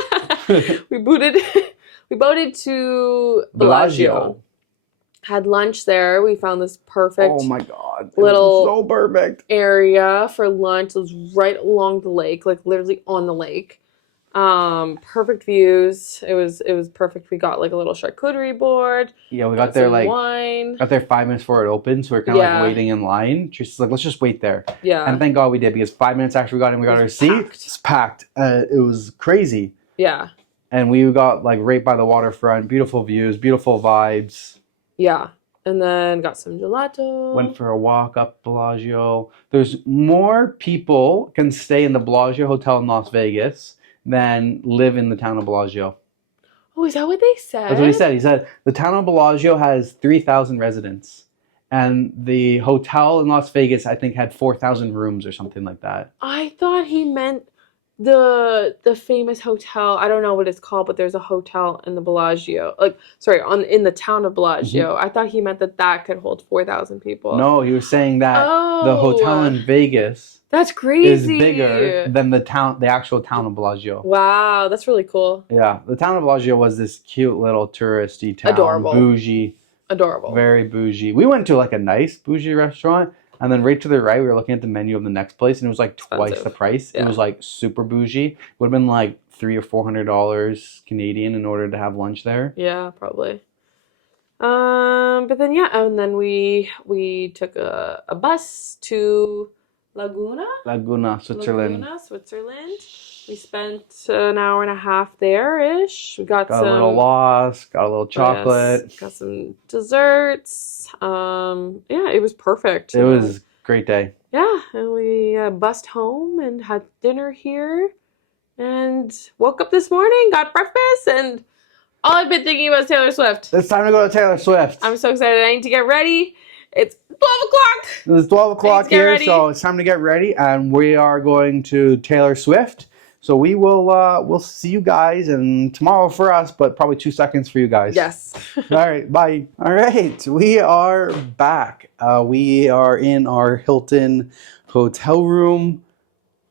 We boated to Bellagio. Had lunch there. We found this perfect Oh my god. little so perfect area for lunch. It was right along the lake, like literally on the lake. Perfect views. It was perfect. We got like a little charcuterie board. Yeah, we got there like wine. got there 5 minutes before it opened, so we are kind of like waiting in line. She's like, let's just wait there. Yeah. And thank God we did, because 5 minutes after we got in, we got our seat. It's packed. It was crazy. Yeah. And we got like right by the waterfront, beautiful views, beautiful vibes. Yeah. And then got some gelato. Went for a walk up Bellagio. There's more people can stay in the Bellagio Hotel in Las Vegas than live in the town of Bellagio. Oh, is that what they said? That's what he said. He said the town of Bellagio has 3,000 residents. And the hotel in Las Vegas, I think, had 4,000 rooms or something like that. I thought he meant the famous hotel. I don't know what it's called, but there's a hotel in the Bellagio. In the town of Bellagio. Mm-hmm. I thought he meant that could hold 4,000 people. No, he was saying that the hotel in Vegas that's crazy. is bigger than the actual town of Bellagio. Wow, that's really cool. Yeah, the town of Bellagio was this cute little touristy town. Adorable. Bougie. Adorable. Very bougie. We went to like a nice bougie restaurant, and then right to the right, we were looking at the menu of the next place, and it was like twice the price. Yeah. It was like super bougie. It would have been like $300 or $400 Canadian in order to have lunch there. Yeah, probably. But then and then we took a bus to Laguna, Switzerland. Switzerland. We spent an hour and a half there-ish. We got some... a little lost, got a little chocolate. Yes, got some desserts. Yeah, it was perfect. It was a great day. Yeah, and we bussed home and had dinner here. And woke up this morning, got breakfast, and all I've been thinking about is Taylor Swift. It's time to go to Taylor Swift. I'm so excited. I need to get ready. It's 12 o'clock. It's 12 o'clock get here, ready. so it's time to get ready, and we are going to Taylor Swift. So we will we'll see you guys, and tomorrow for us, but probably 2 seconds for you guys. Yes. All right, bye. All right, we are back. We are in our Hilton hotel room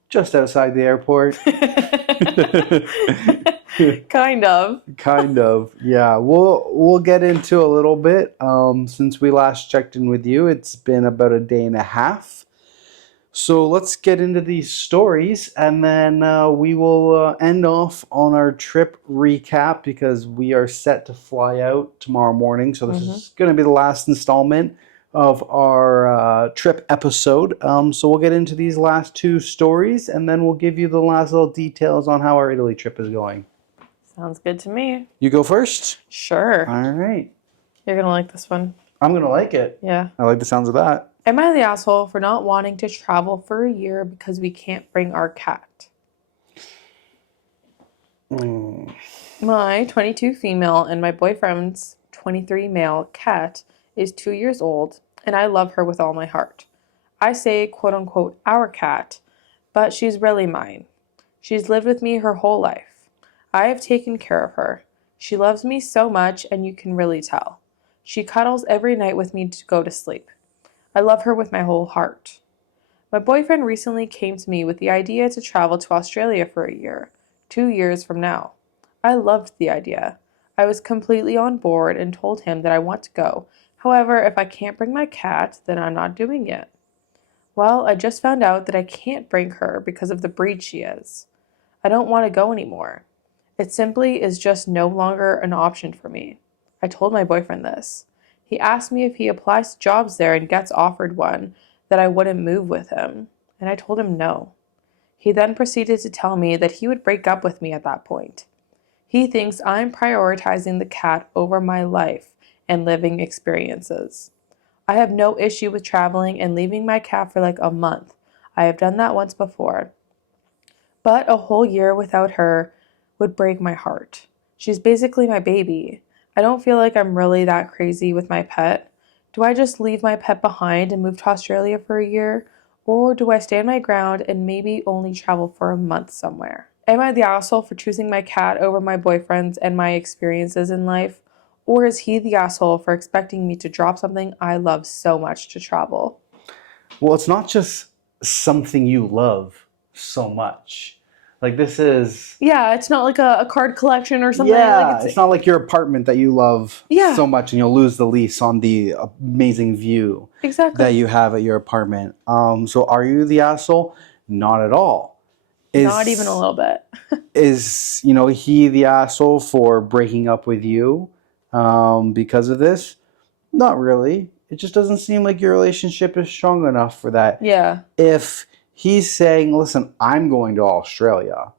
just outside the airport. Kind of. Kind of, yeah. We'll get into a little bit. Since we last checked in with you, it's been about a day and a half. So let's get into these stories, and then we will end off on our trip recap because we are set to fly out tomorrow morning. So this is going to be the last installment of our trip episode. So we'll get into these last 2 stories, and then we'll give you the last little details on how our Italy trip is going. Sounds good to me. You go first? Sure. All right. You're going to like this one. I'm going to like it. Yeah. I like the sounds of that. Am I the asshole for not wanting to travel for a year because we can't bring our cat? My 22 female and my boyfriend's 23 male cat is 2 years old, and I love her with all my heart. I say, quote unquote, our cat, but she's really mine. She's lived with me her whole life. I have taken care of her. She loves me so much, and you can really tell. She cuddles every night with me to go to sleep. I love her with my whole heart. My boyfriend recently came to me with the idea to travel to Australia for a year, 2 years from now. I loved the idea. I was completely on board and told him that I want to go. However, if I can't bring my cat, then I'm not doing it. Well, I just found out that I can't bring her because of the breed she is. I don't want to go anymore. It simply is just no longer an option for me. I told my boyfriend this. He asked me if he applies to jobs there and gets offered one, that I wouldn't move with him, and I told him no. He then proceeded to tell me that he would break up with me at that point. He thinks I'm prioritizing the cat over my life and living experiences. I have no issue with traveling and leaving my cat for like a month. I have done that once before. But a whole year without her would break my heart. She's basically my baby. I don't feel like I'm really that crazy with my pet. Do I just leave my pet behind and move to Australia for a year? Or do I stand my ground and maybe only travel for a month somewhere? Am I the asshole for choosing my cat over my boyfriend's and my experiences in life? Or is he the asshole for expecting me to drop something I love so much to travel? Well, it's not just something you love so much. Like this is... Yeah, it's not like a card collection or something. Yeah, it's not like your apartment that you love Yeah. so much and you'll lose the lease on the amazing view Exactly. that you have at your apartment. So are you the asshole? Not at all. Not even a little bit. Is, he the asshole for breaking up with you because of this? Not really. It just doesn't seem like your relationship is strong enough for that. Yeah. If he's saying, listen, I'm going to Australia.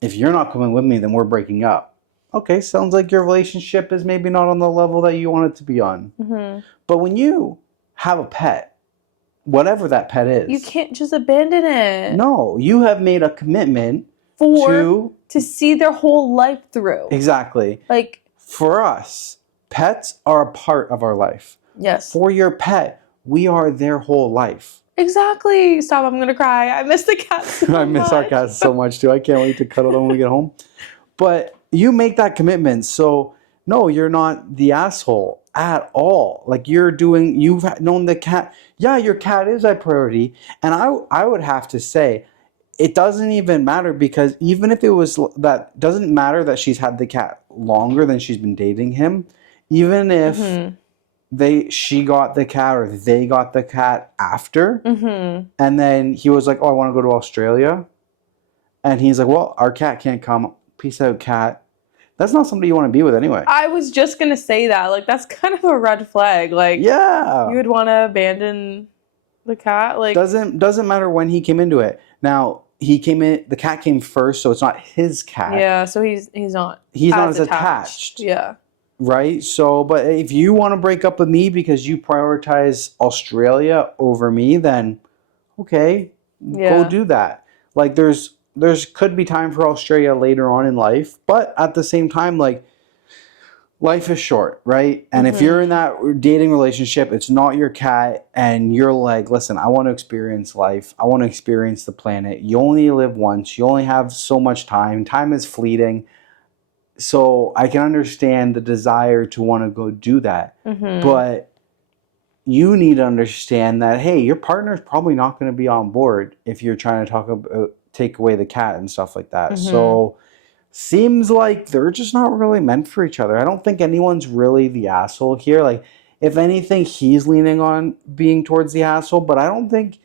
If you're not coming with me, then we're breaking up. Okay, sounds like your relationship is maybe not on the level that you want it to be on. Mm-hmm. But when you have a pet, whatever that pet is... You can't just abandon it. No, you have made a commitment to see their whole life through. Exactly. Like... For us, pets are a part of our life. Yes. For your pet, we are their whole life. Exactly. Stop, I'm going to cry. I miss the cat so much. I miss our cats so much too. I can't wait to cuddle them when we get home. But you make that commitment. So, no, you're not the asshole at all. Like you've known the cat. Yeah, your cat is a priority. And I would have to say, it doesn't even matter because even if it was that, doesn't matter that she's had the cat longer than she's been dating him. Even if... Mm-hmm. She got the cat or they got the cat after. Mm-hmm. And then he was like, oh, I want to go to Australia. And he's like, well, our cat can't come. Peace out, cat. That's not somebody you want to be with anyway. I was just going to say that. Like, that's kind of a red flag. Like, yeah, you would want to abandon the cat. Like, doesn't matter when he came into it. Now, he came in, the cat came first, so it's not his cat. Yeah, so he's not as attached. Yeah. Right? So, but if you want to break up with me because you prioritize Australia over me, then okay, go do that. Like there's could be time for Australia later on in life, but at the same time, like life is short, right? And if you're in that dating relationship, it's not your cat, and you're like, listen, I want to experience life. I want to experience the planet. You only live once. You only have so much time. Time is fleeting. So I can understand the desire to want to go do that. But you need to understand that, hey, your partner's probably not going to be on board if you're trying to talk about take away the cat and stuff like that. So seems like they're just not really meant for each other. I don't think anyone's really the asshole here. Like, if anything, he's leaning on being towards the asshole, but I don't think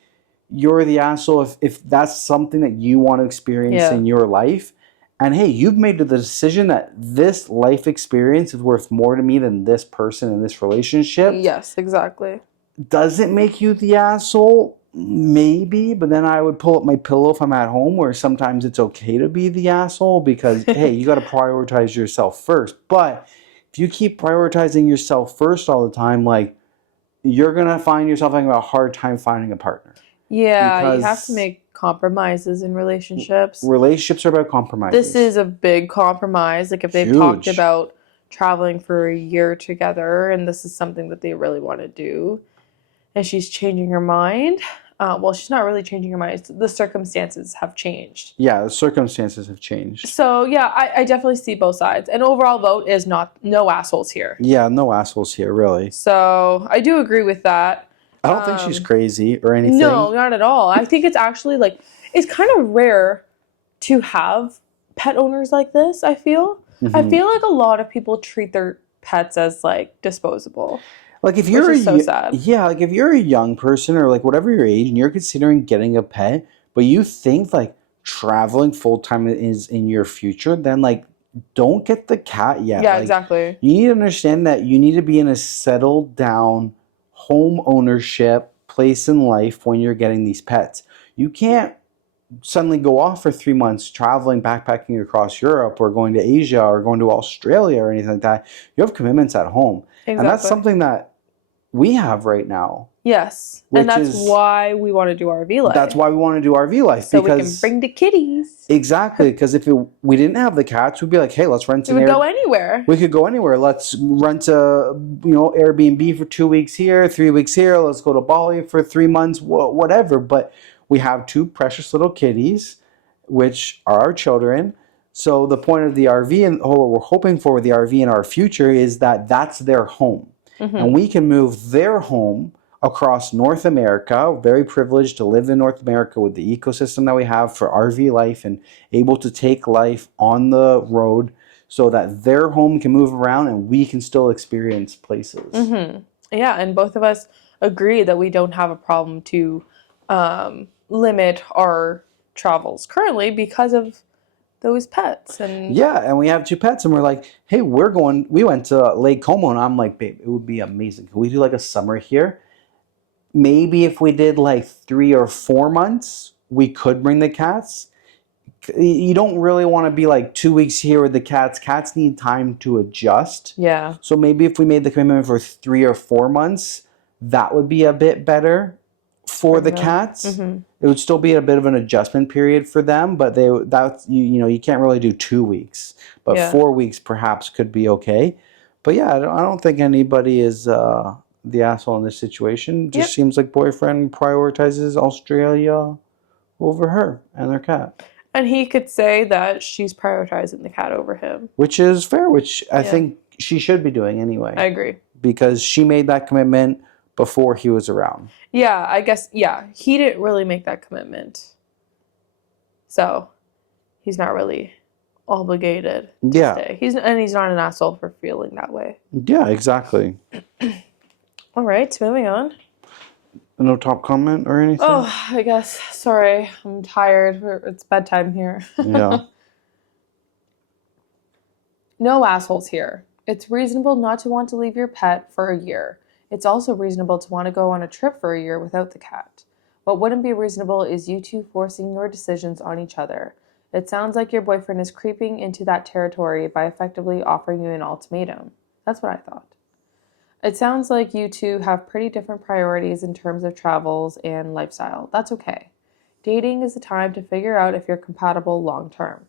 you're the asshole if that's something that you want to experience in your life. And hey, you've made the decision that this life experience is worth more to me than this person in this relationship. Yes, exactly. Does it make you the asshole? Maybe, but then I would pull up my pillow if I'm at home, where sometimes it's okay to be the asshole because, hey, you got to prioritize yourself first. But if you keep prioritizing yourself first all the time, like, you're going to find yourself having a hard time finding a partner. Yeah, you have to make compromises in relationships. Relationships are about compromises. This is a big compromise. Like, if they've talked about traveling for a year together and this is something that they really want to do, and she's changing her mind. Well, she's not really changing her mind. The circumstances have changed. Yeah, the circumstances have changed. So, yeah, I definitely see both sides. An overall vote is no assholes here. Yeah, no assholes here, really. So, I do agree with that. I don't think she's crazy or anything. No, not at all. I think it's actually, like, it's kind of rare to have pet owners like this, I feel. I feel like a lot of people treat their pets as, like, disposable. Like, if you're so sad. Yeah, like, if you're a young person or like whatever your age and you're considering getting a pet, but you think like traveling full time is in your future, then like don't get the cat yet. Yeah, like, exactly. You need to understand that you need to be in a settled down home ownership place in life when you're getting these pets. You can't suddenly go off for 3 months traveling, backpacking across Europe or going to Asia or going to Australia or anything like that. You have commitments at home. Exactly. And that's something that we have right now. Yes. And that's why we want to do RV life. That's why we want to do RV life. So we can bring the kitties. Exactly. Because if we didn't have the cats, we'd be like, hey, let's rent We would go anywhere. We could go anywhere. Let's rent a Airbnb for 2 weeks here, 3 weeks here. Let's go to Bali for 3 months, whatever. But we have two precious little kitties, which are our children. So the point of the RV and what we're hoping for with the RV in our future is that that's their home. And we can move their home across North America. Very privileged to live in North America with the ecosystem that we have for RV life and able to take life on the road so that their home can move around and we can still experience places. Yeah, and both of us agree that we don't have a problem to limit our travels currently because of those pets. And and we have two pets and we're like, hey, we went to Lake Como, and I'm like, babe, it would be amazing. Can we do like a summer here? Maybe if we did like 3 or 4 months, we could bring the cats. You don't really want to be like 2 weeks here with the cats. Cats need time to adjust. Yeah. So maybe if we made the commitment for 3 or 4 months, that would be a bit better for the cats. It would still be a bit of an adjustment period for them, but you can't really do 2 weeks, but 4 weeks perhaps could be okay. But yeah, I don't think anybody is the asshole in this situation. Just seems like boyfriend prioritizes Australia over her and their cat. And he could say that she's prioritizing the cat over him, which is fair, which I think she should be doing anyway. I agree. Because she made that commitment before he was around. Yeah, I guess, he didn't really make that commitment. So, he's not really obligated to stay. He's not an asshole for feeling that way. Yeah, exactly. All right, moving on. No top comment or anything? Oh, I guess. Sorry, I'm tired. It's bedtime here. Yeah. No assholes here. It's reasonable not to want to leave your pet for a year. It's also reasonable to want to go on a trip for a year without the cat. What wouldn't be reasonable is you two forcing your decisions on each other. It sounds like your boyfriend is creeping into that territory by effectively offering you an ultimatum. That's what I thought. It sounds like you two have pretty different priorities in terms of travels and lifestyle. That's okay. Dating is the time to figure out if you're compatible long term.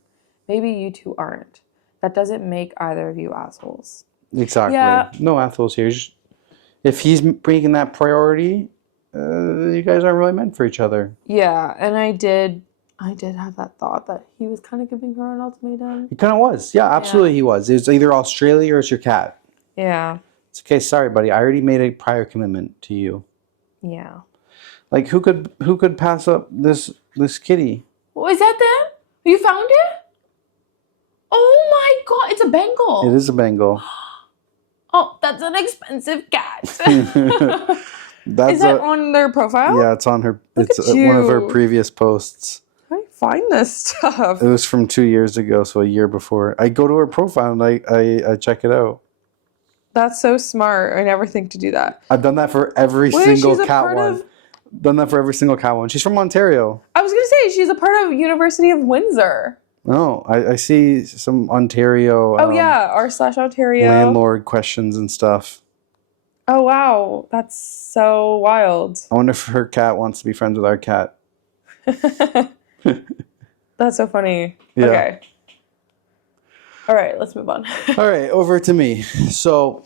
Maybe you two aren't. That doesn't make either of you assholes. Exactly. Yeah. No assholes here. If he's making that priority, you guys aren't really meant for each other. Yeah, and I did have that thought that he was kind of giving her an ultimatum. He kind of was. Yeah, absolutely he was. It was either Australia or it's your cat. Yeah. It's okay, sorry, buddy. I already made a prior commitment to you. Yeah. Like, who could pass up this kitty? What is that then? You found it? Oh my god, it's a Bengal. It is a Bengal. Oh, that's an expensive cat. That's is that on their profile? Yeah, it's on her. Look It's at one of her you. previous posts. How do you find this stuff? It was from 2 years ago, so a year before. I go to her profile and I check it out. That's so smart. I never think to do that. I've done that for every Wait, single she's a cat part one. of- Done that for every single cat one. She's from Ontario. I was gonna say she's a part of University of Windsor. No, I see some Ontario. Oh yeah, r/Ontario. Landlord questions and stuff. Oh wow, that's so wild. I wonder if her cat wants to be friends with our cat. That's so funny. Yeah. Okay. All right, let's move on. All right, over to me. So,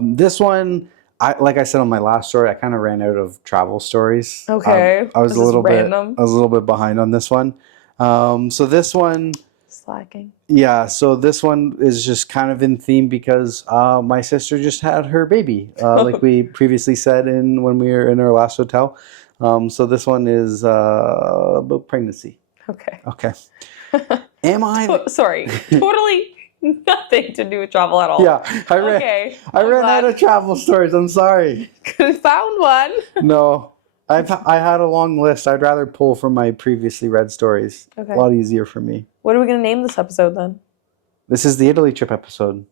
this one, like I said on my last story, I kind of ran out of travel stories. Okay. I was This a is little random. bit. I was a little bit behind on this one. So this one, Slacking. yeah. So this one is just kind of in theme because my sister just had her baby, like we previously said when we were in our last hotel. So this one is about pregnancy. Okay. Okay. Am I? Sorry. Totally nothing to do with travel at all. Yeah, I ran. Okay. I ran out of travel stories. I'm sorry. Found one. No, I had a long list. I'd rather pull from my previously read stories. Okay. A lot easier for me. What are we gonna name this episode then? This is the Italy trip episode.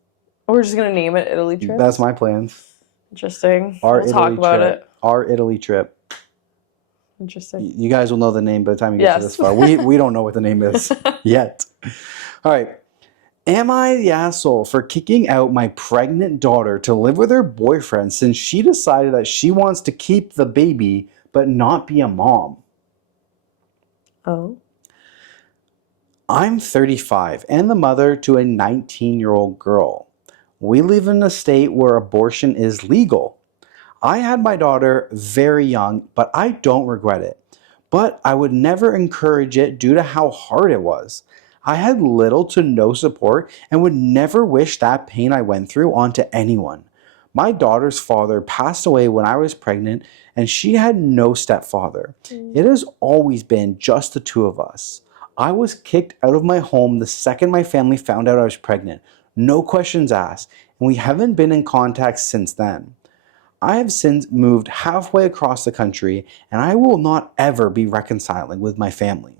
Or we're just gonna name it Italy Trip. That's my plans. Interesting. Our we'll talk Italy about trip. it. Our Italy trip. Interesting. You guys will know the name by the time you get to Yes. this far. We don't know what the name is yet. All right. Am I the asshole for kicking out my pregnant daughter to live with her boyfriend since she decided that she wants to keep the baby but not be a mom? Oh. I'm 35 and the mother to a 19-year-old girl. We live in a state where abortion is legal. I had my daughter very young, but I don't regret it. But I would never encourage it due to how hard it was. I had little to no support and would never wish that pain I went through onto anyone. My daughter's father passed away when I was pregnant and she had no stepfather. It has always been just the two of us. I was kicked out of my home the second my family found out I was pregnant. No questions asked, and we haven't been in contact since then. I have since moved halfway across the country, and I will not ever be reconciling with my family.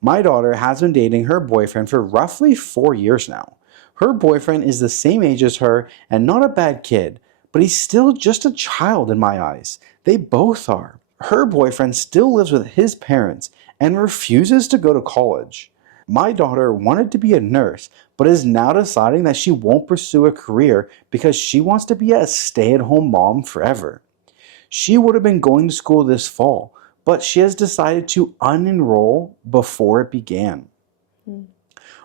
My daughter has been dating her boyfriend for roughly 4 years now. Her boyfriend is the same age as her and not a bad kid, but he's still just a child in my eyes. They both are. Her boyfriend still lives with his parents and refuses to go to college. My daughter wanted to be a nurse, but is now deciding that she won't pursue a career because she wants to be a stay-at-home mom forever. She would have been going to school this fall, but she has decided to unenroll before it began.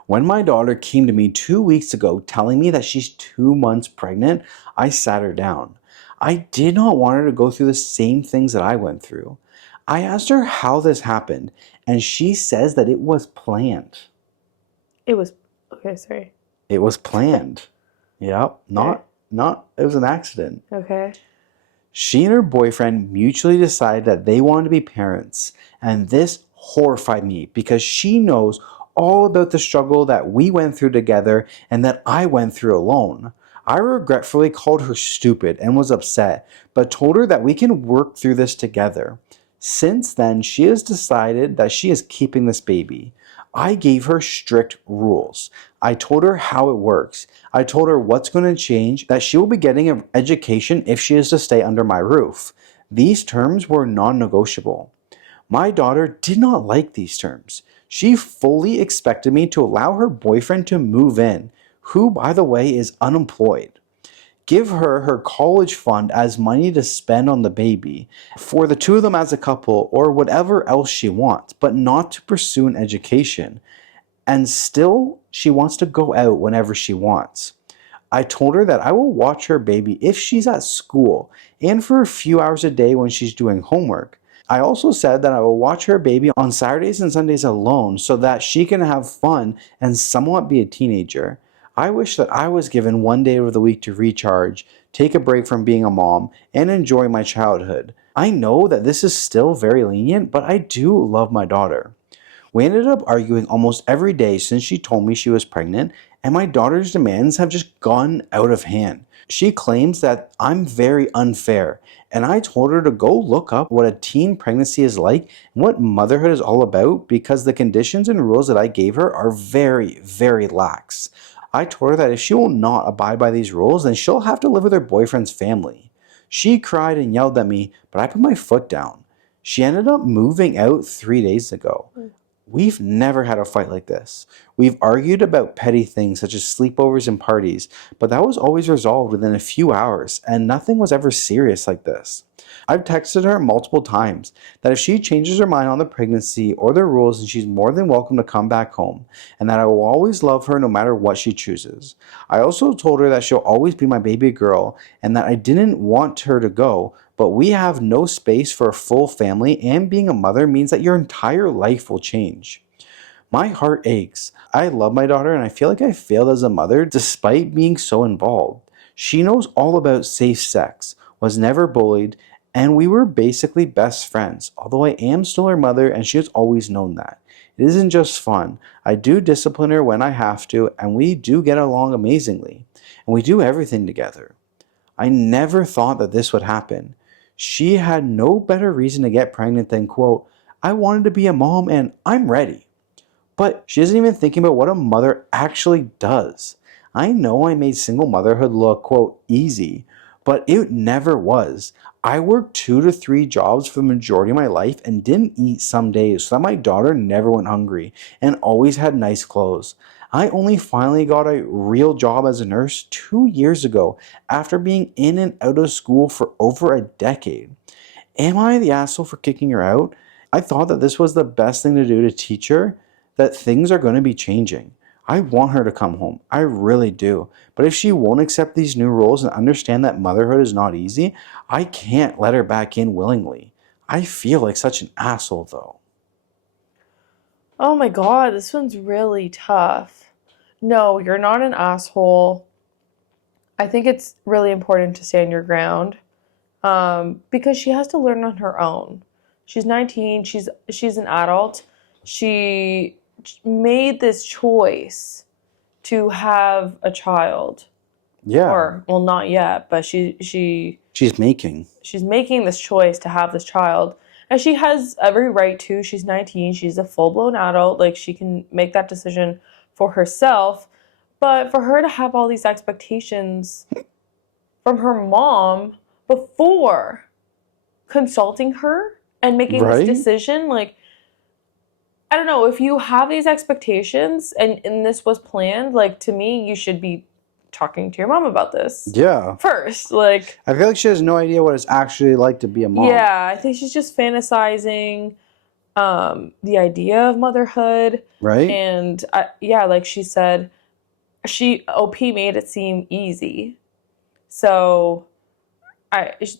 When my daughter came to me 2 weeks ago telling me that she's 2 months pregnant, I sat her down. I did not want her to go through the same things that I went through. I asked her how this happened, and she says that it was planned. It was okay, sorry. It was planned. Yep, it was an accident. Okay. She and her boyfriend mutually decided that they wanted to be parents, and this horrified me because she knows all about the struggle that we went through together and that I went through alone. I regretfully called her stupid and was upset, but told her that we can work through this together. Since then, she has decided that she is keeping this baby. I gave her strict rules. I told her how it works. I told her what's going to change, that she will be getting an education if she is to stay under my roof. These terms were non-negotiable. My daughter did not like these terms. She fully expected me to allow her boyfriend to move in, who, by the way, is unemployed. Give her her college fund as money to spend on the baby, for the two of them as a couple, or whatever else she wants, but not to pursue an education. And still, she wants to go out whenever she wants. I told her that I will watch her baby if she's at school and for a few hours a day when she's doing homework. I also said that I will watch her baby on Saturdays and Sundays alone so that she can have fun and somewhat be a teenager. I wish that I was given one day of the week to recharge, take a break from being a mom, and enjoy my childhood. I know that this is still very lenient, but I do love my daughter. We ended up arguing almost every day since she told me she was pregnant, and my daughter's demands have just gone out of hand. She claims that I'm very unfair, and I told her to go look up what a teen pregnancy is like and what motherhood is all about because the conditions and rules that I gave her are very, very lax. I told her that if she will not abide by these rules, then she'll have to live with her boyfriend's family. She cried and yelled at me, but I put my foot down. She ended up moving out 3 days ago. We've never had a fight like this. We've argued about petty things such as sleepovers and parties, but that was always resolved within a few hours, and nothing was ever serious like this. I've texted her multiple times that if she changes her mind on the pregnancy or the rules, then she's more than welcome to come back home, and that I will always love her no matter what she chooses. I also told her that she'll always be my baby girl, and that I didn't want her to go, but we have no space for a full family, and being a mother means that your entire life will change. My heart aches. I love my daughter and I feel like I failed as a mother despite being so involved. She knows all about safe sex, was never bullied, and we were basically best friends, although I am still her mother and she has always known that. It isn't just fun. I do discipline her when I have to, and we do get along amazingly, and we do everything together. I never thought that this would happen. She had no better reason to get pregnant than, quote, I wanted to be a mom and I'm ready. But she isn't even thinking about what a mother actually does. I know I made single motherhood look, quote, easy, but it never was. I worked 2 to 3 jobs for the majority of my life and didn't eat some days so that my daughter never went hungry and always had nice clothes. I only finally got a real job as a nurse 2 years ago after being in and out of school for over a decade. Am I the asshole for kicking her out? I thought that this was the best thing to do to teach her that things are going to be changing. I want her to come home. I really do. But if she won't accept these new rules and understand that motherhood is not easy, I can't let her back in willingly. I feel like such an asshole though. Oh my God, this one's really tough. No, you're not an asshole. I think it's really important to stand your ground, because she has to learn on her own. She's 19. She's an adult. She made this choice to have a child. Yeah. Or, well, not yet, but she's making this choice to have this child. And she has every right to. She's 19. She's a full-blown adult. Like, she can make that decision for herself. But for her to have all these expectations from her mom before consulting her and making right? this decision, like, I don't know, if you have these expectations and this was planned, like, to me, you should be talking to your mom about this. Yeah. First, like, I feel like she has no idea what it's actually like to be a mom. Yeah, I think she's just fantasizing the idea of motherhood. Right? And like she said, OP made it seem easy. So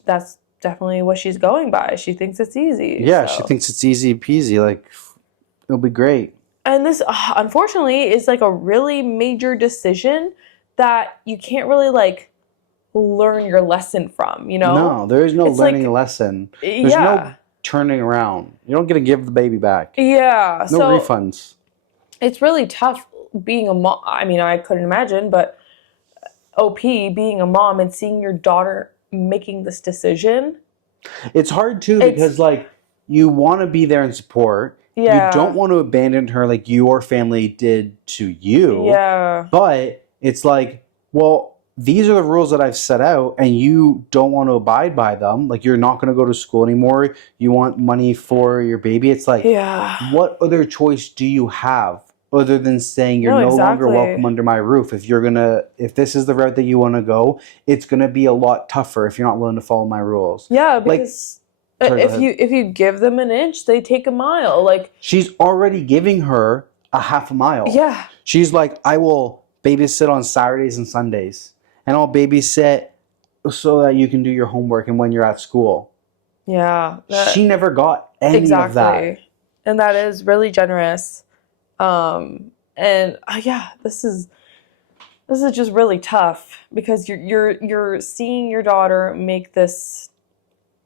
that's definitely what she's going by. She thinks it's easy. Yeah, so. she thinks it's easy peasy. Like, it'll be great. And this, unfortunately, is like a really major decision that you can't really like learn your lesson from, you know? No, there is no It's learning like, a lesson. There's no turning around. You don't get to give the baby back. Yeah. No refunds. It's really tough being a mom. I mean, I couldn't imagine, but OP being a mom and seeing your daughter making this decision. It's hard too because like you want to be there and support. Yeah. You don't want to abandon her like your family did to you. Yeah. But it's like, well, these are the rules that I've set out and you don't want to abide by them. Like, you're not going to go to school anymore. You want money for your baby. It's like, what other choice do you have other than saying you're no longer welcome under my roof? If this is the route that you want to go, it's going to be a lot tougher if you're not willing to follow my rules. Yeah, because if you give them an inch, they take a mile. Like, she's already giving her a half a mile. Yeah. She's like, I will babysit on Saturdays and Sundays. and I'll babysit so that you can do your homework and when you're at school. Yeah. She never got any of that. Exactly. And that is really generous. And yeah, this is just really tough because you're seeing your daughter make this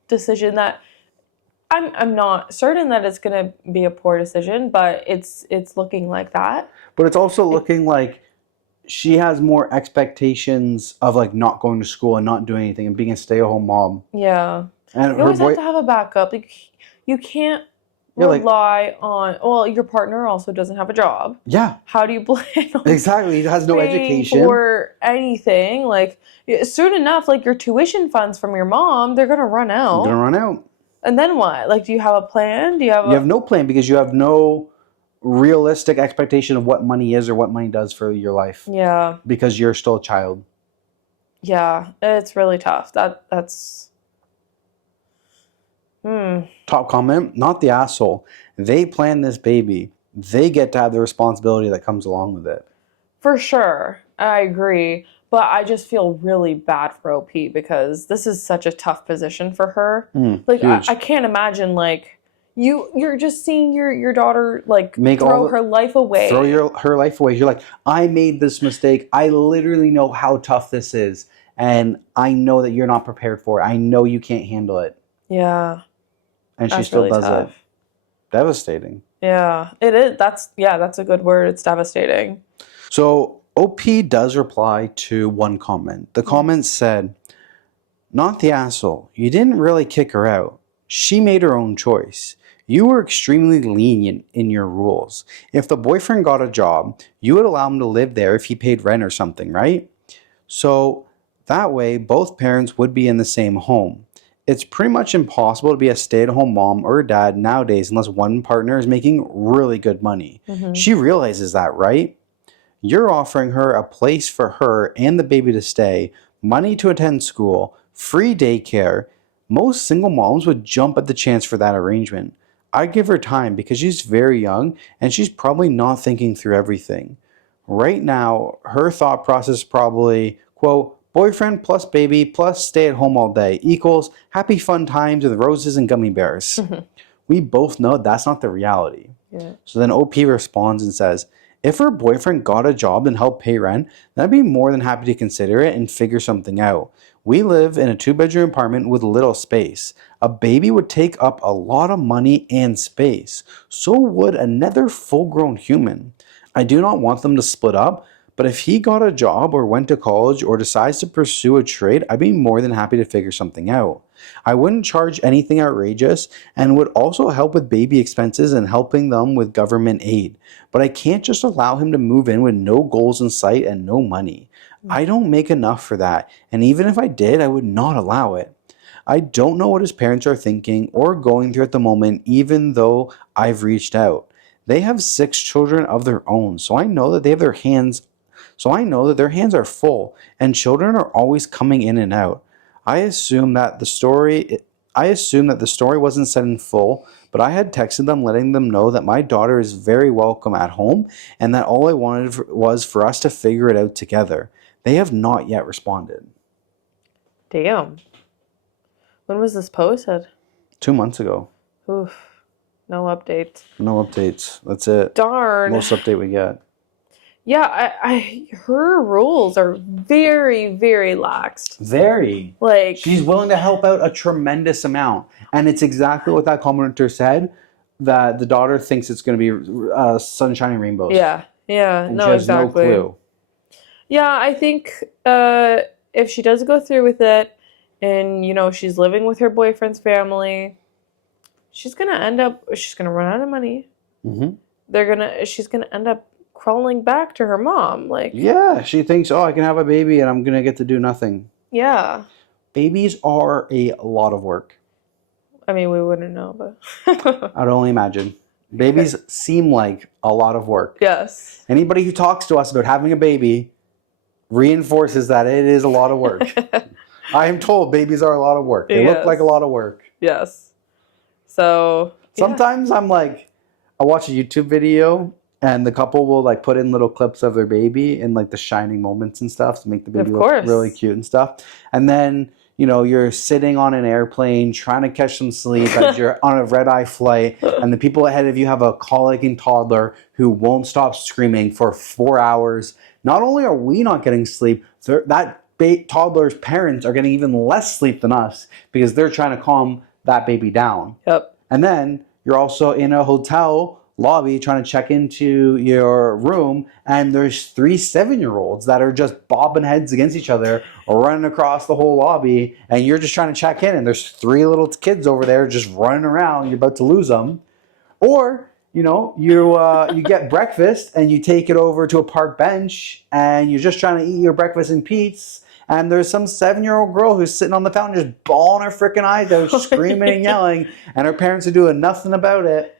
decision that I'm not certain that it's gonna be a poor decision, but it's looking like that. But it's also looking like she has more expectations of like not going to school and not doing anything and being a stay-at-home mom. Yeah. And You her always boy, have to have a backup. Like, you can't yeah, like, rely on. Well, your partner also doesn't have a job. yeah, How do you plan on exactly. He has no paying education for anything? Like, soon enough, like your tuition funds from your mom, they're gonna run out. They're gonna run out. And then what? Like, do you have a plan? Do you have? You have no plan because you have no realistic expectation of what money is or what money does for your life. Yeah. Because you're still a child. Yeah, it's really tough. That's. Top comment, not the asshole. They planned this baby. They get to have the responsibility that comes along with it. For sure. I agree. But I just feel really bad for OP because this is such a tough position for her. Like, I can't imagine, like, you're just seeing your daughter, like, throw her life away. Throw her life away. You're like, I made this mistake. I literally know how tough this is. And I know that you're not prepared for it. I know you can't handle it. Yeah. And she still does it. Devastating. Yeah, it is. That's a good word. It's devastating. So OP does reply to one comment. The comment said, not the asshole. You didn't really kick her out. She made her own choice. You were extremely lenient in your rules. If the boyfriend got a job, you would allow him to live there if he paid rent or something, right? So that way, both parents would be in the same home. It's pretty much impossible to be a stay-at-home mom or dad nowadays unless one partner is making really good money. She realizes that, right? You're offering her a place for her and the baby to stay, money to attend school, free daycare. Most single moms would jump at the chance for that arrangement. I'd give her time because she's very young and she's probably not thinking through everything. Right now, her thought process is probably, quote, boyfriend plus baby plus stay at home all day equals happy fun times with roses and gummy bears. We both know that's not the reality. Yeah. So then OP responds and says, if her boyfriend got a job and helped pay rent, then I'd be more than happy to consider it and figure something out. We live in a 2-bedroom apartment with little space. A baby would take up a lot of money and space. So would another full-grown human. I do not want them to split up, but if he got a job or went to college or decides to pursue a trade, I'd be more than happy to figure something out. I wouldn't charge anything outrageous and would also help with baby expenses and helping them with government aid. But I can't just allow him to move in with no goals in sight and no money. I don't make enough for that, and even if I did, I would not allow it. I don't know what his parents are thinking or going through at the moment, even though I've reached out. They have 6 children of their own, so I know that their hands are full, and children are always coming in and out. I assume that the story wasn't said in full, but I had texted them letting them know that my daughter is very welcome at home and that all I wanted was for us to figure it out together. They have not yet responded. Damn. When was this posted? 2 months ago. Oof. No updates. No updates. That's it. Darn. Most update we get. Yeah, her rules are very, very laxed. Very. Like, she's willing to help out a tremendous amount. And it's exactly what that commenter said, that the daughter thinks it's going to be sunshine and rainbows. Yeah. And No, she has exactly. no clue. Yeah, I think if she does go through with it and, she's living with her boyfriend's family, she's going to run out of money. She's going to end up crawling back to her mom. Like, yeah, she thinks, I can have a baby and I'm going to get to do nothing. Yeah. Babies are a lot of work. I mean, we wouldn't know, but I'd only imagine. Babies seem like a lot of work. Yes. Anybody who talks to us about having a baby reinforces that it is a lot of work. I am told babies are a lot of work. They look like a lot of work. Yes. So sometimes I'm like, I watch a YouTube video And the couple will like put in little clips of their baby in like the shining moments and stuff to make the baby Of look course. really cute and stuff. And then, you know, you're sitting on an airplane trying to catch some sleep as you're on a red-eye flight, and the people ahead of you have a colicky toddler who won't stop screaming for 4 hours. Not only are we not getting sleep, that toddler's parents are getting even less sleep than us because they're trying to calm that baby down. Yep. And then you're also in a hotel lobby trying to check into your room, and there's 3 7-year-olds that are just bobbing heads against each other or running across the whole lobby, and you're just trying to check in, and there's 3 little kids over there just running around. You're about to lose them. Or, you know, you get breakfast and you take it over to a park bench and you're just trying to eat your breakfast in peace, and there's some 7-year-old girl who's sitting on the fountain just bawling her freaking eyes out, screaming and yelling, and her parents are doing nothing about it.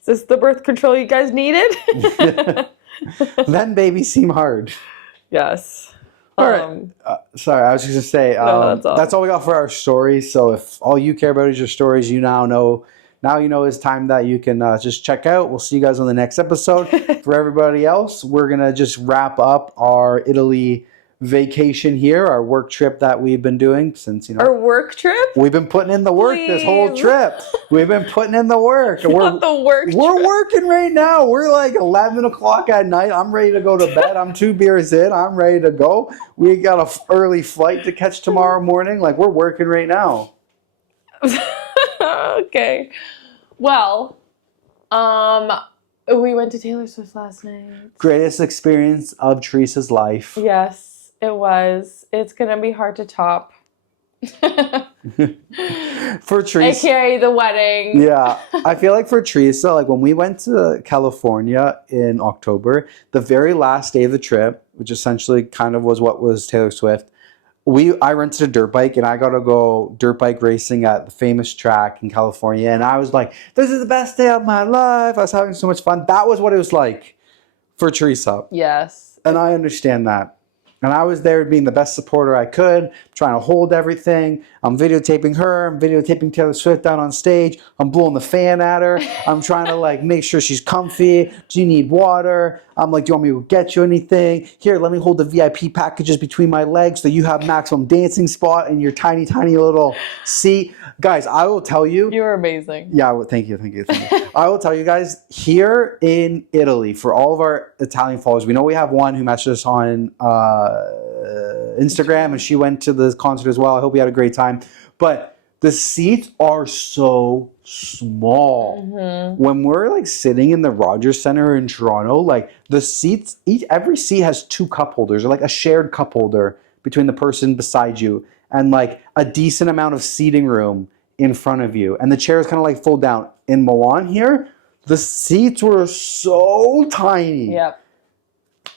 Is this the birth control you guys needed? Then babies seem hard. Yes. All right. Sorry, I was just going to say, No, that's all we got for our stories. So if all you care about is your stories, you now know it's time that you can just check out. We'll see you guys on the next episode. For everybody else, we're going to just wrap up our Italy vacation here, our work trip that we've been doing since, Our work trip? we've been putting in the work this whole trip. We've been putting in the work. Not the work We're trip. working right now. We're like 11 o'clock at night. I'm ready to go to bed. I'm 2 beers in. I'm ready to go. We got an early flight to catch tomorrow morning. Like, we're working right now. Okay. Well, we went to Taylor Swift last night. Greatest experience of Teresa's life. Yes, it was. It's gonna be hard to top. For Teresa. AKA the wedding. Yeah. I feel like for Teresa, like when we went to California in October, the very last day of the trip, which essentially kind of was what was Taylor Swift, I rented a dirt bike and I got to go dirt bike racing at the famous track in California. And I was like, this is the best day of my life. I was having so much fun. That was what it was like for Teresa. Yes. And I understand that. And I was there being the best supporter I could, trying to hold everything. I'm videotaping her. I'm videotaping Taylor Swift down on stage. I'm blowing the fan at her. I'm trying to like make sure she's comfy. Do you need water? I'm like, do you want me to get you anything? Here, let me hold the VIP packages between my legs so you have maximum dancing spot in your tiny, tiny little seat. Guys, I will tell you. You were amazing. Yeah, well, thank you. I will tell you guys, here in Italy, for all of our Italian followers, we know we have one who messaged us on Instagram, and she went to the concert as well. I hope you had a great time. But the seats are so small. Mm-hmm. When we're like sitting in the Rogers Center in Toronto, like the seats, every seat has 2 cup holders, or like a shared cup holder between the person beside you, and like a decent amount of seating room in front of you. And the chairs kind of like fold down. In Milan here, the seats were so tiny. Yep.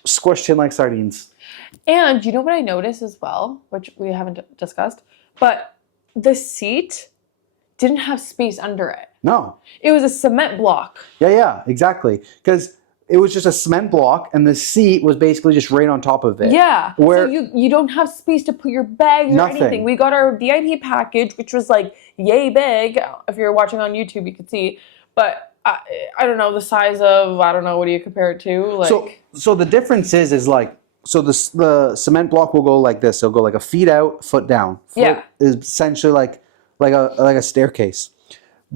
Squished in like sardines. And you know what I noticed as well, which we haven't discussed, but the seat didn't have space under it. No. It was a cement block. Yeah, exactly. Because it was just a cement block, and the seat was basically just right on top of it. Yeah. Where so you don't have space to put your bags or anything. We got our VIP package, which was like yay big. If you're watching on YouTube, you could see. But I don't know the size of, I don't know, what do you compare it to? Like, so the difference is like, so the cement block will go like this. It'll go like a feet out, foot down. Foot is essentially like a staircase.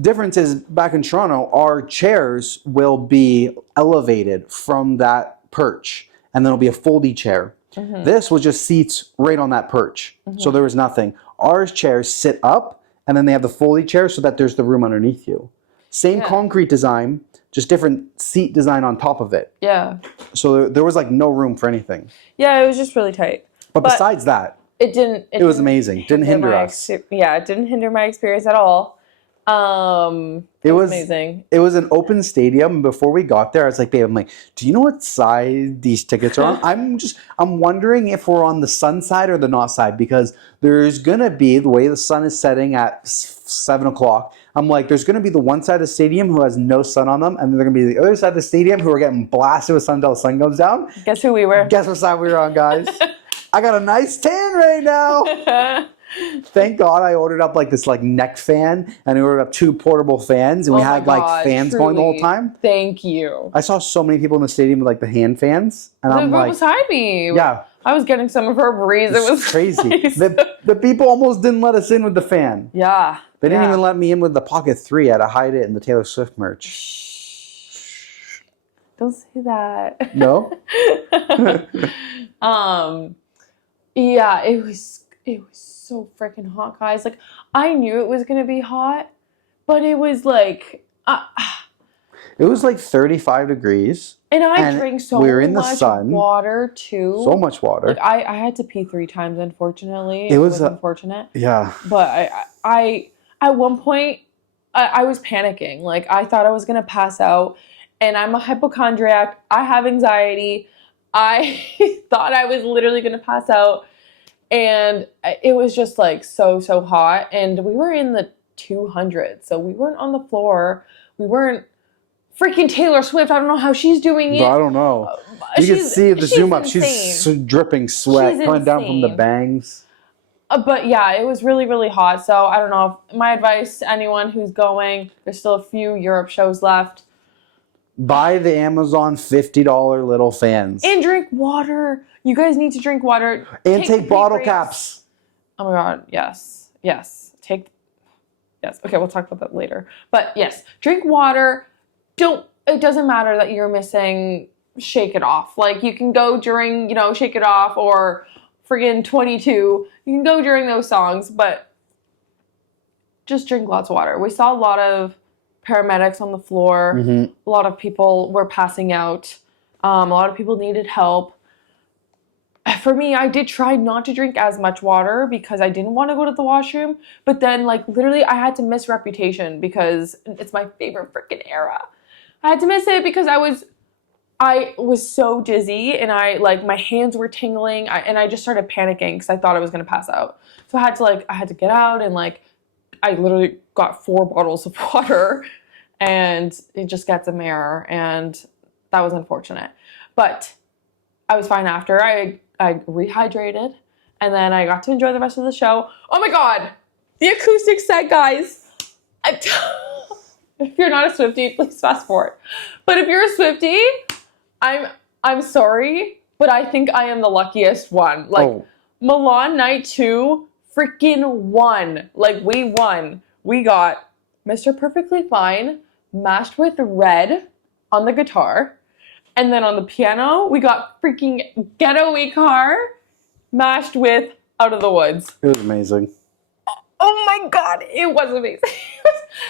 Difference is, back in Toronto, our chairs will be elevated from that perch, and then it'll be a foldy chair. Mm-hmm. This was just seats right on that perch, so there was nothing. Our chairs sit up, and then they have the foldy chair so that there's the room underneath you. Same concrete design, just different seat design on top of it. Yeah. So there was like no room for anything. Yeah, it was just really tight. But besides that, it was amazing. Didn't hinder us. It didn't hinder my experience at all. It was amazing. It was an open stadium. And before we got there, I was like, babe, I'm like, do you know what side these tickets are on? I'm wondering if we're on the sun side or the not side, because there's gonna be, the way the sun is setting at 7 o'clock, I'm like, there's gonna be the one side of the stadium who has no sun on them, and then there's gonna be the other side of the stadium who are getting blasted with sun until the sun goes down. Guess who we were? Guess what side we were on, guys? I got a nice tan right now. Thank God I ordered up like this like neck fan, and I ordered up 2 portable fans, and we had like fans going the whole time. Thank you. I saw so many people in the stadium with like the hand fans, and The I'm girl like, beside me. yeah, I was getting some of her breeze. It was crazy. nice. The people almost didn't let us in with the fan. Yeah. They didn't even let me in with the Pocket 3. I had to hide it in the Taylor Swift merch. Shh. Don't say that. No? Yeah, it was so freaking hot, guys. Like, I knew it was gonna be hot, but it was like It was like 35 degrees. and I drank so we were in the much sun. water too. So much water. Like I had to pee 3 times, unfortunately. It was unfortunate. Yeah. But I at one point I was panicking. Like, I thought I was gonna pass out, and I'm a hypochondriac. I have anxiety. I thought I was literally gonna pass out, and it was just like so hot, and we were in the 200s, so we weren't on the floor. We weren't freaking Taylor Swift. I don't know how she's doing it. I don't know. You can see the zoom up. She's dripping sweat coming down from the bangs. But yeah, it was really hot. So I don't know. My advice to anyone who's going, there's still a few Europe shows left. Buy the Amazon $50 little fans. And drink water. You guys need to drink water. And take bottle caps. Oh my God, yes. Yes. Okay, we'll talk about that later. But yes, drink water. It doesn't matter that you're missing Shake It Off. Like, you can go during, Shake It Off or friggin' 22. You can go during those songs, but just drink lots of water. We saw a lot of paramedics on the floor. Mm-hmm. A lot of people were passing out. A lot of people needed help. For me, I did try not to drink as much water because I didn't want to go to the washroom. But then, like, literally, I had to miss Reputation because it's my favorite freaking era. I had to miss it because I was so dizzy, and my hands were tingling, and I just started panicking because I thought I was going to pass out. So I had to get out, and I literally got 4 bottles of water, and it just got some air, and that was unfortunate. But I was fine after. I rehydrated, and then I got to enjoy the rest of the show. Oh my God, the acoustic set, guys. If you're not a Swiftie, please fast forward. But if you're a Swiftie, I'm sorry, but I think I am the luckiest one. Milan night 2 freaking won. We won. We got Mr. Perfectly Fine mashed with Red on the guitar. And then on the piano, we got freaking Getaway Car mashed with Out of the Woods. It was amazing. Oh my God, it was amazing.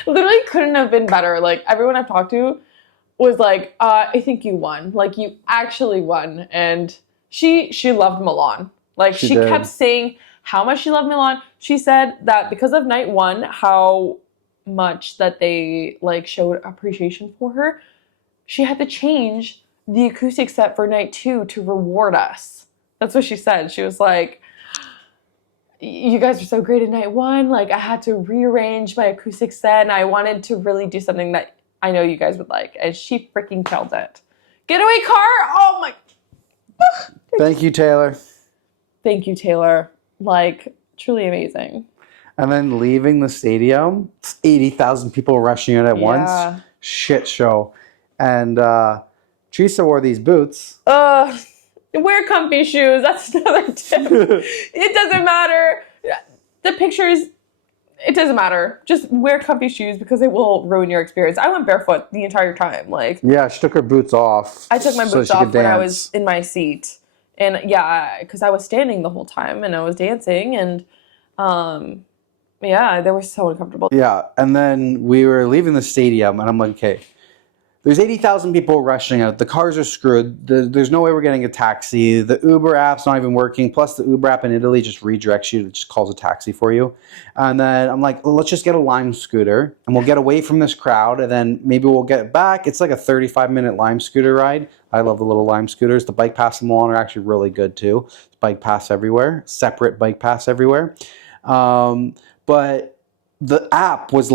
Literally couldn't have been better. Everyone I've talked to was like, I think you won. You actually won. And she loved Milan. She kept saying how much she loved Milan. She said that because of night 1, how much that they showed appreciation for her, she had to change the acoustic set for night 2 to reward us. That's what she said. She was like, you guys are so great at night 1. I had to rearrange my acoustic set, and I wanted to really do something that I know you guys would like. And she freaking killed it. Getaway Car? Oh my. Thank you, Taylor. Thank you, Taylor. Truly amazing. And then leaving the stadium, 80,000 people rushing in at once. Shit show. And Teresa wore these boots. Wear comfy shoes. That's another tip. It doesn't matter. The pictures, it doesn't matter. Just wear comfy shoes because it will ruin your experience. I went barefoot the entire time. Yeah, she took her boots off. I took my boots off when I was in my seat. And yeah, because I was standing the whole time and I was dancing, and they were so uncomfortable. Yeah, and then we were leaving the stadium, and I'm like, okay, there's 80,000 people rushing out. The cars are screwed. There's no way we're getting a taxi. The Uber app's not even working. Plus, the Uber app in Italy just redirects you. It just calls a taxi for you. And then I'm like, well, let's just get a Lime scooter, and we'll get away from this crowd, and then maybe we'll get back. It's like a 35-minute Lime scooter ride. I love the little Lime scooters. The bike paths in Milan are actually really good, too. It's bike paths everywhere. Separate bike paths everywhere. But the app was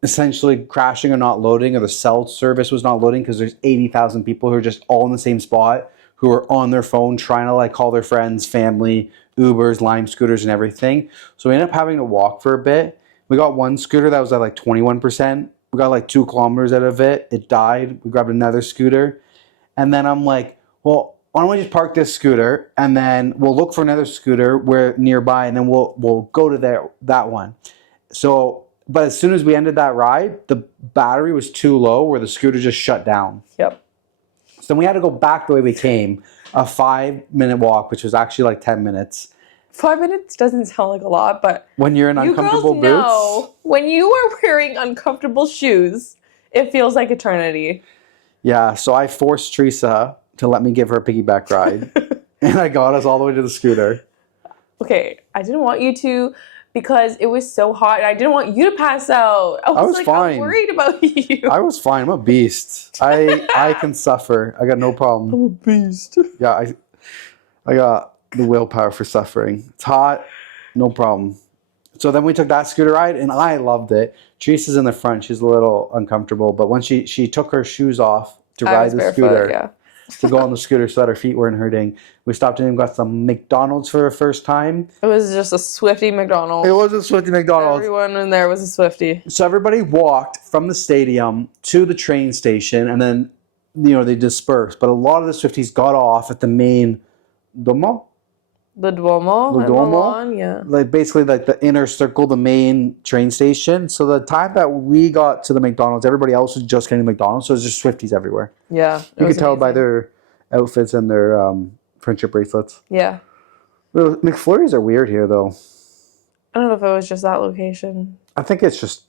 essentially crashing or not loading, or the cell service was not loading because there's 80,000 people who are just all in the same spot who were on their phone trying to like call their friends, family, Ubers, Lime scooters, and everything. So we ended up having to walk for a bit. We got one scooter that was at like 21%. We got like 2 kilometers out of it. It died. We grabbed another scooter. And then I'm like, well, why don't we just park this scooter and then we'll look for another scooter where nearby and then we'll go to that one. So, but as soon as we ended that ride, the battery was too low where the scooter just shut down. Yep. So then we had to go back the way we came, a 5-minute walk, which was actually like 10 minutes. 5 minutes doesn't sound like a lot, but when you're in uncomfortable you boots, know, when you are wearing uncomfortable shoes, it feels like eternity. Yeah, so I forced Teresa to let me give her a piggyback ride, and I got us all the way to the scooter. Okay, I didn't want you to because it was so hot, and I didn't want you to pass out. I was like, fine. I'm worried about you. I was fine. I'm a beast. I can suffer. I got no problem. I'm a beast. Yeah, I got the willpower for suffering. It's hot, no problem. So then we took that scooter ride, and I loved it. Teresa's in the front. She's a little uncomfortable, but when she took her shoes off to ride the scooter, yeah. to go on the scooter so that her feet weren't hurting, we stopped in and got some McDonald's for the first time. It was just a Swifty McDonald's. It was a Swifty McDonald's. Everyone in there was a Swifty. So everybody walked from the stadium to the train station, and then they dispersed. But a lot of the Swifties got off at the main Duomo. The Duomo. Milan, yeah. Like basically like the inner circle, the main train station. So the time that we got to the McDonald's, everybody else was just getting McDonald's. So there's just Swifties everywhere. Yeah. You could tell by their outfits and their friendship bracelets. Yeah. Well, McFlurries are weird here though. I don't know if it was just that location. I think it's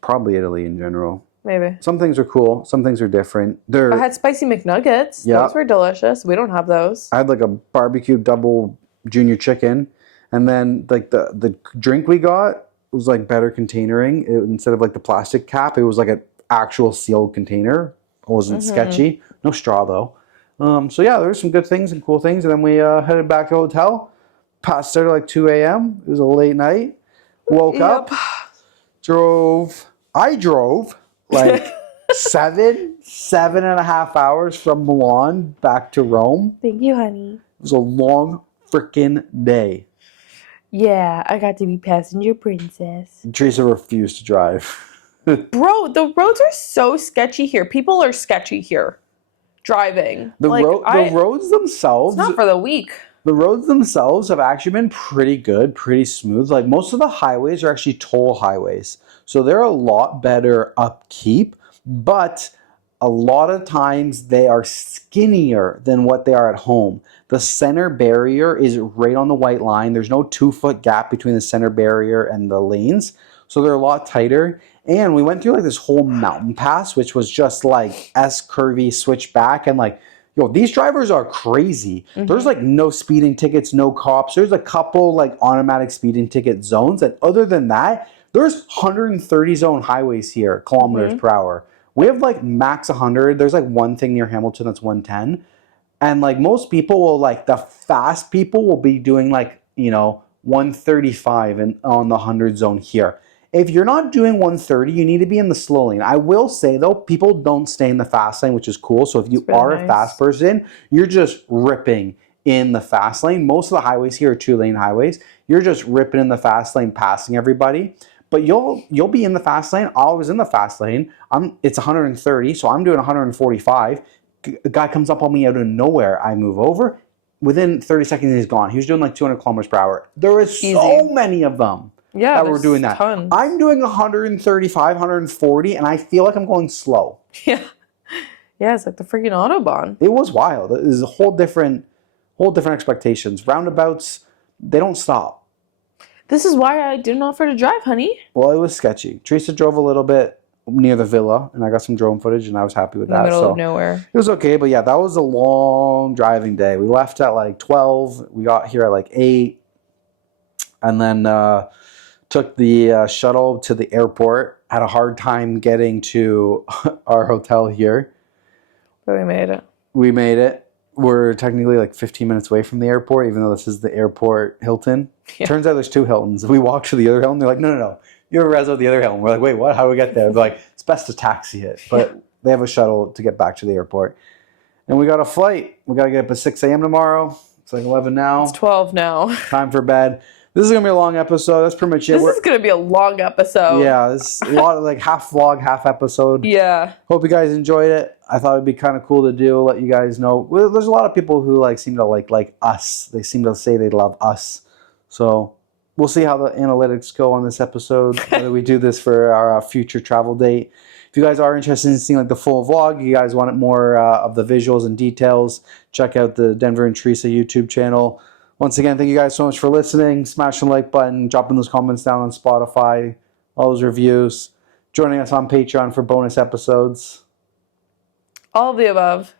probably Italy in general. Maybe. Some things are cool. Some things are different. I had spicy McNuggets. Yeah. Those were delicious. We don't have those. I had like a barbecue double junior chicken, and then like the drink we got was like better containering. Instead of like the plastic cap, it was like an actual sealed container. It wasn't sketchy. No straw though. So yeah, there were some good things and cool things, and then we headed back to the hotel. Passed out at like 2 a.m. It was a late night. Woke up, drove like 7.5 hours from Milan back to Rome. Thank you, honey. It was a long freaking day. Yeah, I got to be passenger princess. Teresa refused to drive. Bro, the roads are so sketchy here. People are sketchy here. Driving. The roads themselves. It's not for the weak. The roads themselves have actually been pretty good, pretty smooth. Like most of the highways are actually toll highways. So they're a lot better upkeep, but a lot of times they are skinnier than what they are at home. The center barrier is right on the white line. There's no 2-foot gap between the center barrier and the lanes. So they're a lot tighter. And we went through like this whole mountain pass, which was just like S-curvy switchback. And like, these drivers are crazy. There's like no speeding tickets, no cops. There's a couple like automatic speeding ticket zones. And other than that, there's 130 zone highways here, kilometers per hour. We have like max 100. There's like one thing near Hamilton that's 110. And like most people will like, the fast people will be doing like, 135 on the 100 zone here. If you're not doing 130, you need to be in the slow lane. I will say though, people don't stay in the fast lane, which is cool. So if you are a fast person, you're just ripping in the fast lane. Most of the highways here are 2-lane highways. You're just ripping in the fast lane, passing everybody. But you'll be in the fast lane. I was in the fast lane. It's 130, so I'm doing 145. A guy comes up on me out of nowhere. I move over. Within 30 seconds, he's gone. He was doing like 200 kilometers per hour. There is so many of them. Yeah, that were doing that. Tons. I'm doing 135, 140, and I feel like I'm going slow. Yeah, it's like the freaking Autobahn. It was wild. It was a whole different expectations. Roundabouts, they don't stop. This is why I didn't offer to drive, honey. Well, it was sketchy. Teresa drove a little bit near the villa, and I got some drone footage, and I was happy with that. In the middle of nowhere. It was okay, but yeah, that was a long driving day. We left at like 12. We got here at like 8, and then took the shuttle to the airport. Had a hard time getting to our hotel here. But we made it. We made it. We're technically like 15 minutes away from the airport, even though this is the airport Hilton. Yeah. Turns out there's 2 Hiltons. We walked to the other Hilton. They're like, no. You're a reso at the other Hilton. We're like, wait, what? How do we get there? They're like, it's best to taxi it. But they have a shuttle to get back to the airport. And we got a flight. We got to get up at 6 a.m. tomorrow. It's like 11 now. It's 12 now. Time for bed. This is going to be a long episode. That's pretty much it. This is going to be a long episode. Yeah, it's a lot of like half vlog, half episode. Yeah. Hope you guys enjoyed it. I thought it'd be kind of cool to do, let you guys know. Well, there's a lot of people who like seem to like us. They seem to say they love us. So we'll see how the analytics go on this episode, whether we do this for our future travel date. If you guys are interested in seeing like the full vlog, you guys want more of the visuals and details, check out the Denver and Teresa YouTube channel. Once again, thank you guys so much for listening. Smash the like button, dropping those comments down on Spotify, all those reviews, joining us on Patreon for bonus episodes. All of the above.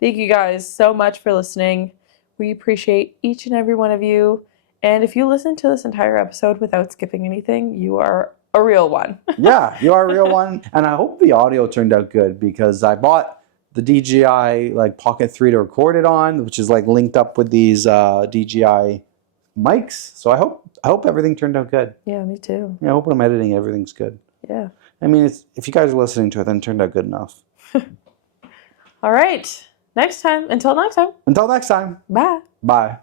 Thank you guys so much for listening. We appreciate each and every one of you. And if you listen to this entire episode without skipping anything, you are a real one. Yeah, you are a real one. And I hope the audio turned out good because I bought the DJI like Pocket 3 to record it on, which is like linked up with these DJI mics. So I hope everything turned out good. Yeah, me too. Yeah, I hope when I'm editing everything's good. Yeah. I mean, if you guys are listening to it, then it turned out good enough. All right. Until next time. Until next time. Bye. Bye.